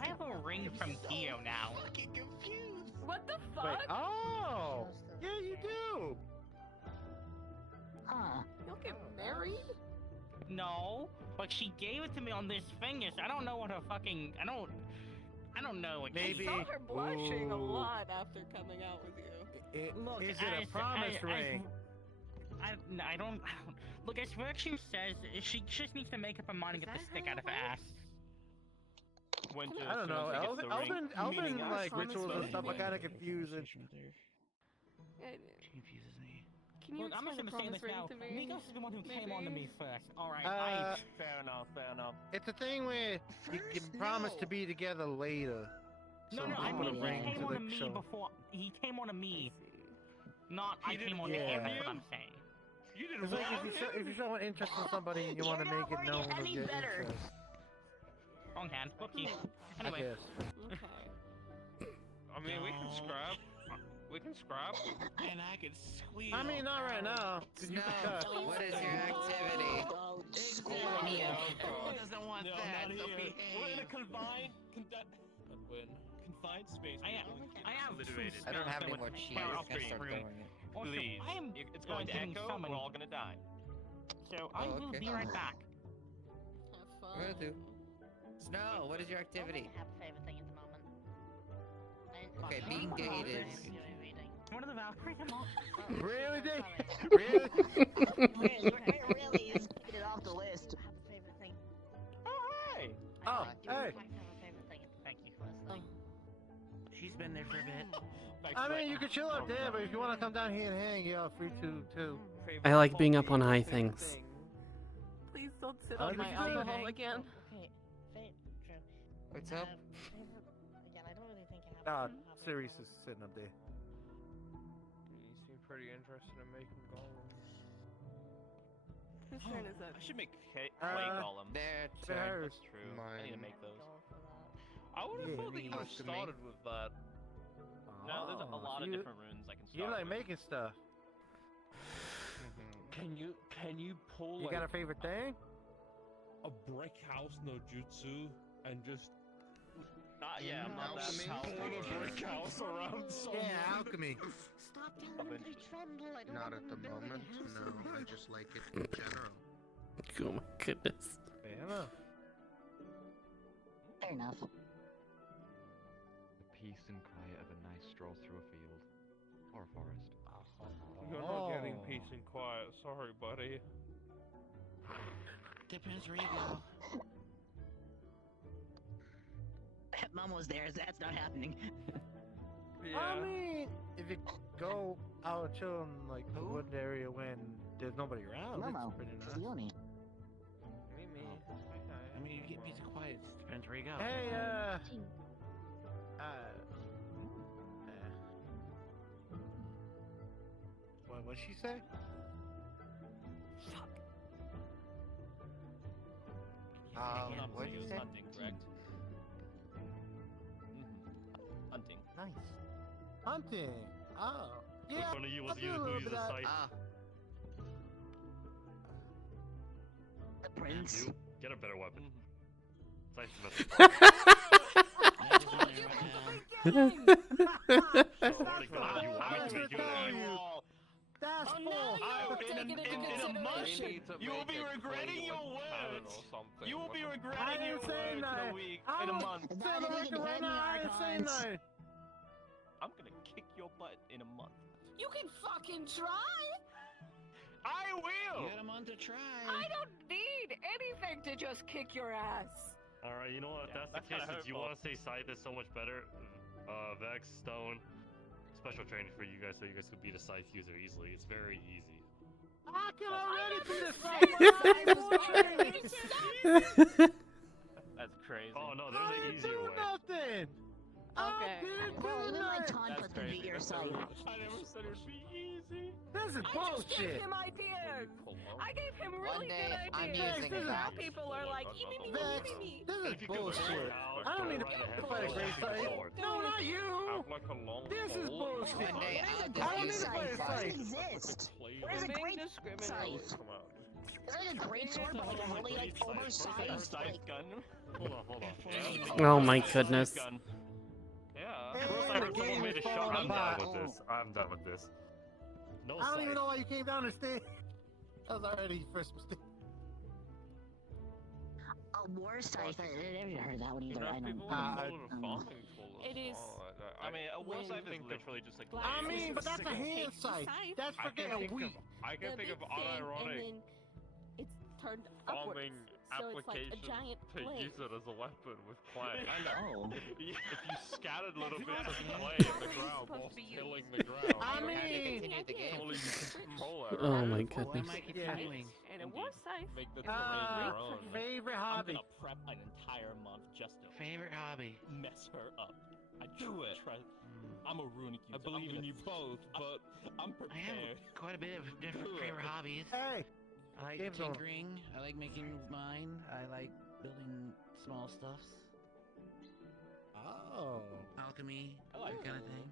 I have a ring from Theo now. Fucking confused. What the fuck? Wait, oh! Yeah, you do! Huh. You'll get married? No. But she gave it to me on this finger, so I don't know what her fucking. I don't know. Like, Maybe. I saw her blushing a Ooh. lot after coming out with you. Look, Is it a promise ring? I don't. Look, as Virtue says, she just needs to make up her mind and get the stick out of her ass. Winter, I don't know. Elven like rituals and stuff are kind of confusing. Confuses me. Can you Look, I'm just explain the gonna say promise this now. ring to me? Nikos is the one who came on to me first. Alright, Fair enough, fair enough. It's a thing where you can promise to be together later. No, So no, you I put a mean, ring he came to on the to me show. before. He came on to me. Not I didn't came on to him, want that's what him? I'm saying. You It's like if you show an interest in somebody and you want to make it known of your interest. Wrong hand, bookie. I Anyway. guess. I mean, we can scrap. We can scrap. And I can squeal. I mean, not right now. 'Cause you can cut. What is your activity? Exactly. Who doesn't want No, that? not So here. behave. We're in a confined space. I have Litigated. I don't have any with more cheese. power I off can the start room. throwing it. Also, Please. I am It's going to getting echo. summoned. We're all gonna die. So I will okay. be right back. Will do. Snow, what is your activity? I have a favorite thing at the moment. Okay, being gated. One of the Valkyries, come on. Really, Dave? Really? Really is get it off the list. I have a favorite thing. Hey! Oh, You hey. in fact have a favorite thing. Thank you, Leslie. She's been there for a bit. I mean, you can chill up there, but if you want to come down here and hang, you're free to too. I like being up on high things. Please don't sit Oh, on my you can alcohol again. Okay, true. What's up? Favorite, again, I don't really think I have. Ah, have a Sirius favorite. is sitting up there. You seem pretty interested in making golems. Whose turn is it? I should make clay Uh, golem. There, There's That's true. I need to make those. I would have Yeah, thought that you me. would have started with that. No, there's a lot of you- different runes I can start You like with. making stuff. Can you pull You like got a favorite thing? a brick house no jutsu and just Yeah, I'm not that powerful. pull a brick house around someone? Yeah, alchemy. Stop telling me to tremble. I don't Not want at to the build a moment, house no. anymore. I just like it in general. Oh my goodness. Fair enough. Fair enough. The peace and quiet of a nice stroll through a field or a forest. You're not getting peace and quiet. Sorry, buddy. Depends where you go. Mom was there. That's not happening. I mean, if you go out and chill in like the wood area when there's nobody around, Momo. it's pretty nice. Leonie. Me. I mean, you get peace and quiet. Depends where you go. Hey, what'd she say? What'd you say? Hunting, correct? Hunting. Nice. Hunting. Oh. Yeah. Which one of you was I do a who little used bit the of- scythe? The prince. You get a better weapon. Scythe's the best. That's Oh, no, you take it into consideration. You will be regretting your words. You will be regretting your didn't say words in a nothing. week, I in a was month. saying the record right now, I ain't saying nothing. I'm gonna kick your butt in a month. You can fucking try. I will. You got a month to try. I don't need anything to just kick your ass. Alright, you know what? If Yeah, that's the that's case, kinda since you hurtful. want to say scythe is so much better, Vex, Stone, special training for you guys so you guys could beat a scythe user easily. It's very easy. I can already do this That's crazy. Oh no, there's an easier way. Nothing. Okay. Well, even my taunt That's puts can beat crazy. your scythe. I never said it would be easy. This is I just gave bullshit. him ideas. I gave him really day, good I'm ideas. using And it. now people are like, "Ee, Vex, me." this is If you could bullshit. figure out, I don't go need to right ahead, fight a go great with the scythe. sword. No, not you. Have like a long This is pole. bullshit. One day There's I'll a just I don't great need to use fight a scythe. Doesn't scythe. exist. Play There's a You're being great discriminated. scythe. Come out. There's like a great sword, but like a really like oversized Scythe like. gun. Hold on. Oh my goodness. Gun. Yeah. Hey, First I the heard someone game made a is shot. falling I'm done apart. with this. I'm done with this. No I don't even scythe. know why you came down the stairs. That was already your first mistake. war scythe. I never heard that one either. I know. People would have called it a farming tool. It is. I mean, a war when- scythe is literally just like. I mean, but that's a sickle. hand Takes the scythe. scythe, That's for getting wheat. the I can think big of thing, and unironic then it's turned upwards. farming So it's like a application giant to blade. use it as a weapon with clay. I know. If you scattered little bits of clay in the ground while tilling the ground, I mean, surely you can control it. Oh my right? goodness. And a war scythe. Make the terrain your own. favorite I'm hobby. gonna prep an entire month just to Favorite hobby. mess her up. I Do it. Try, I'm a runic user. I believe in you both, but I'm I have prepared. quite a bit of different favorite hobbies. hey, I like Game's on. tinkering. I like making mine. I like building small stuffs. oh, Alchemy, I like that kind of thing.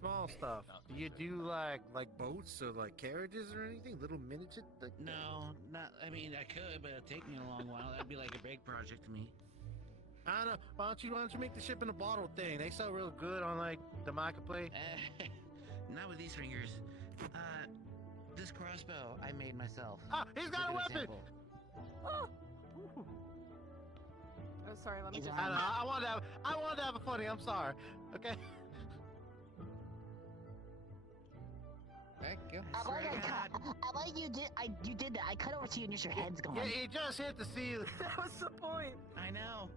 Small stuff. Do you do like boats or like carriages or anything? Little miniature? No, not. I mean, I could, but it'd take me a long while. That'd be like a big project to me. I don't know. Why don't you make the ship in a bottle thing? They sell real good on like the marketplace. Not with these fingers. This crossbow I made myself. Ah, he's got a Look at weapon. example. Oh, sorry. Let me just. I know. I wanted to have a funny. I'm sorry. Okay. Thank you. I like you did that. I cut over to you and just your head's gone. Yeah, you just hit the seal. That was the point. I know.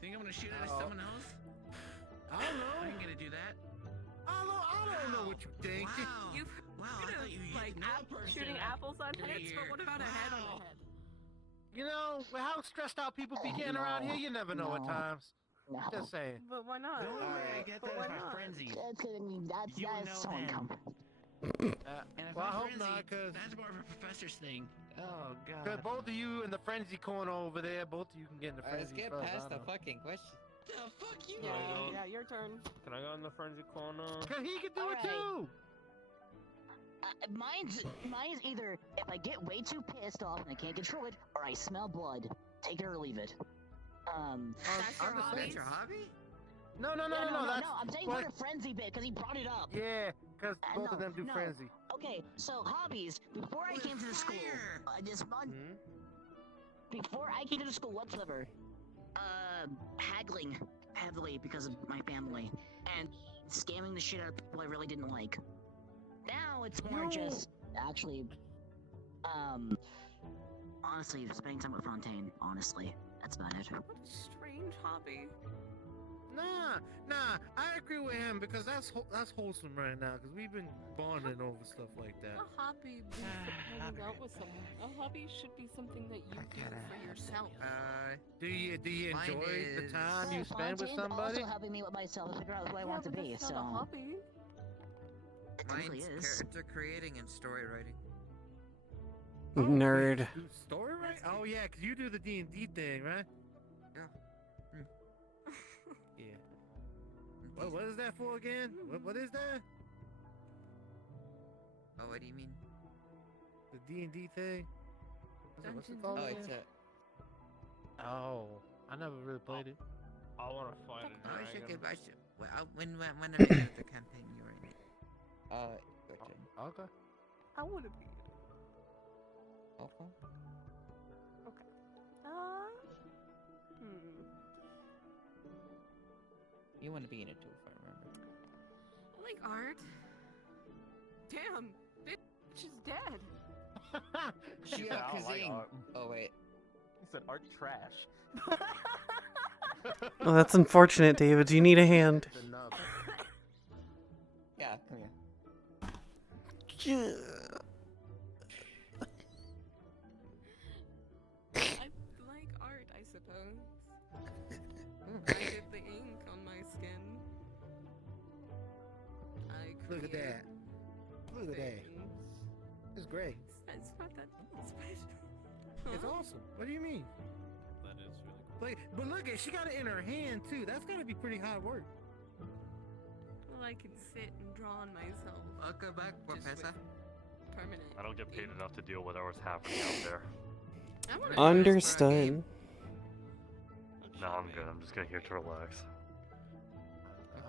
Think I'm gonna shoot it at Uh-oh. someone else? I don't know. I ain't gonna do that. I don't know what you think. Wow. You've Wow, I heard thought of, you like know a person shooting that- apples on heads, but what about a head on Wow. a head? You know, with how stressed out people be getting around here, you never know at times. No. Just saying. But why not? The only way I get But that why is my not? frenzy. That's gonna mean that You is know so them. uncomfortable. And if Well, I I'm hope frenzied, not, 'cause- that's more of a professor's thing. Oh god. Cause both of you in the frenzy corner over there, both of you can get in the frenzy. Let's get first, past I the don't know. fucking question. The fuck you Yeah, your turn. Can I go in the frenzy corner? Cause he can do Alright. it too. Mine's either if I get way too pissed off and I can't control it, or I smell blood. Take it or leave it. That's your hobby? That's your hobby? No, No, that's I'm saying what- for the frenzy bit because he brought it up. Yeah, cause both no, of them do no. frenzy. Okay, so hobbies. Before I came to the school, this month. Hmm? Before I came to the school whatsoever, haggling heavily because of my family and scamming the shit out of people I really didn't like. Now it's more No. just actually, honestly, spending time with Fontaine. Honestly, that's about it. What a strange hobby. Nah, I agree with him because that's wholesome right now because we've been bonding over stuff like that. A hobby is hanging out with someone. A hobby should be something that you do for yourself. Do you Mine enjoy the is- time you spend with Fontaine's somebody? also helping me with myself to figure out who I want to but be. that's So not a hobby. it technically Mine's is. character creating and story writing. Nerd. Do story right? Oh yeah, cause you do the D&D thing, right? Yeah. Yeah. What is that for again? What is that? Oh, what do you mean? The D&D thing? What's it called? Oh, again? it's a. Oh, I never really played it. I want to fight I should give. I should. Well, when I make the campaign, you're in it. Okay. I want to be. Okay. Okay. You want to be in it too, if I remember. I like art. Damn, bitch is dead. Shia Kazing. Oh wait. He said art trash. Oh, that's unfortunate, David. You need a hand. Yeah, come here. I like art, I suppose. I did the ink on my skin. I Look at that. Look at that. things. It's great. It's not that special. It's awesome. What do you mean? That is really cool. Like, but look at she got it in her hand too. That's gotta be pretty hard work. Well, I can sit and draw on myself. Welcome back, Just with Professor. Permanent. I don't get paid enough to deal with what's happening out there. I wanna Understood. No, I'm good. I'm just here to relax.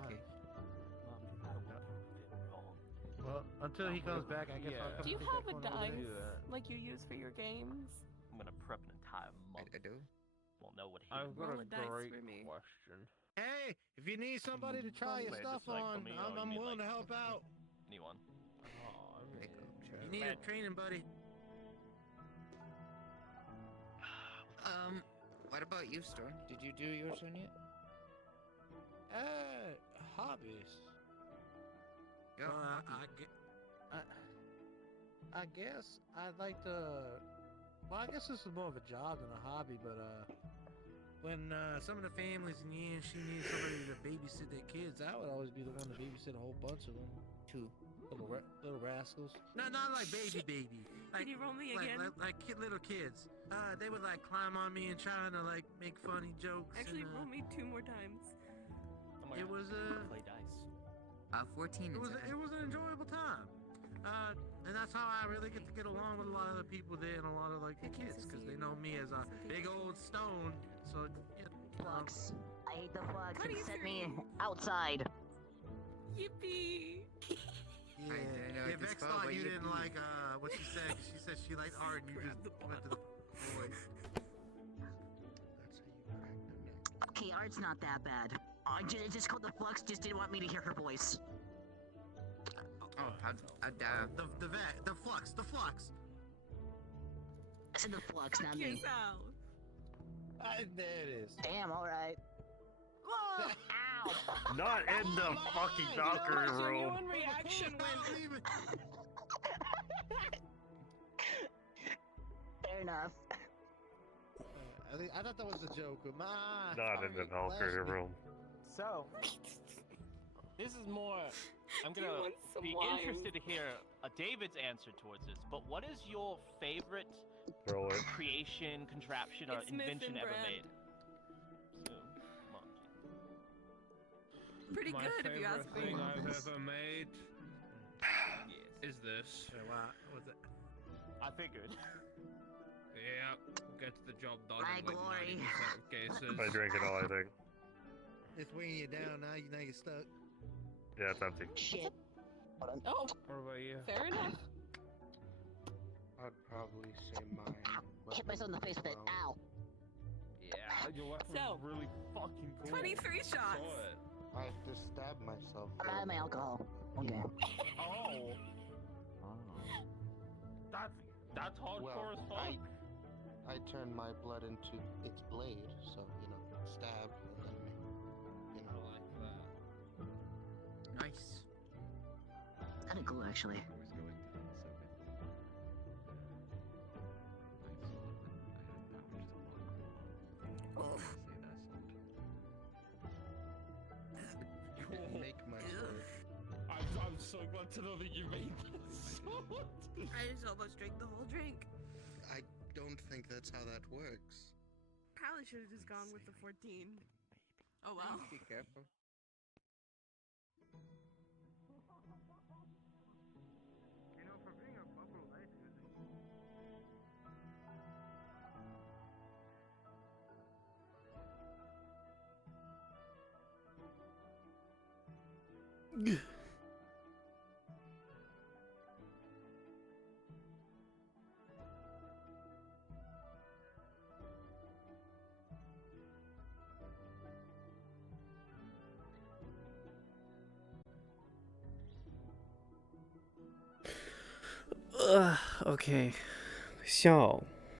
Okay. Well, until he comes back, I guess I'll come Do you take have that a corner over dice there. like you use for your games? I'm gonna prep an entire month. I do. Won't know what I've got Roll a a dice great for me. question. Hey, if you need somebody to try your Wait, stuff just like for on, me, or you I'm mean willing like to help out. anyone? Oh, you need a training buddy. What about you, Storm? Did you do your turn yet? Hobbies. Yeah. I guess I'd like to. Well, I guess this is more of a job than a hobby, but when some of the families need she needs somebody to babysit their kids, I would always be the one to babysit a whole bunch of them. Two little rascals. No, not like baby. Like, Can you roll me like, again? Like little kids. They would like climb on me and trying to like make funny jokes. Actually, and, roll me 2 more times. Oh my It God. was Play dice. 14. It was an enjoyable time. And that's how I really get to get along with a lot of the people there and a lot of like the kids because they know me as a big old stone. So Flux. I hate the flux. It set me outside. Yippee! Yeah, Vex thought you didn't like what she said. 'Cause she said she liked art and you just went to the boys. Okay, art's not that bad. It's just called the flux. Just didn't want me to hear her voice. Oh, The flux. I said the flux, not me. There it is. Damn. All right. Whoa! Ow! Not in the fucking Valkyrie room. Genuine reaction when Fair enough. I thought that was a joke. Not in the Valkyrie room. So, this is more. I'm Do you gonna want some be wine? interested to hear David's answer towards this. But what is your favorite Throw it. creation, contraption, or It's Smith invention and ever Brand. made? So, come on. Pretty My good if you favorite ask me. thing I've ever made is this. Wow, what's it? I figured. Yeah, gets the job done My in like glory. 90% of cases. I drink it all, I think. It's weighing you down now. You're stuck. Yeah, it's empty. Shit. Oh, What about you? fair enough. I'd probably say mine. Hit myself in the face with it. Ow. Yeah, your weapon's So, really fucking cool. 23 shots. Saw it. I have to stab myself. I'm out of my alcohol. Okay. Oh, that's hardcore Well, as fuck. I turn my blood into its blade, so stab and then I like that. Nice. Kinda cool, actually. make my sword. I'm so glad to know that you made this. I just almost drank the whole drink. I don't think that's how that works. Probably should have just gone with the 14. Oh well. Be careful. You know, for being a Buffalo Night music. Okay. So,